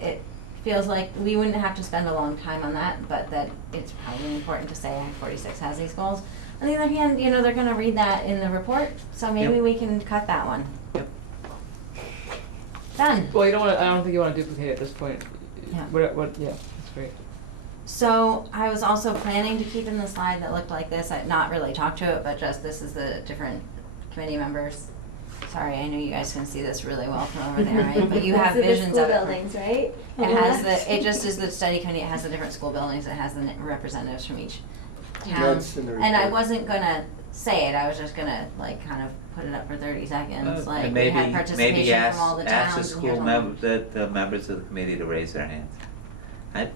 it feels like we wouldn't have to spend a long time on that, but that it's probably important to say Act 46 has these goals. On the other hand, you know, they're gonna read that in the report, so maybe Yep. we can cut that one. Yep. Done. Well, you don't want. I don't think you want to duplicate at this point. Yeah. Yeah, that's great. So I was also planning to keep in the slide that looked like this. I'd not really talked to it, but just this is the different committee members. Sorry, I know you guys can see this really well from over there, right? But you have Those are the visions school of it. buildings, right? It has it just is the study committee. It has the different school buildings. It has the representatives from each town. That's in the And I report. wasn't gonna say it. I was just gonna like kind of put it up for 30 seconds. Like And we had maybe participation from all the ask towns. the and here's school all the members of the committee to raise their hands.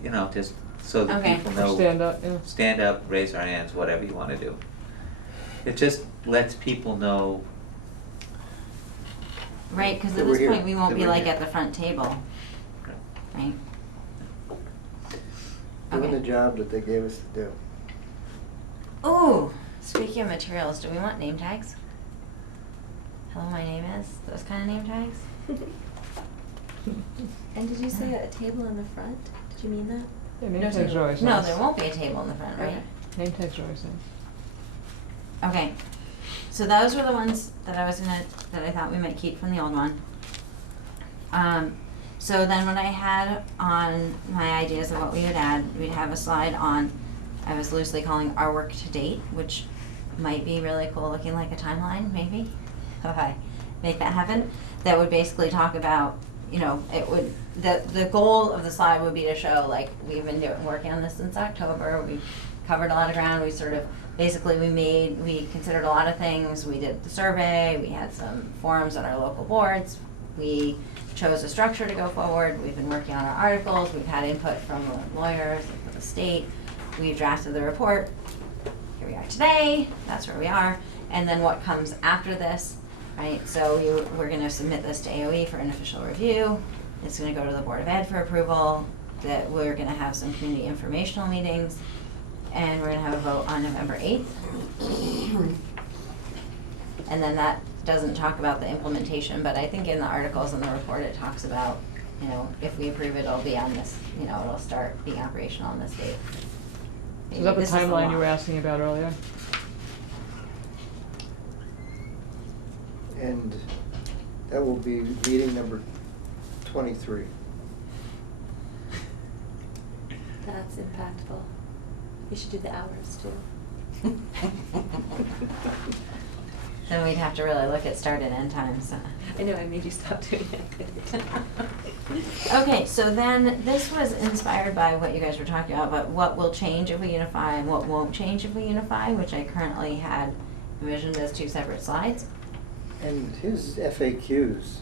You know, just so that Okay. people Or know. stand up. Yeah. Stand up, raise their hands, whatever you want to do. It just lets people know Right, because That at we're this here. point, we won't That be we're like here. at the front table, right? Doing Okay. the job that they gave us to do. Ooh, speaking of materials, do we want name tags? Hello, my name is, those kind of name tags? And did you say a table in the front? Did you mean that? Yeah, name No tags table. are always No, nice. there won't be a table in the front, right? Okay. Name tags are always nice. Okay, so those were the ones that I thought we might keep from the old one. So then what I had on my ideas of what we would add, we'd have a slide on, I was loosely calling our work to date, which might be really cool, looking like a timeline, maybe, if I make that happen. That would basically talk about, the goal of the slide would be to show, like, we've been working on this since October, we've covered a lot of ground, we considered a lot of things, we did the survey, we had some forums on our local boards, we chose a structure to go forward, we've been working on our articles, we've had input from the lawyers, from the state, we've drafted the report, here we are today, that's where we are, and then what comes after this, right? So we're gonna submit this to AOE for an official review, it's gonna go to the Board of Ed for approval, that we're gonna have some community informational meetings, and we're gonna have a vote on November 8th. And then that doesn't talk about the implementation, but I think in the articles in the report, it talks about, if we approve it, it'll be on this, it'll start being operational on this date. So is that the This is a timeline you were lot. asking about earlier? And that will be meeting number 23. That's impactful. You should do the hours too. Then we'd have to really look at start and end times. I know, I made you stop doing it. Okay, so then this was inspired by what you guys were talking about, but what will change if we unify and what won't change if we unify, which I currently had envisioned as 2 separate slides. And his FAQs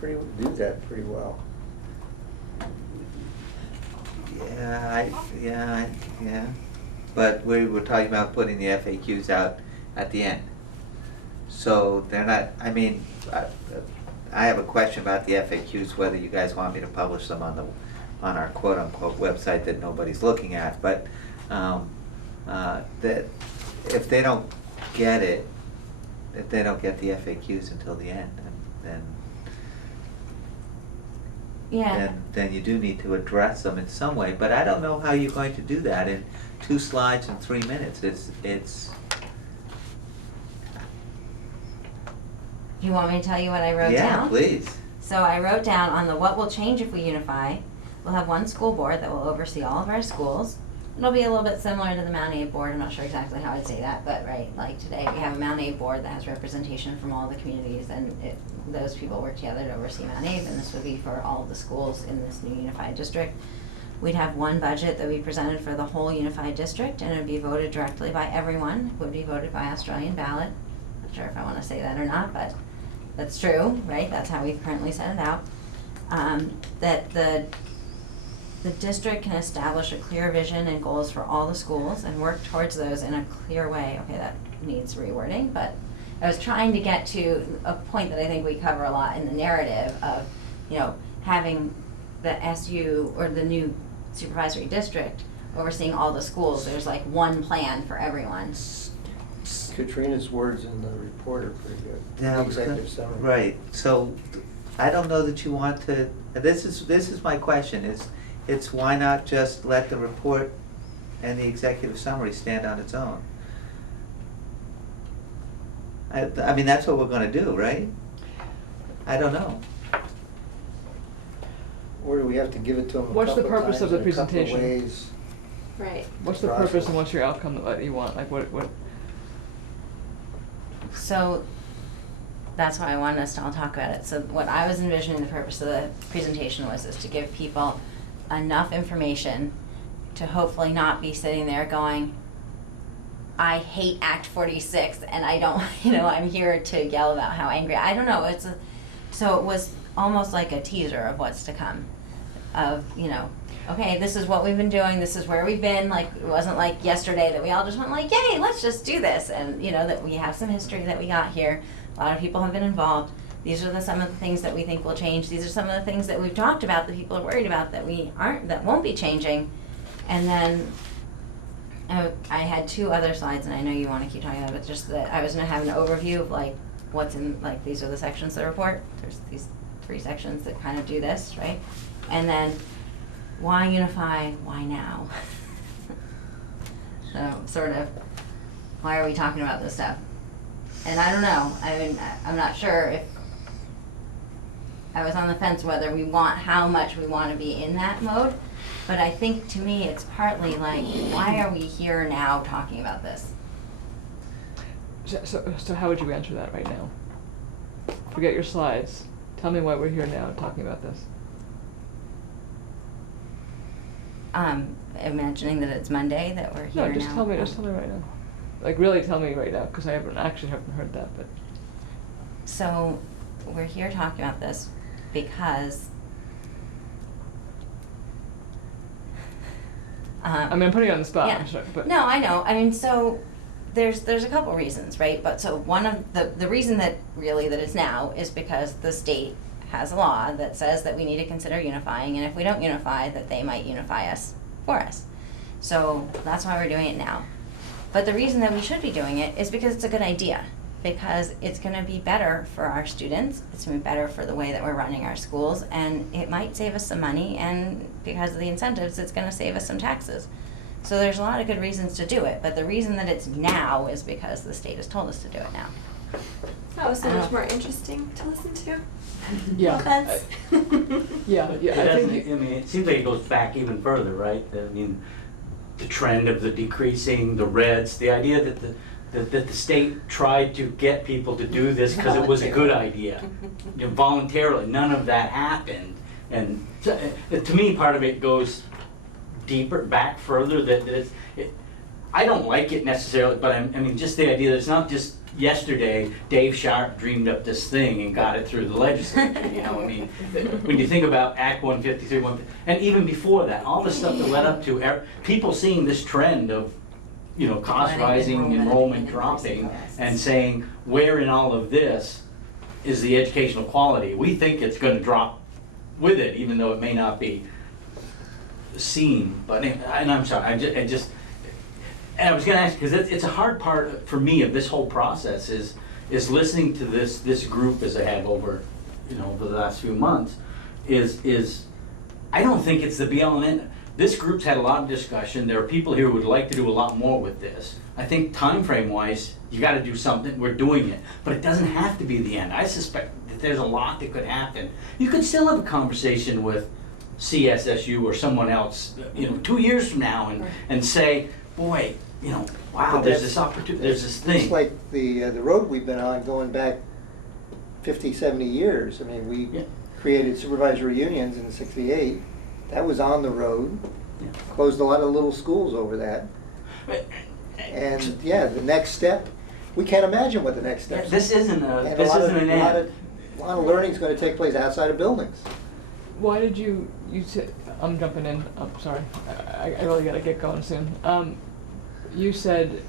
do that pretty well. Yeah. But we were talking about putting the FAQs out at the end. So they're not, I have a question about the FAQs, whether you guys want me to publish them on our quote-unquote website that nobody's looking at, but that if they don't get it, if they don't get the FAQs until the end, Yeah. then you do need to address them in some way, but I don't know how you're going to do that in 2 slides in 3 minutes. It's Do you want me to tell you what I wrote down? Yeah, please. So I wrote down on the what will change if we unify, we'll have one school board that will oversee all of our schools. It'll be a little bit similar to the Mount Abe board, I'm not sure exactly how I'd say that, but right, like today, we have a Mount Abe board that has representation from all the communities, and those people work together to oversee Mount Abe, and this would be for all of the schools in this new unified district. We'd have one budget that we presented for the whole unified district, and it would be voted directly by everyone, it would be voted by Australian ballot. Not sure if I wanna say that or not, but that's true, right? That's how we've currently set it out. That the district can establish a clear vision and goals for all the schools and work towards those in a clear way. Okay, that needs rewording, but I was trying to get to a point that I think we cover a lot in the narrative of, having the SU or the new supervisory district overseeing all the schools. There's like one plan for everyone. Katrina's words in the report are pretty good. Yeah, The executive summary. Right, so I don't know that you want to, this is my question, it's why not just let the report and the executive summary stand on its own? I mean, that's what we're gonna do, right? I don't know. Or do we have to give it to them a What's the couple purpose times of the in a couple of presentation? ways? Right. What's the Process. purpose and what's your outcome that you want? Like what? So that's why I wanted us to all talk about it. So what I was envisioning the purpose of the presentation was is to give people enough information to hopefully not be sitting there going, I hate Act 46 and I don't, I'm here to yell about how angry. I don't know. So it was almost like a teaser of what's to come. of, you know, okay, this is what we've been doing, this is where we've been, like, it wasn't like yesterday that we all just went like, yay, let's just do this, and, you know, that we have some history that we got here, a lot of people have been involved, these are some of the things that we think will change, these are some of the things that we've talked about that people are worried about that won't be changing, and then I had 2 other slides, and I know you want to keep talking about it, but just that I was going to have an overview of like what's in, like, these are the sections of the report. There's these 3 sections that kind of do this, right? And then why unify, why now? So sort of, why are we talking about this stuff? And I don't know, I mean, I'm not sure if, I was on the fence whether how much we want to be in that mode. But I think, to me, it's partly like, why are we here now talking about this? So how would you answer that right now? Forget your slides. Tell me why we're here now talking about this. Imagining that it's Monday, that we're here now. No, just tell me right now. Like, really tell me right now, because I haven't heard that, but. So, we're here talking about this because I mean, I'm putting you on the spot, yeah. I'm sorry, but. No, I know. I mean, so there's a couple reasons, right? But so one of the reason that it's now is because the state has a law that says that we need to consider unifying, and if we don't unify, that they might unify us for us. So that's why we're doing it now. But the reason that we should be doing it is because it's a good idea. Because it's going to be better for our students, it's going to be better for the way that we're running our schools, and it might save us some money, and because of the incentives, it's going to save us some taxes. So there's a lot of good reasons to do it, but the reason that it's now is because the state has told us to do it now. That was so much more interesting to listen to. Yeah. No offense. Yeah, It I doesn't, think. I mean, it seems like it goes back even further, right? I mean, the trend of the decreasing, the reds, the idea that the state tried to get people to do this because it was a good idea. You know, voluntarily, none of that happened. And to me, part of it goes deeper, back further, I don't like it necessarily, but I mean, just the idea that it's not just yesterday, Dave Sharp dreamed up this thing and got it through the legislature, you know, I mean, when you think about Act 153, and even before that, all the stuff that led up to people seeing this trend of, you know, cost rising, enrollment dropping, and saying, where in all of this is the educational quality? We think it's going to drop with it, even though it may not be seen. But, and I'm sorry, I just and I was going to ask, because it's a hard part for me of this whole process is listening to this group as I have over, you know, over the last few months, is I don't think it's the be all and end. This group's had a lot of discussion. There are people here who would like to do a lot more with this. I think time frame wise, you got to do something. We're doing it, but it doesn't have to be the end. I suspect that there's a lot that could happen. You could still have a conversation with CSSU or someone else, you know, 2 years from now, and say, boy, you know, wow, But there's that's- this opportunity, there's this thing. It's like the road we've been on going back 50, 70 years. I mean, we Yeah. created supervisory unions in '68. That was on the road. Yeah. Closed a lot of little schools over that. And yeah, the next step, we can't imagine what the next step is. This isn't And this isn't an a end. lot of learning is going to take place outside of buildings. Why did you said, I'm jumping in, I'm sorry, I really gotta get going soon. You said,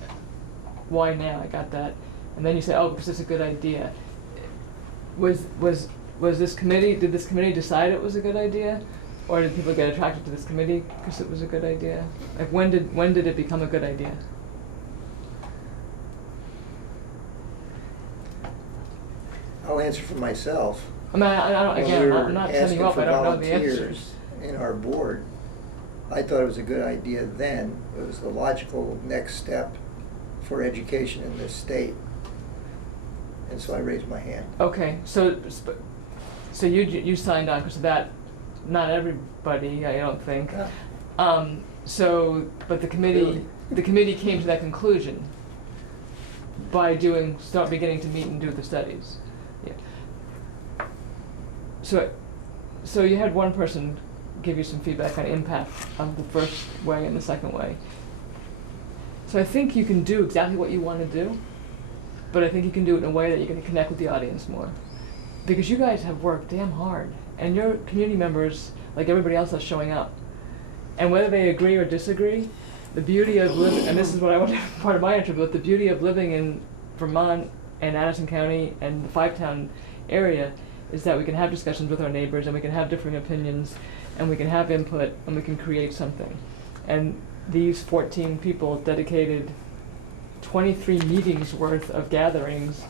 why now, I got that, and then you said, oh, because it's a good idea. Was this committee, did this committee decide it was a good idea? Or did people get attracted to this committee because it was a good idea? Like, when did it become a good idea? I'll answer for myself. I mean, I don't, When again, we were I'm not setting asking you up, for I don't know the volunteers answers. in our board, I thought it was a good idea then. It was the logical next step for education in this state. And so I raised my hand. Okay, so you signed on because of that. Not everybody, I don't think. Yeah. But the committee, Really? the committee came to that conclusion by beginning to meet and do the studies. Yeah. So you had one person give you some feedback on impact of the first way and the second way. So I think you can do exactly what you want to do, but I think you can do it in a way that you're going to connect with the audience more. Because you guys have worked damn hard, and your community members like everybody else that's showing up. And whether they agree or disagree, the beauty of living, and this is what I want to part of my intro, but the beauty of living in Vermont and Addison County and the five-town area is that we can have discussions with our neighbors and we can have differing opinions and we can have input and we can create something. And these 14 people dedicated 23 meetings worth of gatherings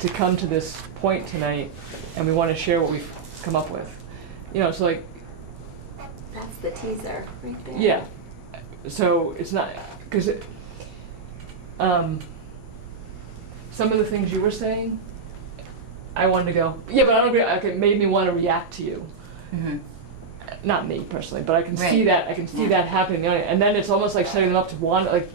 to come to this point tonight, and we want to share what we've come up with. You know, it's like, That's the teaser right there. yeah. So it's not, because some of the things you were saying, I wanted to go, yeah, but I don't agree, like, it made me want to react to you. Mhm. Not me personally, but I can see Right. that, I can see Yeah. that happening. And then it's almost like setting them up to want, like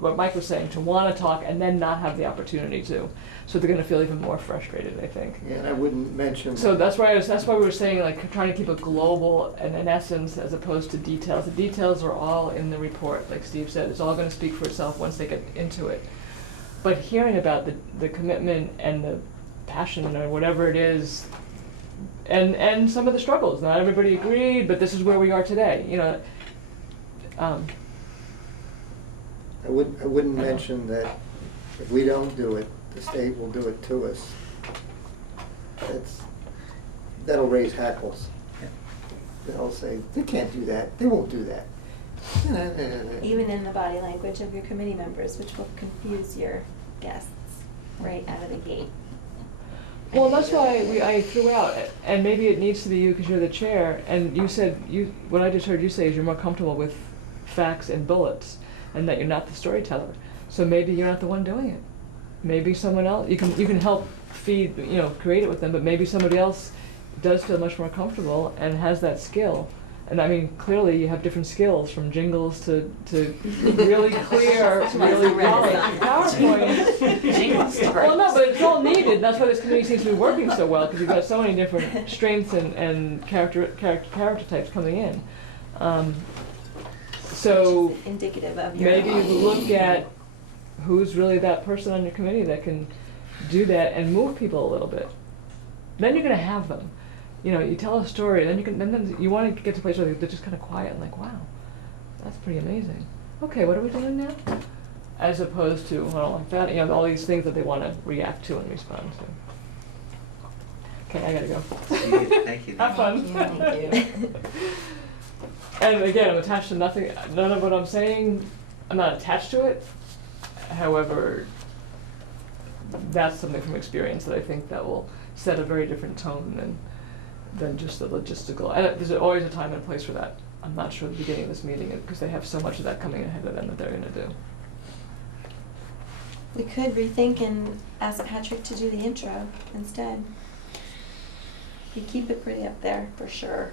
what Mike was saying, to want to talk and then not have the opportunity to. So they're going to feel even more frustrated, I think. Yeah, and I wouldn't mention. So that's why we were saying, like, trying to keep it global and in essence as opposed to details. The details are all in the report, like Steve said. It's all going to speak for itself once they get into it. But hearing about the commitment and the passion or whatever it is, and some of the struggles. Not everybody agreed, but this is where we are today. You know. I wouldn't mention that if we don't do it, the state will do it to us. That'll raise hackles. They'll say, they can't do that, they won't do that. Even in the body language of your committee members, which will confuse your guests right out of the gate. Well, that's why I threw out, and maybe it needs to be you because you're the chair, and you said, what I just heard you say is you're more comfortable with facts and bullets, and that you're not the storyteller. So maybe you're not the one doing it. Maybe someone else, you can help feed, create it with them, but maybe somebody else does feel much more comfortable and has that skill. And I mean, clearly you have different skills, from jingles to really clear, really polished PowerPoints. Jingles are Well, no, but it's all needed. That's why this community seems to be working so well, because you've got so many different strengths and character types coming in. So Indicative of your. maybe look at who's really that person on your committee that can do that and move people a little bit. Then you're going to have them. You tell a story, then then you want to get to a place where they're just kind of quiet and like, wow, that's pretty amazing. Okay, what are we doing now? As opposed to, well, I'm fat, all these things that they want to react to and respond to. Okay, I gotta go. Thank you. Have fun. Thank you. And again, I'm attached to nothing, none of what I'm saying, I'm not attached to it. However, that's something from experience that I think that will set a very different tone than just the logistical. And there's always a time and a place for that. I'm not sure at the beginning of this meeting, because they have so much of that coming ahead of them that they're gonna do. We could rethink and ask Patrick to do the intro instead. You keep it pretty up there for sure.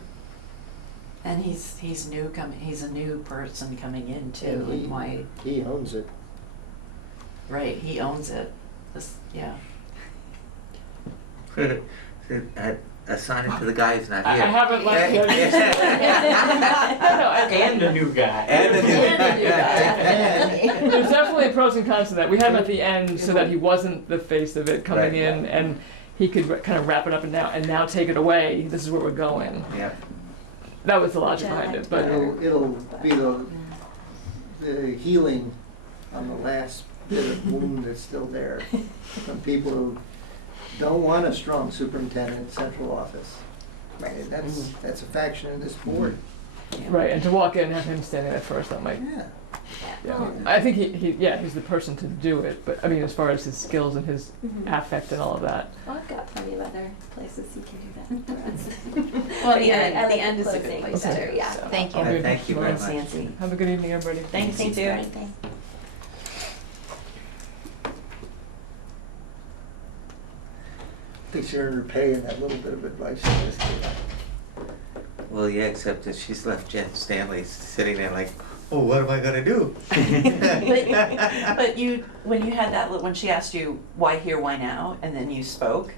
And he's new coming. He's a new person coming in too. And why? He owns it. Right, he owns it. Yeah. Assign it to the guy who's not I here. haven't left yet. And a new guy. And a new guy. There's definitely pros and cons to that. We had him at the end so that he wasn't the face of it coming Right. in, and he could kind of wrap it up and now take it away. This is where we're going. Yeah. That was the logic behind it, but It'll be the healing on the last bit of wound that's still there from people who don't want a strong superintendent in central office. Right. That's a faction in this board. right. And to walk in and have him standing there first, that might. Yeah. Yeah. I think he's the person to do it. But I mean, as far as his skills and his affect and all of that. Well, I've got plenty of other places you can do that for us. Well, But the yeah, end- I the like end is a good closing place better, too, yeah. so. Thank you. Okay. Thank you very Thanks, much. Nancy. Have a good evening, everybody. Thanks, you Thanks, too. Dorothy. I think she earned her pay in that little bit of advice she just gave. Well, yeah, except that she's left Jen Stanley sitting there like, oh, what am I gonna do? But when you had when she asked you why here, why now, and then you spoke,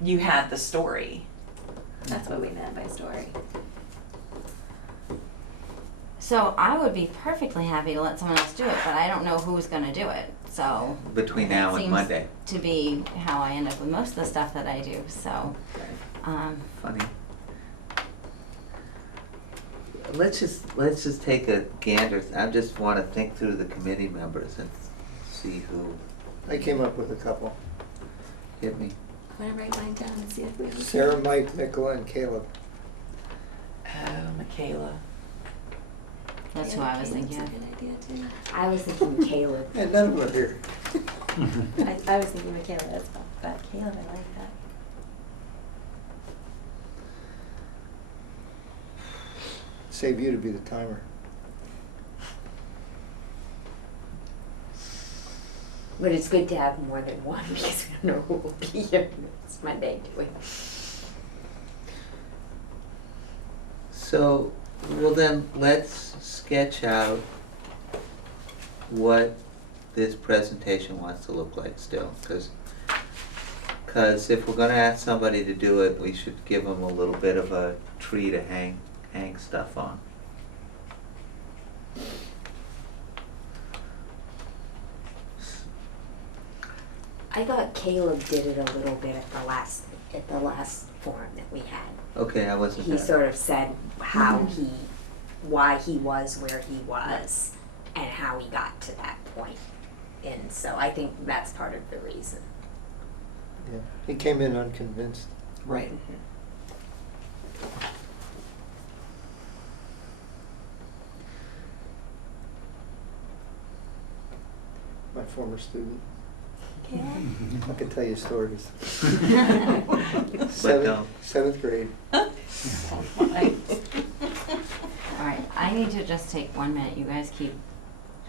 you had the story. That's what we meant by story. So I would be perfectly happy to let someone else do it, but I don't know who's gonna do it, so. Between that now and seems Monday. to be how I end up with most of the stuff that I do, so. Funny. let's just take a gander. I just wanna think through the committee members and see who I came up with a couple. hit me. I'm gonna write mine down and see if we have. Sarah, Mike, Nicola, and Caleb. Oh, Michaela. That's who Yeah, I was Caleb's thinking a of. good idea too. I was thinking Caleb. And none of them are here. I was thinking Michaela as well, but Caleb, I like that. Save you to be the timer. But it's good to have more than one because we don't know who will be here next Monday doing. So, well then, let's sketch out what this presentation wants to look like still, cause if we're gonna ask somebody to do it, we should give them a little bit of a tree to hang stuff on. I thought Caleb did it a little bit at the last forum that we had. Okay, I wasn't He there. sort of said why he was where he was and how he got to that point. And so I think that's part of the reason. Yeah. He came in unconvinced. Right. My former student. Caleb? I can tell you stories. But don't. Seventh grade. All right, I need to just take 1 minute. You guys keep Go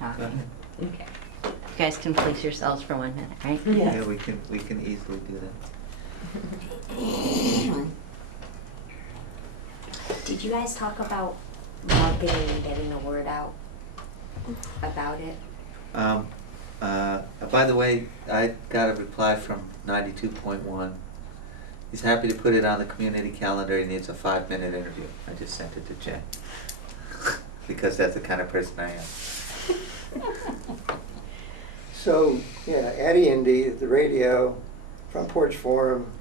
talking. ahead. Okay. You guys can police yourselves for 1 minute, right? Yeah. Yeah, we can easily do that. Did you guys talk about marketing and getting the word out about it? By the way, I got a reply from 92.1. He's happy to put it on the community calendar. He needs a 5-minute interview. I just sent it to Jen. Because that's the kind of person I am. So, yeah, Addie Indy, the radio, Front Porch Forum,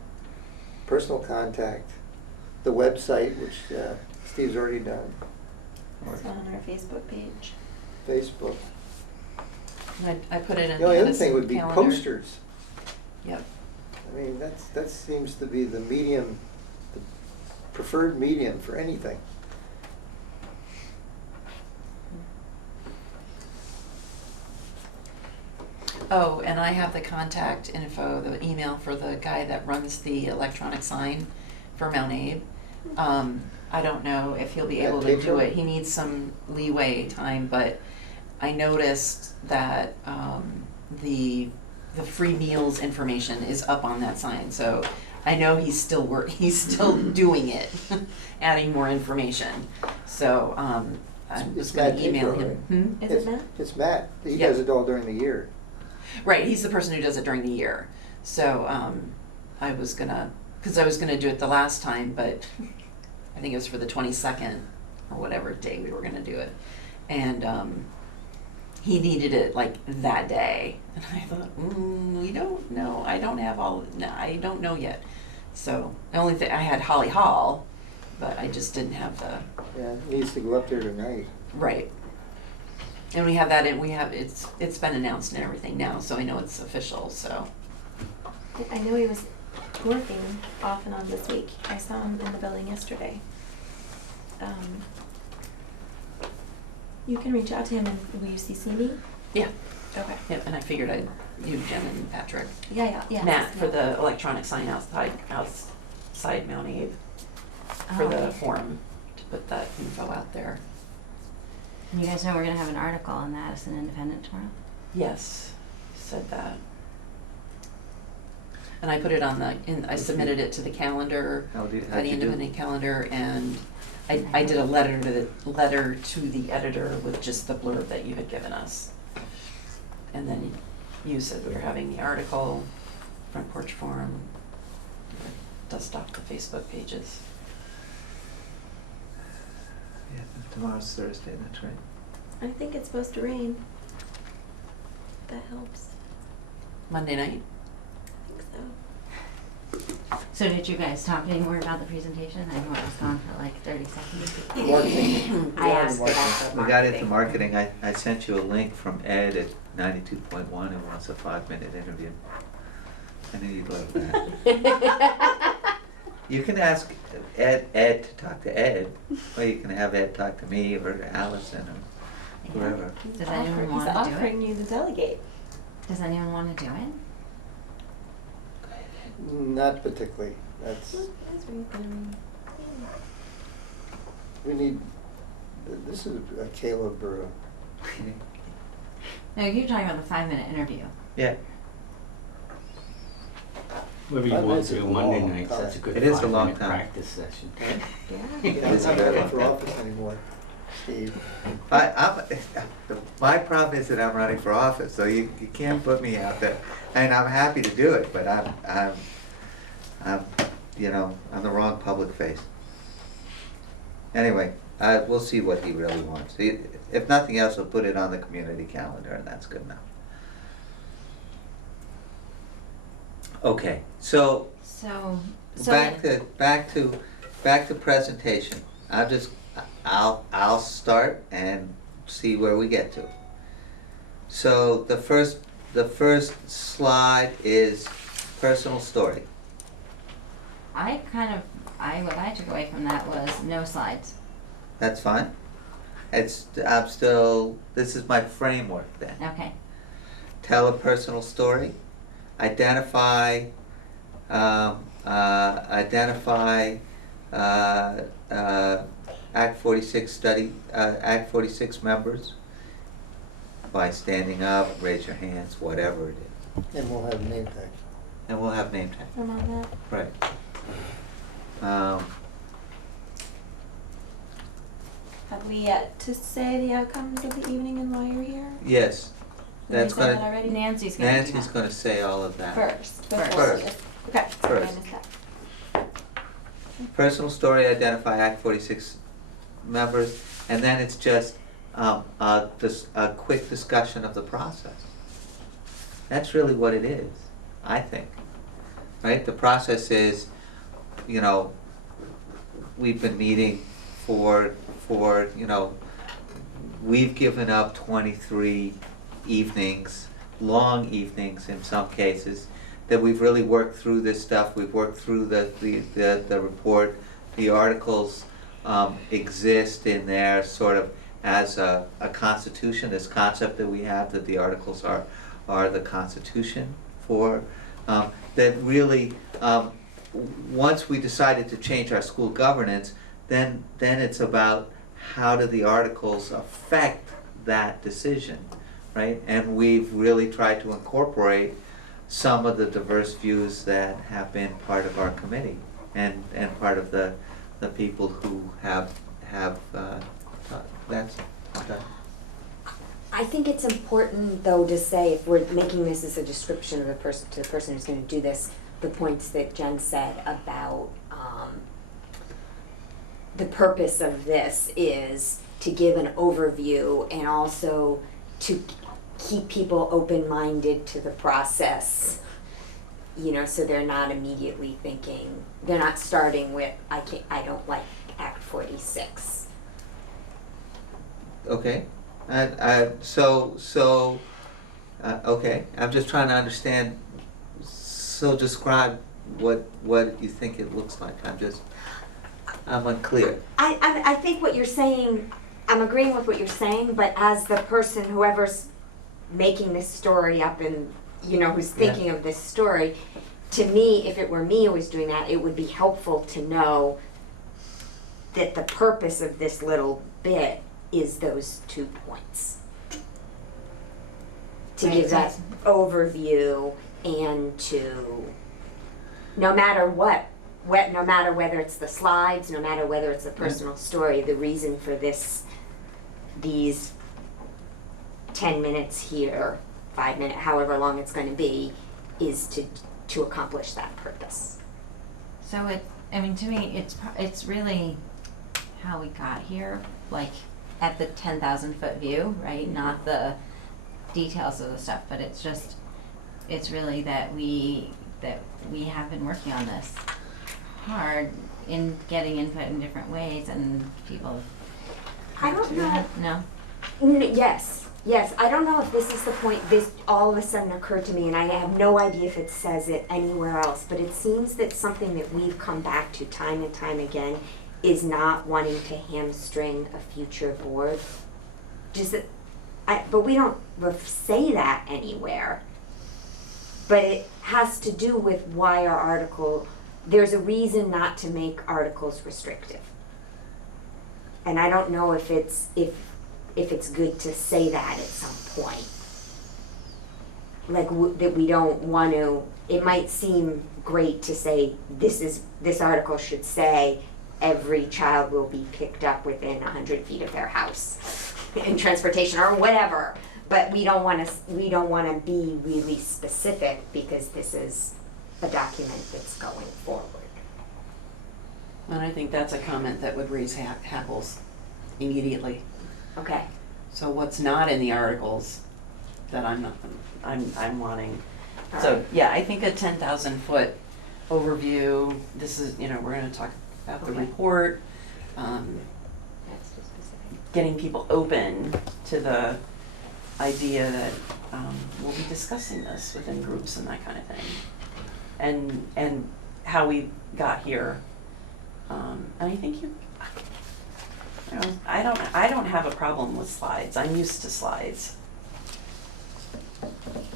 personal contact, the website, which Steve's already done, It's on our Facebook page. Facebook. I put it in The only other Edison thing would be calendar. posters. Yep. I mean, that seems to be the medium, the preferred medium for anything. Oh, and I have the contact info, the email for the guy that runs the electronic sign for Mount Abe. I don't know if he'll be That able to do paper? it. He needs some leeway time, but I noticed that the free meals information is up on that sign, so I know he's still doing it, adding more information. So I'm It's just gonna Matt email Tinker, him. right? Hmm? Is it Matt? It's Matt. He Yeah. does it all during the year. Right, he's the person who does it during the year. So I was gonna do it the last time, but I think it was for the 22nd or whatever day we were gonna do it. And he needed it like that day. And I thought, we don't know. I don't know yet. So the only thing, I had Holly Hall, but I just didn't have the, Yeah, it needs to go up there tonight. right. And we have that in, it's been announced and everything now, so I know it's official, so. I know he was working off and on this week. I saw him in the building yesterday. You can reach out to him and will you CC me? Yeah. Okay. Yep, and I figured you, Jen and Patrick. Yeah. Matt for the electronic sign outside Mount Abe for Oh, the okay. forum, to put that info out there. You guys know we're gonna have an article in the Addison Independent tomorrow? Yes, said that. And I put it on I submitted it to the calendar, How'd you the do? independent calendar, and I did a letter to the editor with just the blurb that you had given us. And then you said we were having the article, Front Porch Forum, dust off the Facebook pages. Yeah, tomorrow's Thursday, that's right. I think it's supposed to rain. That helps. Monday night? I think so. So did you guys talk any more about the presentation? I know it was gone for like 30 seconds. Marketing. I asked about the We got into marketing. marketing, I sent you a link from Ed at 92.1 and wants a 5-minute interview. I knew you'd love that. You can ask Ed to talk to Ed, or you can have Ed talk to me or Allison or whoever. He's Does anyone he's want to do it? offering you the delegate. Does anyone want to do it? Not particularly, we need, this is a Caleb or No, you're talking about the 5-minute interview. Yeah, Whatever you 5 want minutes to is do a Monday long nights, time. that's a good It is a long 5-minute time. practice session. I'm not running for office anymore, Steve. my problem is that I'm running for office, so you can't put me out there. And I'm happy to do it, but I'm the wrong public face. Anyway, we'll see what he really wants. If nothing else, we'll put it on the community calendar, and that's good enough. Okay, so So back to presentation. I'll start and see where we get to. So the first slide is personal story. what I took away from that was no slides. That's fine. This is my framework then. Okay. Tell a personal story. Identify Act 46 Act 46 members by standing up, raise your hands, whatever it is. And we'll have name tags. And we'll have name tags. Among that. Right. Have we yet to say the outcomes of the evening and why you're here? Yes. Did That's we say that gonna, already? Nancy's gonna do Nancy's that. gonna say all of that. First. before First. this. Okay. First. I missed that. Personal story, identify Act 46 members, and then it's just a quick discussion of the process. That's really what it is, I think. Right? The process is, we've been meeting for we've given up 23 evenings, long evenings in some cases, that we've really worked through this stuff. We've worked through the report. The articles exist in there sort of as a constitution, this concept that we have that the articles are the constitution for, that really, once we decided to change our school governance, then it's about how do the articles affect that decision, right? And we've really tried to incorporate some of the diverse views that have part of our committee and part of the people who have that's okay. I think it's important, though, to say, if we're making this as a description of the person, to the person who's gonna do this, the points that Jen said about, the purpose of this is to give an overview and also to keep people open-minded to the process, so they're not immediately thinking, they're not starting with, I don't like Act 46. Okay, okay, I'm just trying to understand, so describe what you think it looks like, I'm unclear. I think what you're saying, I'm agreeing with what you're saying, but as the person, whoever's making this story up and, who's thinking of this story, to me, if it were me who was doing that, it would be helpful to know that the purpose of this little bit is those 2 points. To Right, give so that overview and to, no matter what, no matter whether it's the slides, no matter whether it's a personal story, the reason for these 10 minutes here, 5 minutes, however long it's gonna be, is to accomplish that purpose. So to me, it's really how we got here, like at the 10,000 foot view, right? Not the details of the stuff, but it's really that we have been working on this hard in getting input in different ways and people. I don't know. No? Yes, I don't know if this is the point, this all of a sudden occurred to me, and I have no idea if it says it anywhere else, but it seems that something that we've come back to time and time again is not wanting to hamstring a future board. But we don't say that anywhere. But it has to do with why our article, there's a reason not to make articles restrictive. And I don't know if it's good to say that at some point. Like that we don't want to, it might seem great to say this article should say every child will be picked up within 100 feet of their house in transportation or whatever. But we don't want to be really specific because this is a document that's going forward. And I think that's a comment that would raise hackles immediately. Okay. So what's not in the articles that I'm wanting. So, yeah, I think a 10,000 foot overview, this is, we're gonna talk about the Okay. report, That's too specific. getting people open to the idea that we'll be discussing this within groups and that kind of thing. And how we got here. And I think I don't have a problem with slides. I'm used to slides.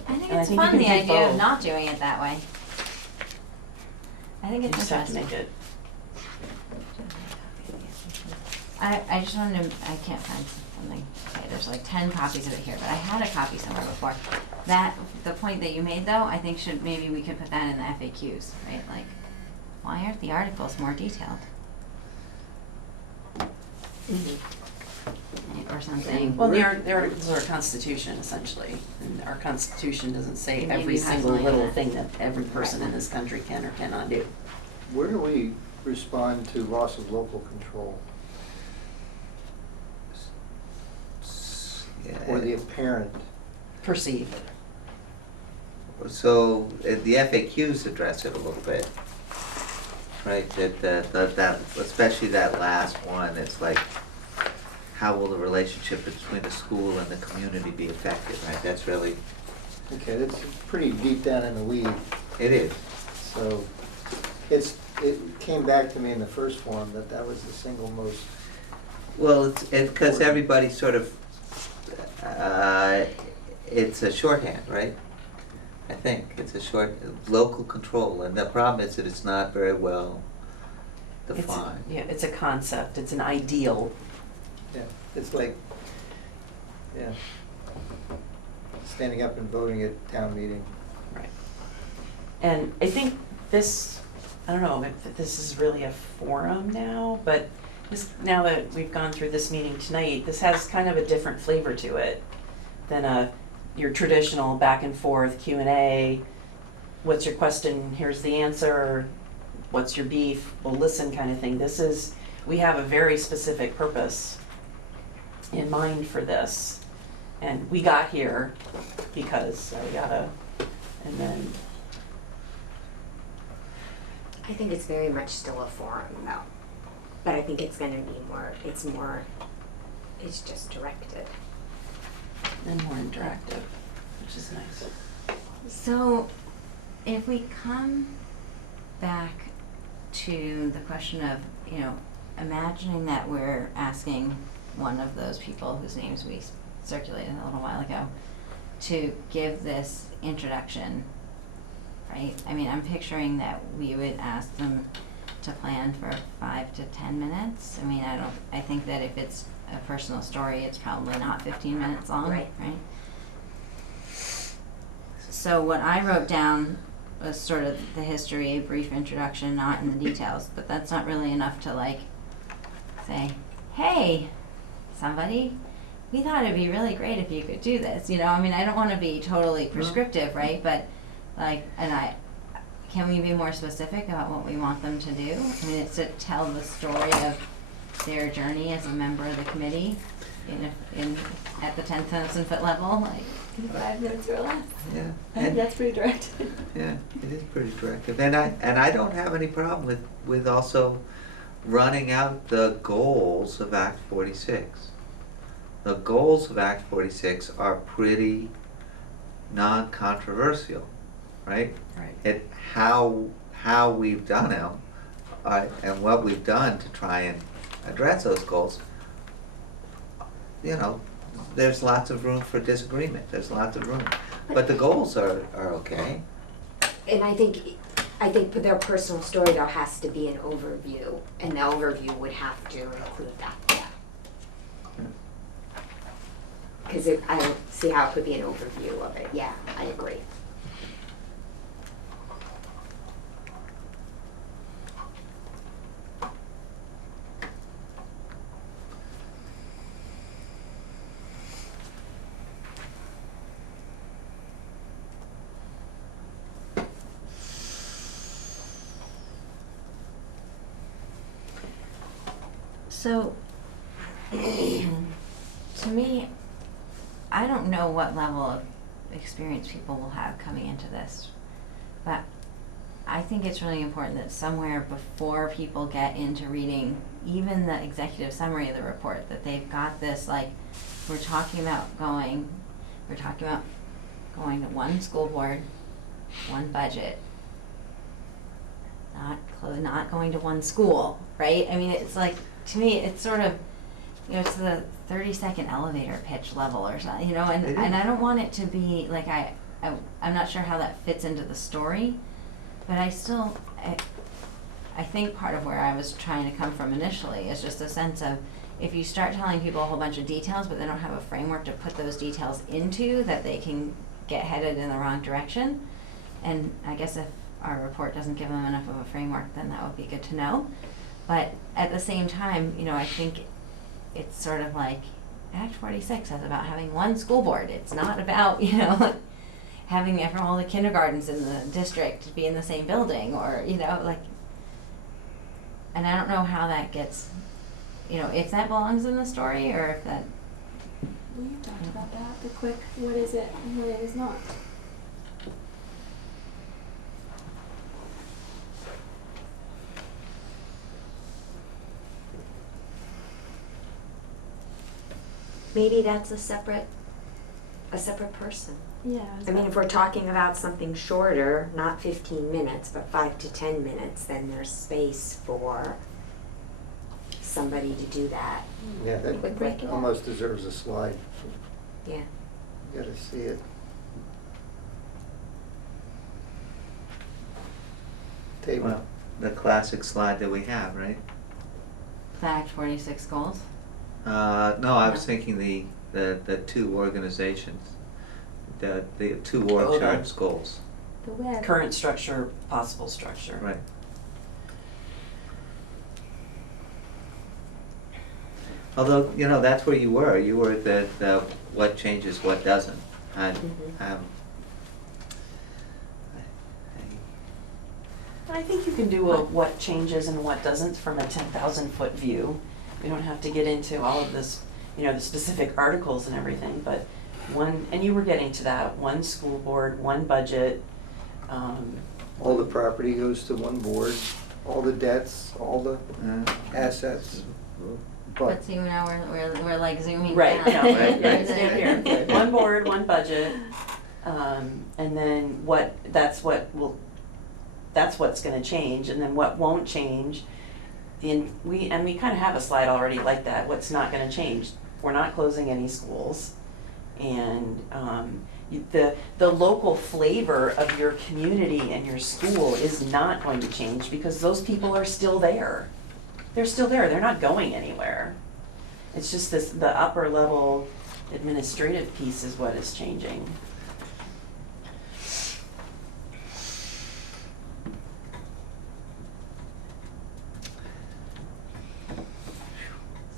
I think And I it's think you fun, can the do idea of both. not doing it that way. I think You it's just have to interesting. make it. I just wanted to, I can't find something, okay, there's like 10 copies of it here, but I had a copy somewhere before. The point that you made though, I think maybe we could put that in the FAQs, right? Like, why aren't the articles more detailed? Right, or something. Well, the articles are a constitution essentially, and our constitution doesn't say Maybe every you have single something like little that. thing that every person in this country can or cannot do. Where do we respond to loss of local control or the apparent? Perceived. So the FAQs address it a little bit, right? That especially that last one, it's like, how will the relationship between the school and the community be affected, right? That's really, Okay, that's pretty deep down in the weed. it is. So it came back to me in the first form that was the single most. Well, it's because everybody sort of, it's a shorthand, right? I think it's a local control, and the problem is that it's not very well defined. It's a concept, it's an ideal. Yeah, it's like, yeah, standing up and voting at town meeting. Right. And I think this, I don't know if this is really a forum now, but now that we've gone through this meeting tonight, this has kind of a different flavor to it than your traditional back and forth Q&A. What's your question? Here's the answer. What's your beef? We'll listen kind of thing. We have a very specific purpose in mind for this. And we got here because and then. I think it's very much still a forum though. But I think it's gonna be it's just directed. And more interactive, which is nice. So, if we come back to the question of, imagining that we're asking one of those people whose names we circulated a little while ago to give this introduction, right? I mean, I'm picturing that we would ask them to plan for 5 to 10 minutes. I mean, I think that if it's a personal story, it's probably not 15 minutes long, Right. So what I wrote down was sort of the history, a brief introduction, not in the details, but that's not really enough to say, hey, somebody, we thought it'd be really great if you could do this, I mean, I don't wanna be totally prescriptive, right, but can we be more specific about what we want them to do? I mean, it's to tell the story of their journey as a member of the committee at the 10,000 foot level, In 5 minutes or less. Yeah. I think that's pretty direct. Yeah, it is pretty directive, and I don't have any problem with also running out the goals of Act 46. The goals of Act 46 are pretty non-controversial, right? Right. How we've done them, and what we've done to try and address those goals, you know, there's lots of room for disagreement, there's lots of room. But the goals are okay. And I think for their personal story, there has to be an overview, and the overview would have to include that, yeah. Because I don't see how it could be an overview of it, yeah, I agree. So, to me, I don't know what level of experience people will have coming into this, but I think it's really important that somewhere before people get into reading even the executive summary of the report, that they've got this, like, we're talking about going to one school board, one budget, not going to one school, right? I mean, it's like, to me, it's sort of, you know, it's the 30-second elevator pitch level or something, you know, and I don't want it to be, like, I'm not sure how that fits into the story, but I think part of where I was trying to come from initially is just a sense of, if you start telling people a whole bunch of details, but they don't have a framework to put those details into, that they can get headed in the wrong direction. And I guess if our report doesn't give them enough of a framework, then that would be good to know. But at the same time, you know, I think it's sort of like Act 46 is about having one school board. It's not about, you know, like having all the kindergartens in the district be in the same building, or, you know, like, and I don't know how that gets, you know, if that belongs in the story, or if that. We talked about that, the quick, what is it and what it is not. Maybe that's a separate person. Yeah. I mean, if we're talking about something shorter, not 15 minutes, but 5 to 10 minutes, then there's space for somebody to do that. Yeah, Quick break. that almost deserves a slide. Yeah. You gotta see it. Table. Well, the classic slide that we have, right? The Act 46 goals. No, I was thinking the two organizations, the two org charts goals. The web. Current structure, possible structure. Right. Although, you know, that's where you were. You were the what changes, what doesn't. I think you can do a what changes and what doesn't from a 10,000-foot view. We don't have to get into all of this, you know, the specific articles and everything, but one, and you were getting to that, one school board, one budget. All the property goes to one board, all the debts, all the assets. But see, now we're like zooming Right, down. no, Right, right, stand here. One board, one budget, and then that's what's gonna change, and then what won't change. We kind of have a slide already like that, what's not gonna change. We're not closing any schools, and the local flavor of your community and your school is not going to change, because those people are still there. They're still there, they're not going anywhere. It's just the upper level administrative piece is what is changing.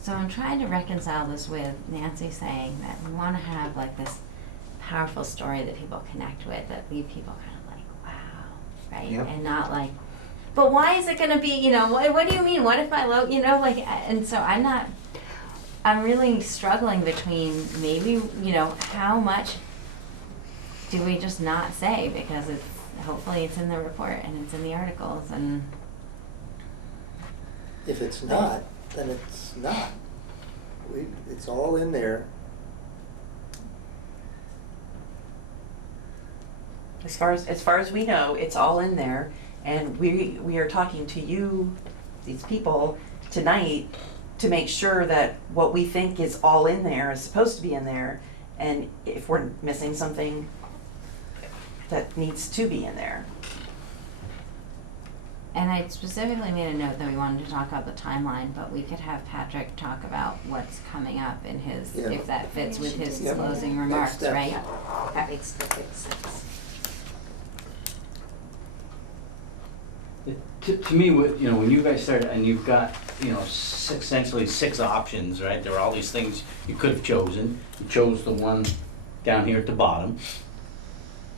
So I'm trying to reconcile this with Nancy saying that we want to have like this powerful story that people connect with, that leave people kind of like, wow, right? Yep. And not like, but why is it going to be, you know, what do you mean? What if I you know, like, and so I'm really struggling between maybe, you know, how much do we just not say, because it's, hopefully it's in the report and it's in the articles and, If it's not, then it's not. It's all in there. As far as we know, it's all in there, and we are talking to you, these people, tonight, to make sure that what we think is all in there is supposed to be in there, and if we're missing something that needs to be in there. and I specifically made a note that we wanted to talk about the timeline, but we could have Patrick talk about what's coming up in his, Yeah. if that fits with his Yeah. closing Next remarks, step. right? Yeah, that makes perfect sense. To me, when you guys started, and you've got, essentially 6 options, right? There are all these things you could have chosen. You chose the one down here at the bottom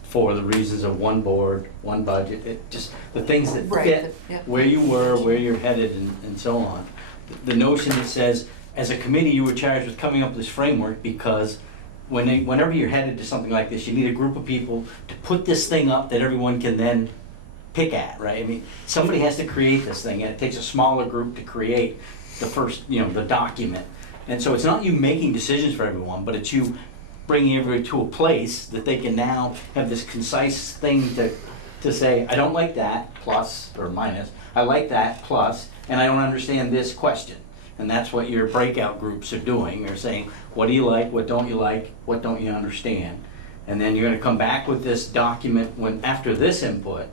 for the reasons of one board, one budget, just the things that Right, fit yeah. where you were, where you're headed, and so on. The notion that says, as a committee, you were charged with coming up with this framework because whenever you're headed to something like this, you need a group of people to put this thing up that everyone can then pick at, right? I mean, somebody has to create this thing, and it takes a smaller group to create the first, the document. And so it's not you making decisions for everyone, but it's you bringing everybody to a place that they can now have this concise thing to say, I don't like that, plus or minus, I like that, plus, and I don't understand this question. And that's what your breakout groups are doing. They're saying, what do you like, what don't you like, what don't you understand? And then you're gonna come back with this document after this input,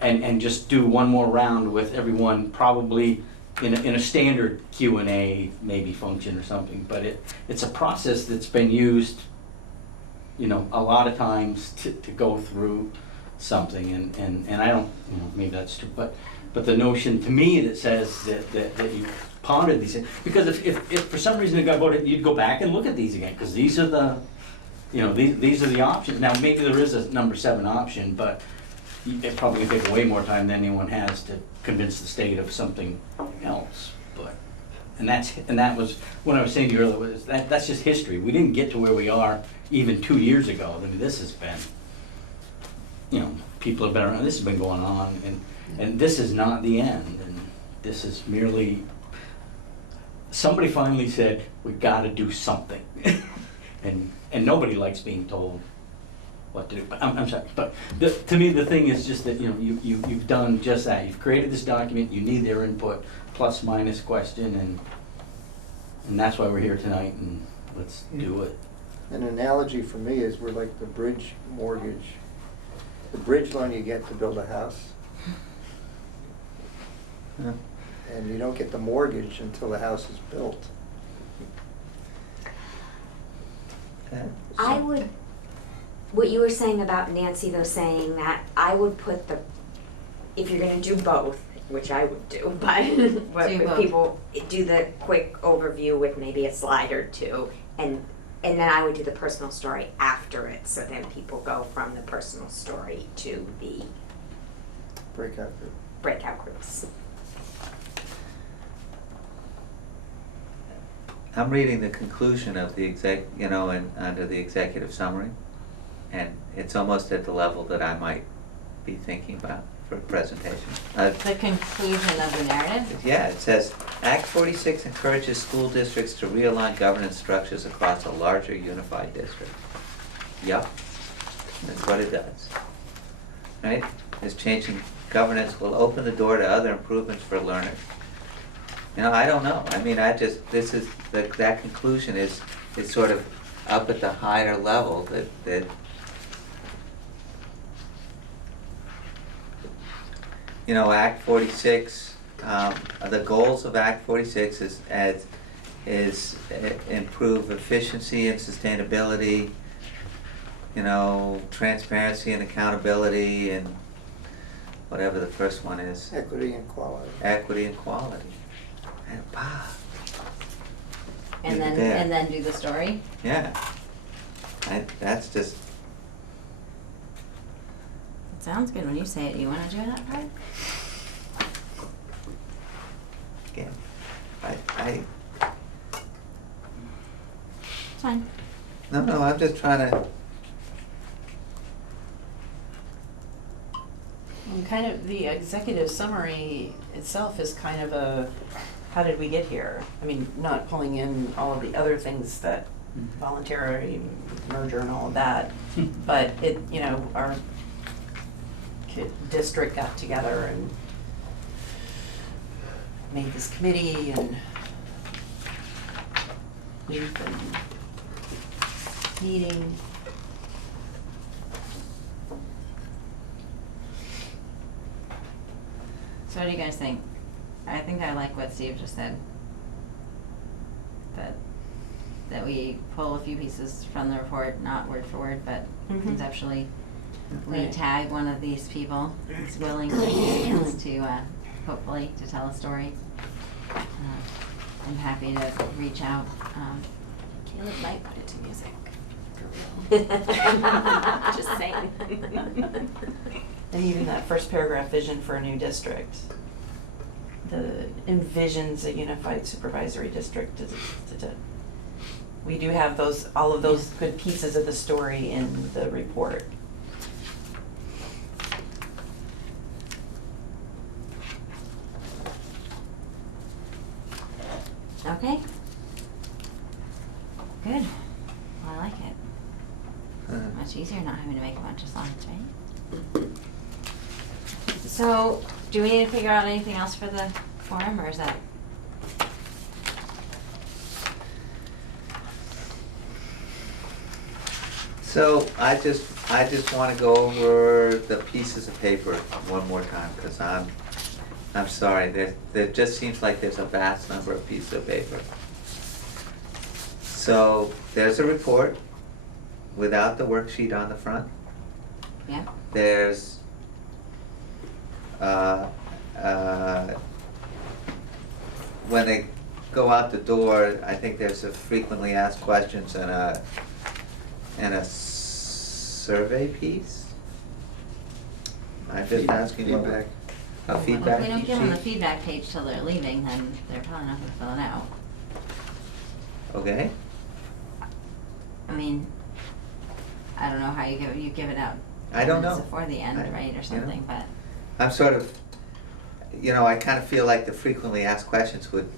and just do one more round with everyone, probably in a standard Q&A maybe function or something. But it's a process that's been used, a lot of times to go through something, and I don't, maybe that's true, but the notion to me that says that you pondered these things, because if for some reason it got voted, you'd go back and look at these again, because these are the, these are the options. Now, maybe there is a number 7 option, but it probably would take way more time than anyone has to convince the state of something else. But and that was what I was saying to you earlier, was that's just history. We didn't get to where we are even 2 years ago. I mean, this has been, people have been around. This has been going on, and this is not the end. And this is merely somebody finally said we got to do something, and nobody likes being told what to do. But I'm sorry, but to me the thing is just that you've done just that. You've created this document. You need their input, plus minus question, and that's why we're here tonight. And let's do it. An analogy for me is we're like the bridge mortgage. The bridge loan you get to build a house, and you don't get the mortgage until the house is built. I would, what you were saying about Nancy though, saying that I would put if you're gonna do both, which I would do, but Do if both. people do the quick overview with maybe a slide or two, and then I would do the personal story after it, so then people go from the personal story to the Breakout group. breakout groups. I'm reading the conclusion of the and under the executive summary, and it's almost at the level that I might be thinking about for a presentation. The conclusion of the narrative? Yeah, it says, Act 46 encourages school districts to realign governance structures across a larger unified district. Yup, that's what it does. Right? This changing governance will open the door to other improvements for learners. I don't know. I mean, that conclusion is sort of up at the higher level that Act 46, the goals of Act 46 is improve efficiency and sustainability, transparency and accountability, and whatever the first one is. Equity and quality. Equity and quality. And Leave it then there. and then do the story? Yeah. That's just, It sounds good when you say it. Do you want to do that part? again, It's fine. no, I'm just trying to, kind of, the executive summary itself is kind of a, how did we get here? I mean, not pulling in all of the other things that voluntary merger and all of that, but it, you know, our district got together and made this committee and we've been meeting. So what do you guys think? I think I like what Steve just said. That we pull a few pieces from the report, not word for word, but Mhm. conceptually. We Right. tag one of these people who's willing to hopefully to tell a story. I'm happy to reach out. Caleb might put it to music, for real. Just saying. And even that first paragraph, vision for a new district, the envisions a unified supervisory district. We do have those, all of those good pieces of the story in the report. Okay. Good. Well, I like it. Much easier not having to make a bunch of slides, right? So, do we need to figure out anything else for the forum, or is that? So I just wanna go over the pieces of paper one more time, cause I'm sorry, there just seems like there's a vast number of pieces of paper. So there's a report without the worksheet on the front. Yeah. There's, when they go out the door, I think there's a frequently asked questions and a survey piece? I'm just asking what. Feedback. A Well, feedback if we don't give them the sheet? feedback page till they're leaving, then they're probably not gonna fill it out. Okay, I mean, I don't know how you give it out. I don't 10 minutes know. before the end, I- right, you or something, but. I'm sort of, I kinda feel like the frequently asked questions would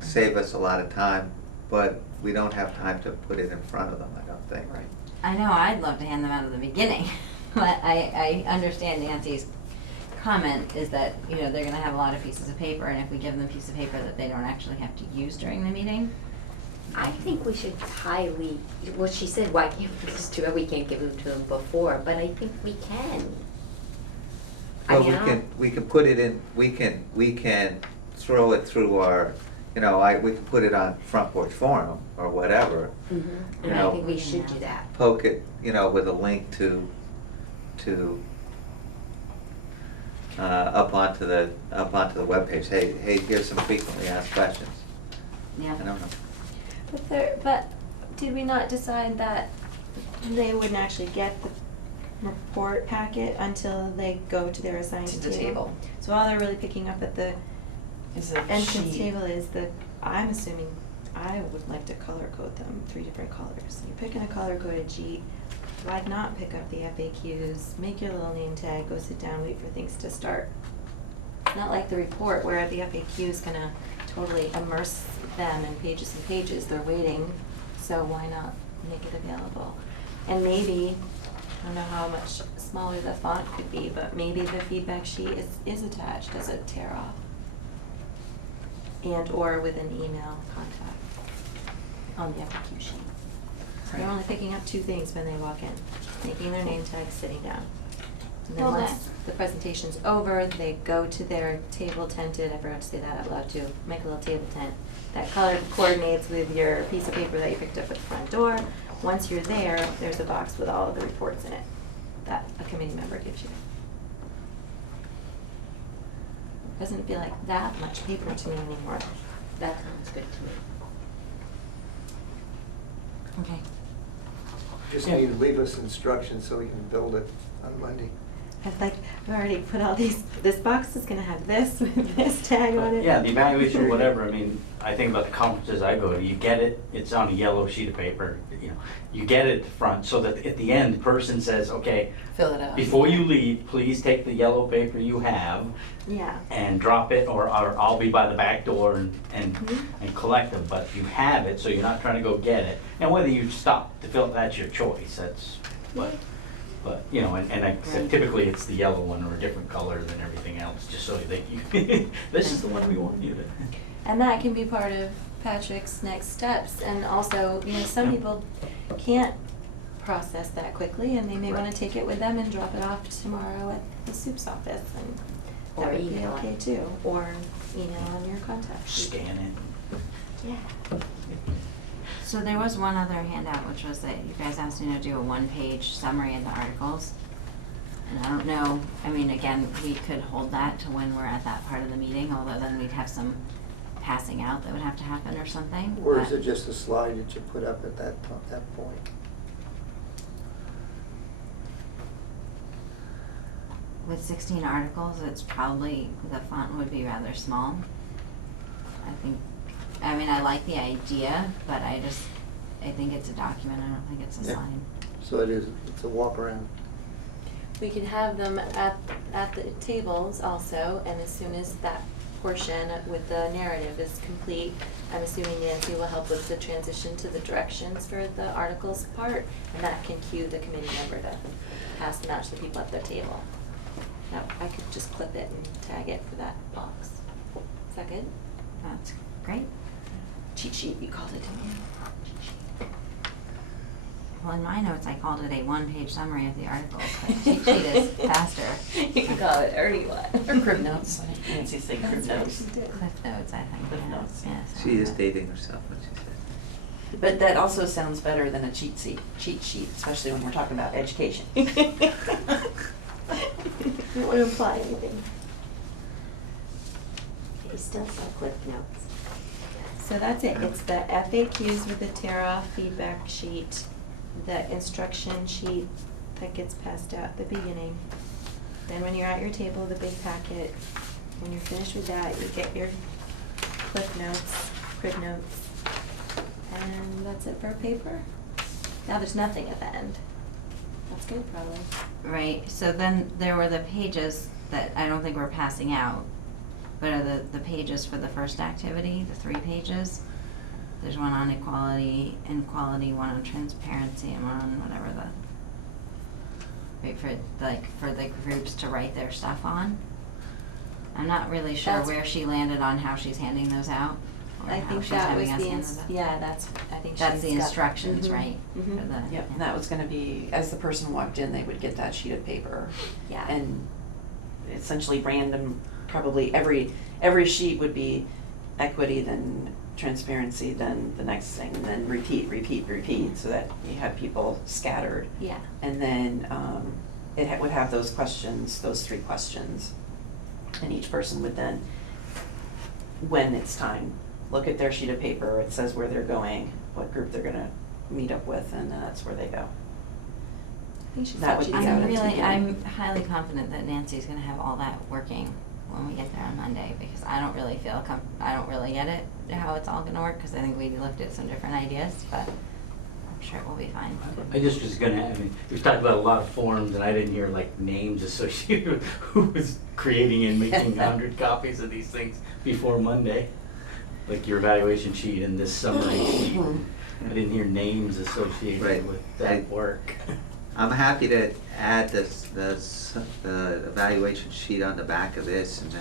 save us a lot of time, but we don't have time to put it in front of them, I don't think. Right. I know, I'd love to hand them out at the beginning, but I understand Nancy's comment is that, they're gonna have a lot of pieces of paper, and if we give them a piece of paper that they don't actually have to use during the meeting. I think we should highly, well, she said, why can't we just do it, we can't give them to them before, but I think we can. I Well, mean, I don't- we can put it in, we can throw it through our, we can put it on Front Porch Forum or whatever. And You I know, think we should do that. poke it, with a link to, up onto the webpage. Hey, here's some frequently asked questions. Yeah. I don't know. But did we not decide that they wouldn't actually get the report packet until they go to their assigned To table? the table. So all they're really picking up at the Is a entrance sheet. table is I'm assuming, I would like to color code them 3 different colors. You're picking a color coded sheet, why not pick up the FAQs, make your little name tag, go sit down, wait for things to start. It's not like the report where the FAQ is gonna totally immerse them in pages and pages, they're waiting, so why not make it available? And maybe, I don't know how much smaller the font could be, but maybe the feedback sheet is attached as a tear off. And or with an email contact on the FAQ sheet. So they're Right. only picking up 2 things when they walk in, making their name tag, sitting down. And then Well, once that- the presentation's over, they go to their table tented, I forgot to say that out loud too, make a little table tent. That color coordinates with your piece of paper that you picked up at the front door. Once you're there, there's a box with all of the reports in it that a committee member gives you. Doesn't feel like that much paper to me anymore. That sounds good to me. Okay. Just Yeah. need to leave us instructions so we can build it on Monday. I've like, I've already put all this box is gonna have this with this tag on it. Yeah, the evaluation or whatever, I mean, I think about the conferences I go to, you get it, it's on a yellow sheet of paper, you know, you get it at the front, so that at the end, the person says, okay, Fill it out. before you leave, please take the yellow paper you have Yeah. and drop it, or I'll be by the back door and Mhm. collect them, but you have it, so you're not trying to go get it. And whether you stop to fill it, that's your choice, but, you know, and like I said, typically it's the yellow one or a different color than everything else, just so that you, this is the one we want you to. And that can be part of Patrick's next steps. And also, you know, some people can't process that quickly, and they may want to take it with them and drop it off tomorrow at the soup's office, and Or that would be email it. okay too. Or email on your contact sheet. Scan it. Yeah. So there was one other handout, which was that you guys asked me to do a one-page summary of the articles. And I don't know, I mean, again, we could hold that to when we're at that part of the meeting, although then we'd have some passing out that would have to happen or something. Or is but- it just a slide that you put up at that point? With 16 articles, it's probably, the font would be rather small. I mean, I like the idea, but I think it's a document, I don't think it's a Yeah. slide. So it's a walk around. We could have them at the tables also, and as soon as that portion with the narrative is complete, I'm assuming Nancy will help with the transition to the directions for the articles part, and that can cue the committee member to pass them out to the people at their table. Now, I could just clip it and tag it for that box. Is that good? That's great. Cheat sheet, you called it, didn't you? Well, in my notes, I called it a one-page summary of the articles, but cheat sheet is faster. You can call it whatever you want. Or crib notes, I think Nancy said crib That's what notes. she did. Cliff notes, I think. Cliff yeah. notes. Yes, She is dating herself when she said. But that also sounds better than a cheat sheet, especially when we're talking about education. It would imply anything. You still saw Cliff Notes. So that's it. It's the FAQs with the tear-off feedback sheet, the instruction sheet that gets passed out at the beginning. Then when you're at your table, the big packet, when you're finished with that, you get your cliff notes, crib notes, and that's it for a paper. Now there's nothing at the end. That's good, probably. Right, so then there were the pages that I don't think we're passing out, but are the pages for the first activity, the 3 pages. There's one on equality, one on transparency, and one on whatever for the groups to write their stuff on. I'm not really sure That's- where she landed on how she's handing those out, or I how think she's that was having us the, hand those out. yeah, that's, I think That's the she's got- instructions, Mhm. right? Mhm. For the, Yep, and that was gonna be, as the person walked in, they would get that sheet of paper. Yeah. And essentially random, probably every sheet would be equity, then transparency, then the next thing, and then repeat, so that you had people scattered. Yeah. And then it would have those questions, those 3 questions. And each person would then, when it's time, look at their sheet of paper, it says where they're going, what group they're gonna meet up with, and that's where they go. I think she's That would be out at the beginning. I'm highly confident that Nancy's gonna have all that working when we get there on Monday, because I don't really I don't really get it, how it's all gonna work, because I think we looked at some different ideas, but I'm sure it will be fine. I just was gonna, I mean, we've talked about a lot of forms, and I didn't hear like names associated with who was creating and making 100 copies of these things before Monday. Like your evaluation sheet and this summary sheet. I didn't hear names associated Right. with that work. I'm happy to add the evaluation sheet on the back of this and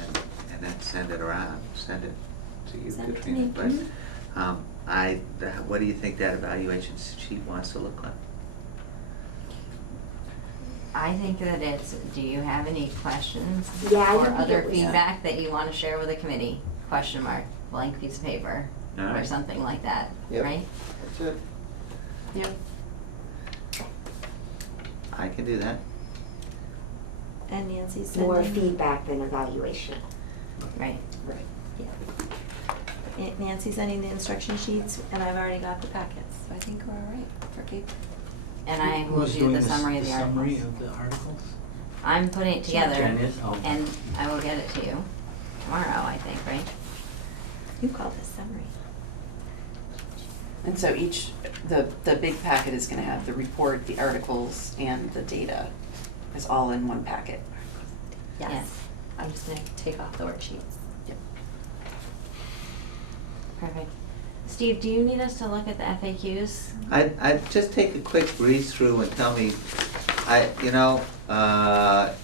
then send it around, send it to you, Send it to Katrina. me. But, Mhm. what do you think that evaluation sheet wants to look like? I think that do you have any questions? Yeah, I or think other it was- feedback that you wanna share with the committee? Question mark, blank piece of paper, All or right. something like that, Yep. right? That's it. Yep. I can do that. And Nancy's sending. More feedback than evaluation. Right. Right. Yeah. Nancy's sending the instruction sheets, and I've already got the packets, so I think we're all right for paper. And I will Who's do doing the summary of the summary articles. of the articles? I'm putting it together, Jen is? Oh. and I will get it to you tomorrow, I think, right? You call this summary. And so each, the big packet is gonna have the report, the articles, and the data is all in one packet. Yes. Yes. I'm just gonna take off the worksheets. Yep. Perfect. Steve, do you need us to look at the FAQs? I'd just take a quick breeze through and tell me,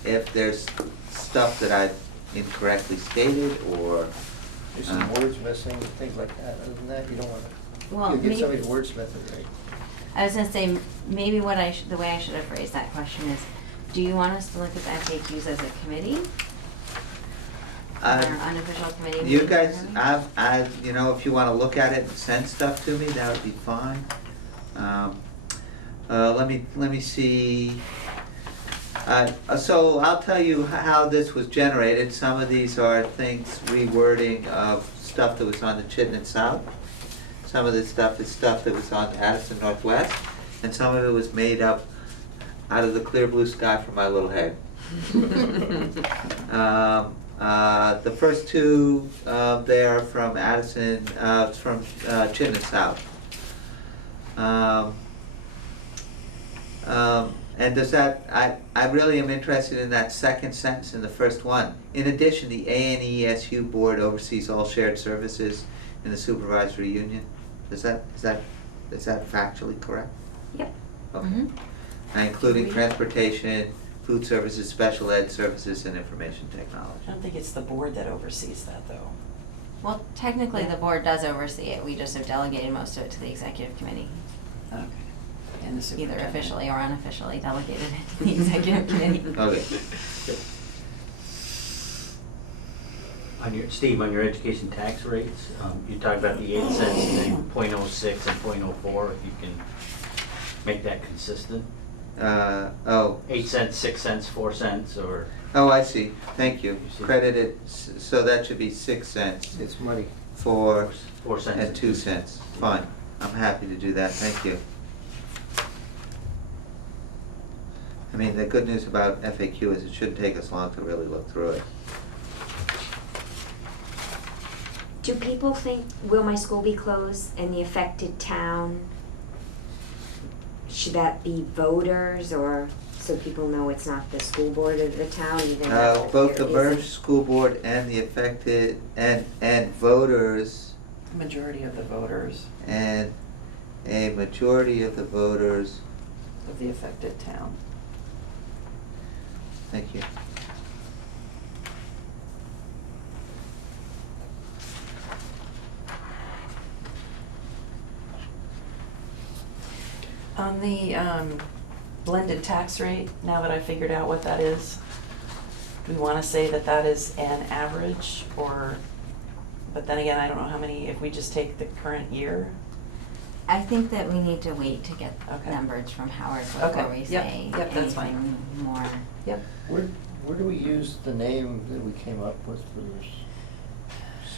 if there's stuff that I've incorrectly stated, or, There's some words missing, things like that. Other than that, you don't Well, wanna, you get maybe- somebody's wordsmith it right. I was gonna say, maybe the way I should have phrased that question is, do you want us to look at the FAQs as a committee? Or unofficial committee? you meeting guys, or something? if you wanna look at it and send stuff to me, that would be fine. Let me see. So I'll tell you how this was generated. Some of these are things, rewording of stuff that was on the Chittenden South. Some of this stuff is stuff that was on Addison Northwest, and some of it was made up out of the clear blue sky from my little head. The first two, they are from Addison, from Chittenden South. And does that, I really am interested in that second sentence in the first one. In addition, the ANESU board oversees all shared services in the supervisory union. Is that factually correct? Yep. Okay. Mhm. Including transportation, food services, special ed services, and information technology. I don't think it's the board that oversees that, though. Well, technically, the board does oversee it, we just have delegated most of it to the executive committee. Okay. And the Either superintendent. officially or unofficially delegated it to the executive committee. Okay. Steve, on your education tax rates, you talked about the 8 cents and then .06 and .04, if you can make that consistent. 8 cents, 6 cents, 4 cents, or, Oh, I see, thank you. You see. Credited, so that should be 6 cents It's money. for, 4 cents. and 2 cents. Fine, I'm happy to do that, thank you. I mean, the good news about FAQ is it shouldn't take us long to really look through it. Do people think, will my school be closed in the affected town? Should that be voters, or so people know it's not the school board of the town, even though Both the there merged isn't? school board and the affected, and voters, Majority of the voters and a majority of the voters, of the affected town. thank you. On the blended tax rate, now that I figured out what that is, do we want to say that that is an average, or, but then again, I don't know how many, if we just take the current year? I think that we need to wait to get Okay. numbers from Howard Okay. before we Yep. say Yep, that's fine. anything more. Yep. Where do we use the name that we came up with for this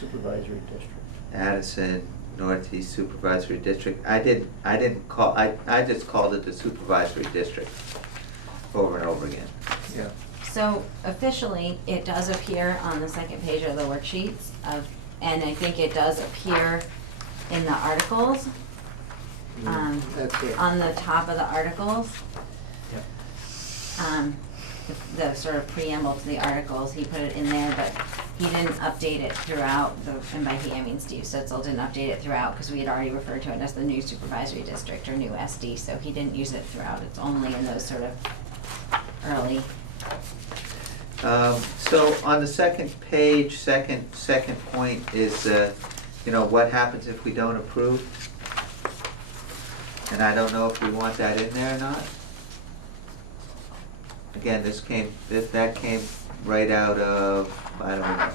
supervisory district? Addison Northeast Supervisory District. I just called it the Supervisory District over and over again. Yeah. So officially, it does appear on the second page of the worksheets and I think it does appear in the articles. That's it. On the top of the articles, Yep. the sort of preamble to the articles, he put it in there, but he didn't update it throughout, and by he I mean Steve Sitzel didn't update it throughout, because we had already referred to it as the new supervisory district or new SD, so he didn't use it throughout, it's only in those sort of early. So on the second page, second point is, what happens if we don't approve? And I don't know if we want that in there or not. Again, that came right out of, I don't remember,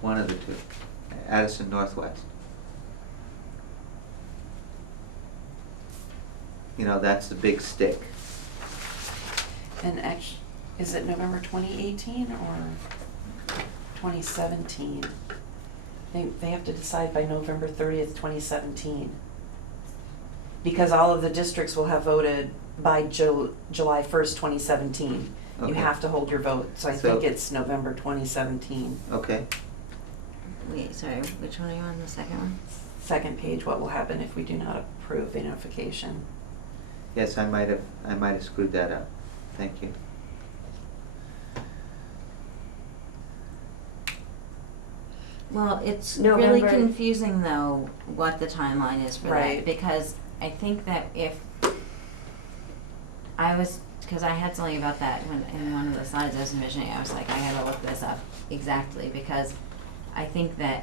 one of the two, Addison Northwest. That's the big stick. And actually, is it November 2018 or 2017? They have to decide by November 30th, 2017. Because all of the districts will have voted by July 1st, 2017. You Okay. have to hold your vote, so I So- think it's November 2017. Okay, Wait, sorry, which one are you on, the second one? Second page, what will happen if we do not approve the notification? yes, I might have screwed that up. Thank you. Well, it's really November. confusing though, what the timeline is for that, Right. because I think that if because I had something about that when, in one of the slides I was envisioning, I was like, I gotta look this up exactly, because I think that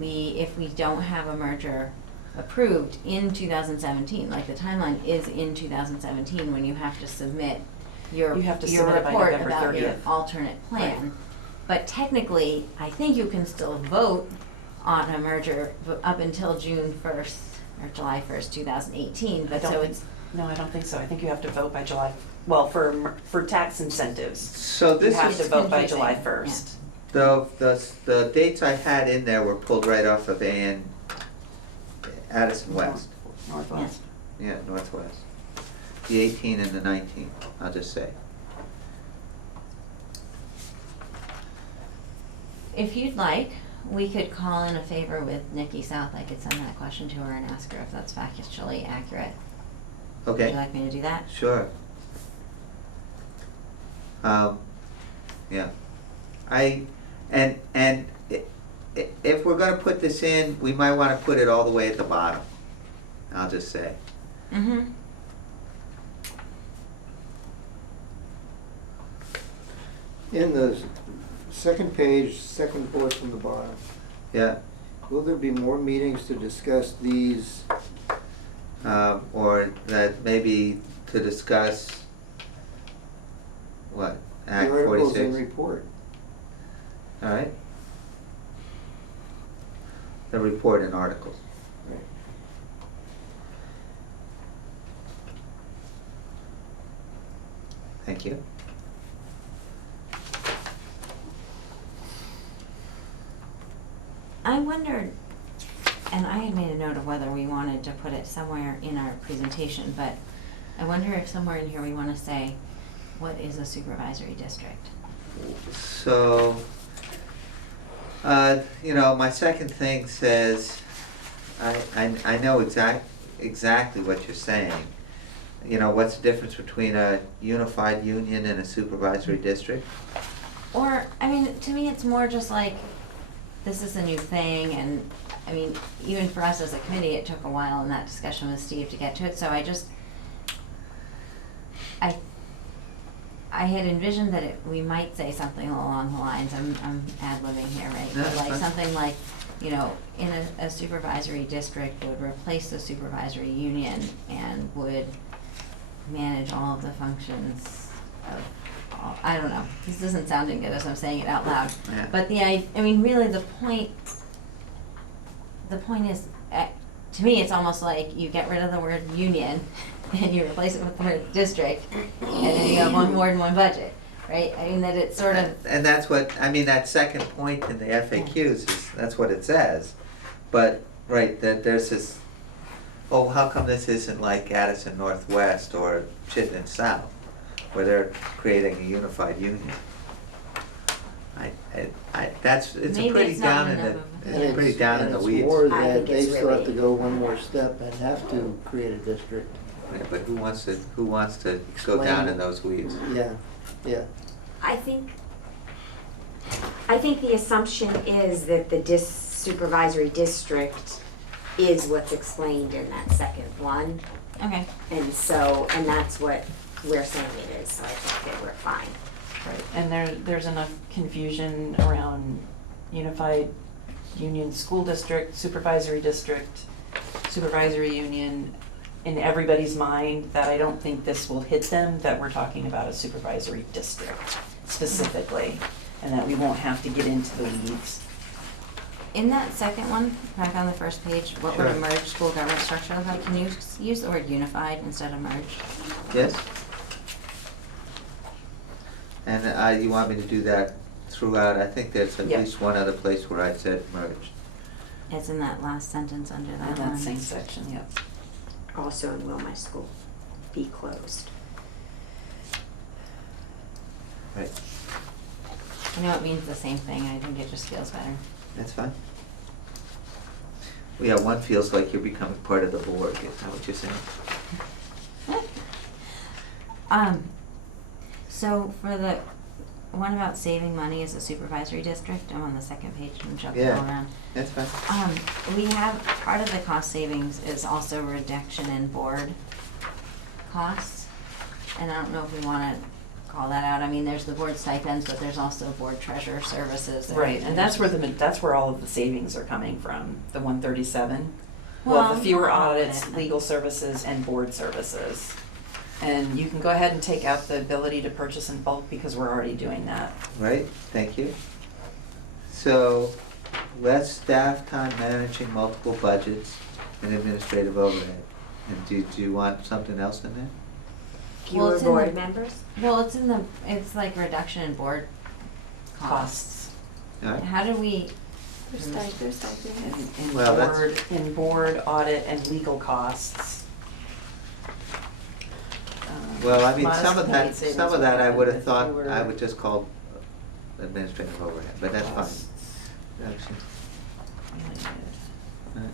if we don't have a merger approved in 2017, like the timeline is in 2017 when you have to submit your You have to your submit it by report November about your 30th. alternate plan. But technically, I think you can still vote on a merger up until June 1st or July 1st, 2018, I but don't so think, it's, no, I don't think so. I think you have to vote by July, well, for tax incentives. So You this have is, to vote by confusing, July yeah. 1st. the dates I had in there were pulled right off of Addison West. Northwest. Yeah, Northwest. The 18 and the 19, I'll just say. if you'd like, we could call in a favor with Nikki South. I could send that question to her and ask her if that's factually accurate. Would Okay, you like me to do that? sure. Yeah. If we're gonna put this in, we might wanna put it all the way at the bottom, I'll just say. Mm-hmm. In the second page, second bullet from the bottom, Yeah, will there be more meetings to discuss these? or that maybe to discuss, what, Act The articles 46? and report. All right. The report and articles. Right. Thank you. I wondered, and I had made a note of whether we wanted to put it somewhere in our presentation, but I wonder if somewhere in here we want to say, what is a supervisory district? So, my second thing says, I know exactly what you're saying. You know, what's the difference between a unified union and a supervisory district? Or, I mean, to me, it's more just like, this is a new thing, and, I mean, even for us as a committee, it took a while in that discussion with Steve to get to it, so I had envisioned that we might say something along the lines, I'm ad-libbing here, right? No, But like that's- something like, in a supervisory district would replace the supervisory union and would manage all of the functions of, I don't know, this isn't sounding good as I'm saying it out loud. Yeah. But I mean, really the point is, to me, it's almost like you get rid of the word union and you replace it with the word district, and then you have one board and one budget, right? I mean, that it's sort of, And that's what, that second point in the FAQs that's what it says. But, right, that there's this, oh, how come this isn't like Addison Northwest or Chittenden South, where they're creating a unified union? It's a Maybe pretty it's not down in enough the, of a- it's pretty down in the And weeds. it's more I that think they it's still have to really- go one more step and have to create a district. Yeah, but who wants to go Explain. down in those weeds? Yeah, yeah. I think the assumption is that the supervisory district is what's explained in that second one. okay. And that's what we're saying it is, so I think that we're fine. Right, and there's enough confusion around unified union school district, supervisory union in everybody's mind that I don't think this will hit them, that we're talking about a supervisory district specifically, and that we won't have to get into the weeds. In that second one, back on the first page, what would a Sure. merged school government structure look like? Can you use the word unified instead of merged? Yes? And you want me to do that throughout? I think there's at Yeah. least one other place where I said merged. It's in that last sentence under In that that one. same section, yep. Also in will my school be closed? Right, I know it means the same thing, I think it just feels better. that's fine. Well, yeah, one feels like you're becoming part of the board, is that what you're saying? So for the one about saving money as a supervisory district, I'm on the second page, I'm jumping all Yeah. around. That's fine. We have, part of the cost savings is also reduction in board costs. And I don't know if we wanna call that out, I mean, there's the board stipends, but there's also board treasurer services. Right, and that's where all of the savings are coming from, the 137. Well, the fewer Well, audits, yeah. legal services, and board services. And you can go ahead and take out the ability to purchase in bulk because we're already doing that. Right, thank you. So, less staff time managing multiple budgets and administrative overhead. And do you want something else in there? Well, Fewer it's in board the- members? Well, it's like reduction in board costs. All right, How do we, There's stipends. In Well, board, audit, and legal costs. well, I mean, Modest some of complaint that, savings some of that I would have with thought, fewer I would just call administrative overhead, but that's fine. costs Reduction. related. All right.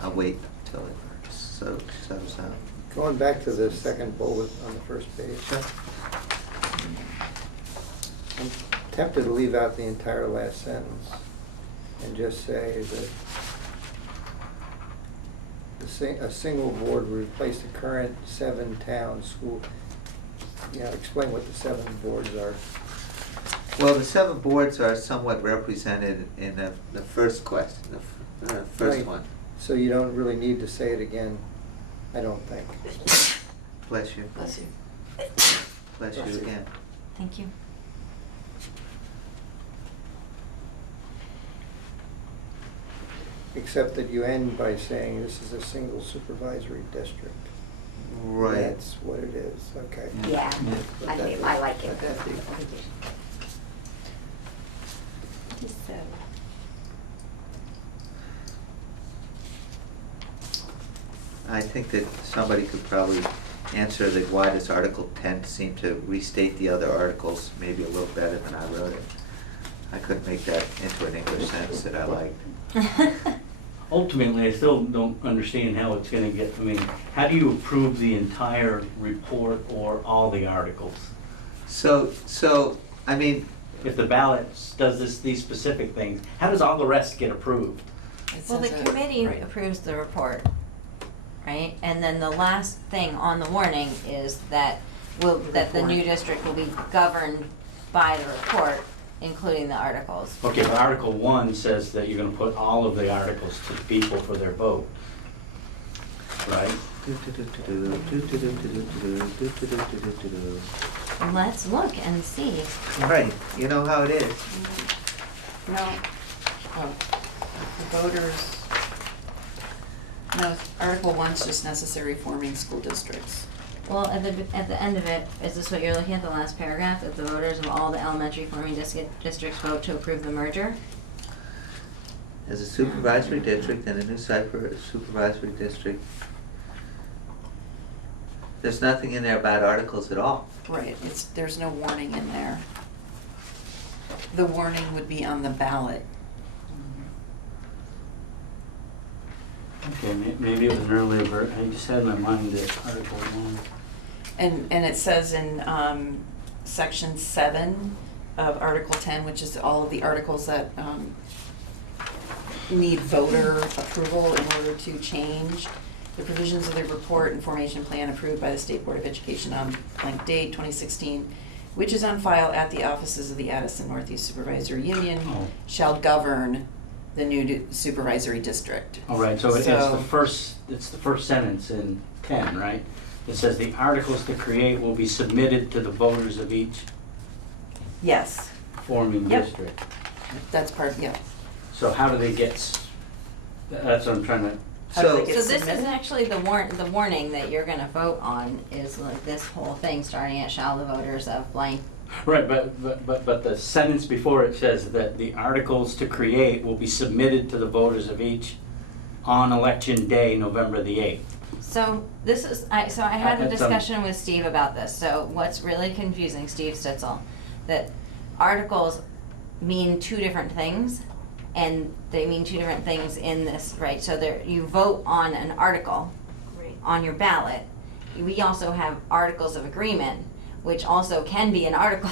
I'll wait until it settles out. Going back to the second bullet on the first page. Sure. I'm tempted to leave out the entire last sentence and just say that a single board would replace the current 7-town school. Explain what the 7 boards are. Well, the 7 boards are somewhat represented in the first question, the first Right. one. So you don't really need to say it again, I don't think. Bless you. Bless you. Bless you again. thank you. Except that you end by saying this is a single supervisory district. Right. That's what it is, okay. Yeah, Yeah. I like it. So, I think that somebody could probably answer that why does Article 10 seem to restate the other articles maybe a little better than I wrote it. I couldn't make that into an English sentence that I liked. Ultimately, I still don't understand how it's gonna get, I mean, how do you approve the entire report or all the articles? So, I mean, If the ballot does these specific things, how does all the rest get approved? Well, the It says it, committee right. approves the report, right? And then the last thing on the warning is that that the new district will be governed by the report, including the articles. Okay, but Article 1 says that you're gonna put all of the articles to the people for their vote, right? Let's look and see. Right, you know how it is. No, oh, the voters, no, Article 1's just necessary forming school districts. Well, at the end of it, is this what you're looking at, the last paragraph? That the voters of all the elementary forming districts vote to approve the merger? As a supervisory district and a new supervisory district, there's nothing in there about articles at all. Right, there's no warning in there. The warning would be on the ballot. Okay, maybe it was an earlier I just had in my mind that Article 1. And it says in section 7 of Article 10, which is all of the articles that need voter approval in order to change the provisions of the report and formation plan approved by the State Board of Education on blank date 2016, which is on file at the offices of the Addison Northeast Supervisory Union, Oh. shall govern the new supervisory district. All right, so it's the first sentence in 10, right? It says the articles to create will be submitted to the voters of each Yes, forming Yep. district. that's part, yeah. So how do they get, that's what I'm trying to, How do they So- get So this is submitted? actually the warning that you're gonna vote on is like this whole thing, starting at shall the voters of blank. right, but the sentence before it says that the articles to create will be submitted to the voters of each on election day, November the 8th. So this is, I had a That's, discussion with Steve about this, so what's really confusing, Steve Stitzel, that articles mean two different things, and they mean two different things in this, right? So there, you vote on an article on your ballot. We also have articles of agreement, which also can be an article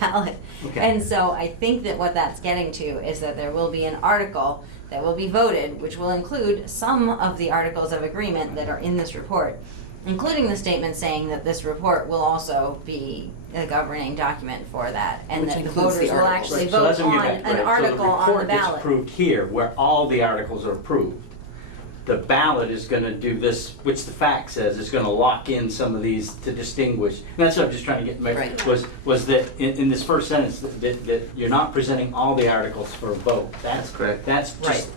ballot. Okay. And so I think that what that's getting to is that there will be an article that will be voted, which will include some of the articles of agreement that are in this report, including the statement saying that this report will also be a governing document for that, and Which that the includes the voters will articles. actually So that's vote what on we get, an right. article on the So the report gets ballot. approved here, where all the articles are approved. The ballot is gonna do this, which the fact says is gonna lock in some of these to distinguish. And that's what I'm just trying to get, Right. was that in this first sentence, that you're not presenting all the articles for a vote. That's correct. That's just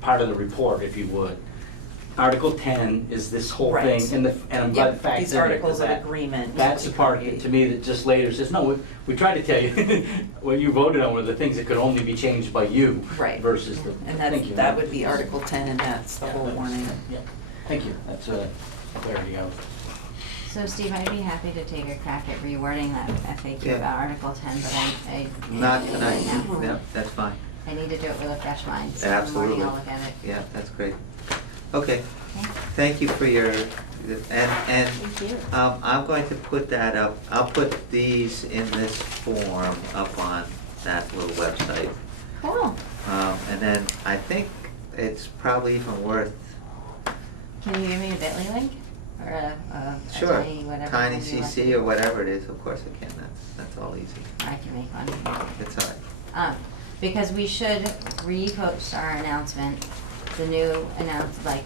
part of the report, if you would. Article 10 is this whole Right. thing, and I'm glad the Yep, fact these said it, articles 'cause of that- agreement. is That's the what part we that, to create. me, that just later says, no, we tried to tell you, what you voted on were the things that could only be changed by you. Right. Versus the, And thank you. that would be Article 10, and that's the whole warning. Yeah, thank you, that's clarity out. So Steve, I'd be happy to take a crack at rewording that FAQ Yeah. about Article 10, but I Not tonight, right now, yeah, that's fine. I need to do it with a fresh mind, so in the Absolutely. morning I'll look at it. Yeah, that's great. Okay, Okay? thank you for your, and Thank you. I'm going to put that up, I'll put these in this form up on that little website. Cool. And then I think it's probably even worth, Can you give me a bit.ly link? Or a sure, tiny whatever. Tiny you want to CC do? or whatever it is, of course I can, that's all easy. I can make one. It's all right. Because we should repost our announcement, the new like,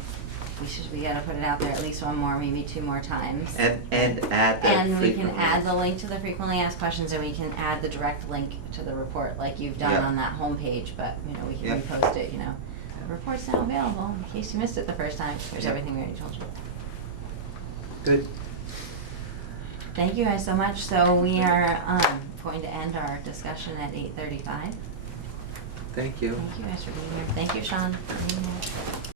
we gotta put it out there at least one more, maybe two more times. And add the And we can frequently. add the link to the frequently asked questions, and we can add the direct link to the report like you've done Yeah. on that homepage, but, you know, we can Yeah. repost it, you know. The report's now available, in case you missed it the first time, there's Yeah. everything we already told you. Good. Thank you guys so much, so we are, going to end our discussion at 8:35. Thank you. Thank you guys for being here, thank you, Sean, for being here.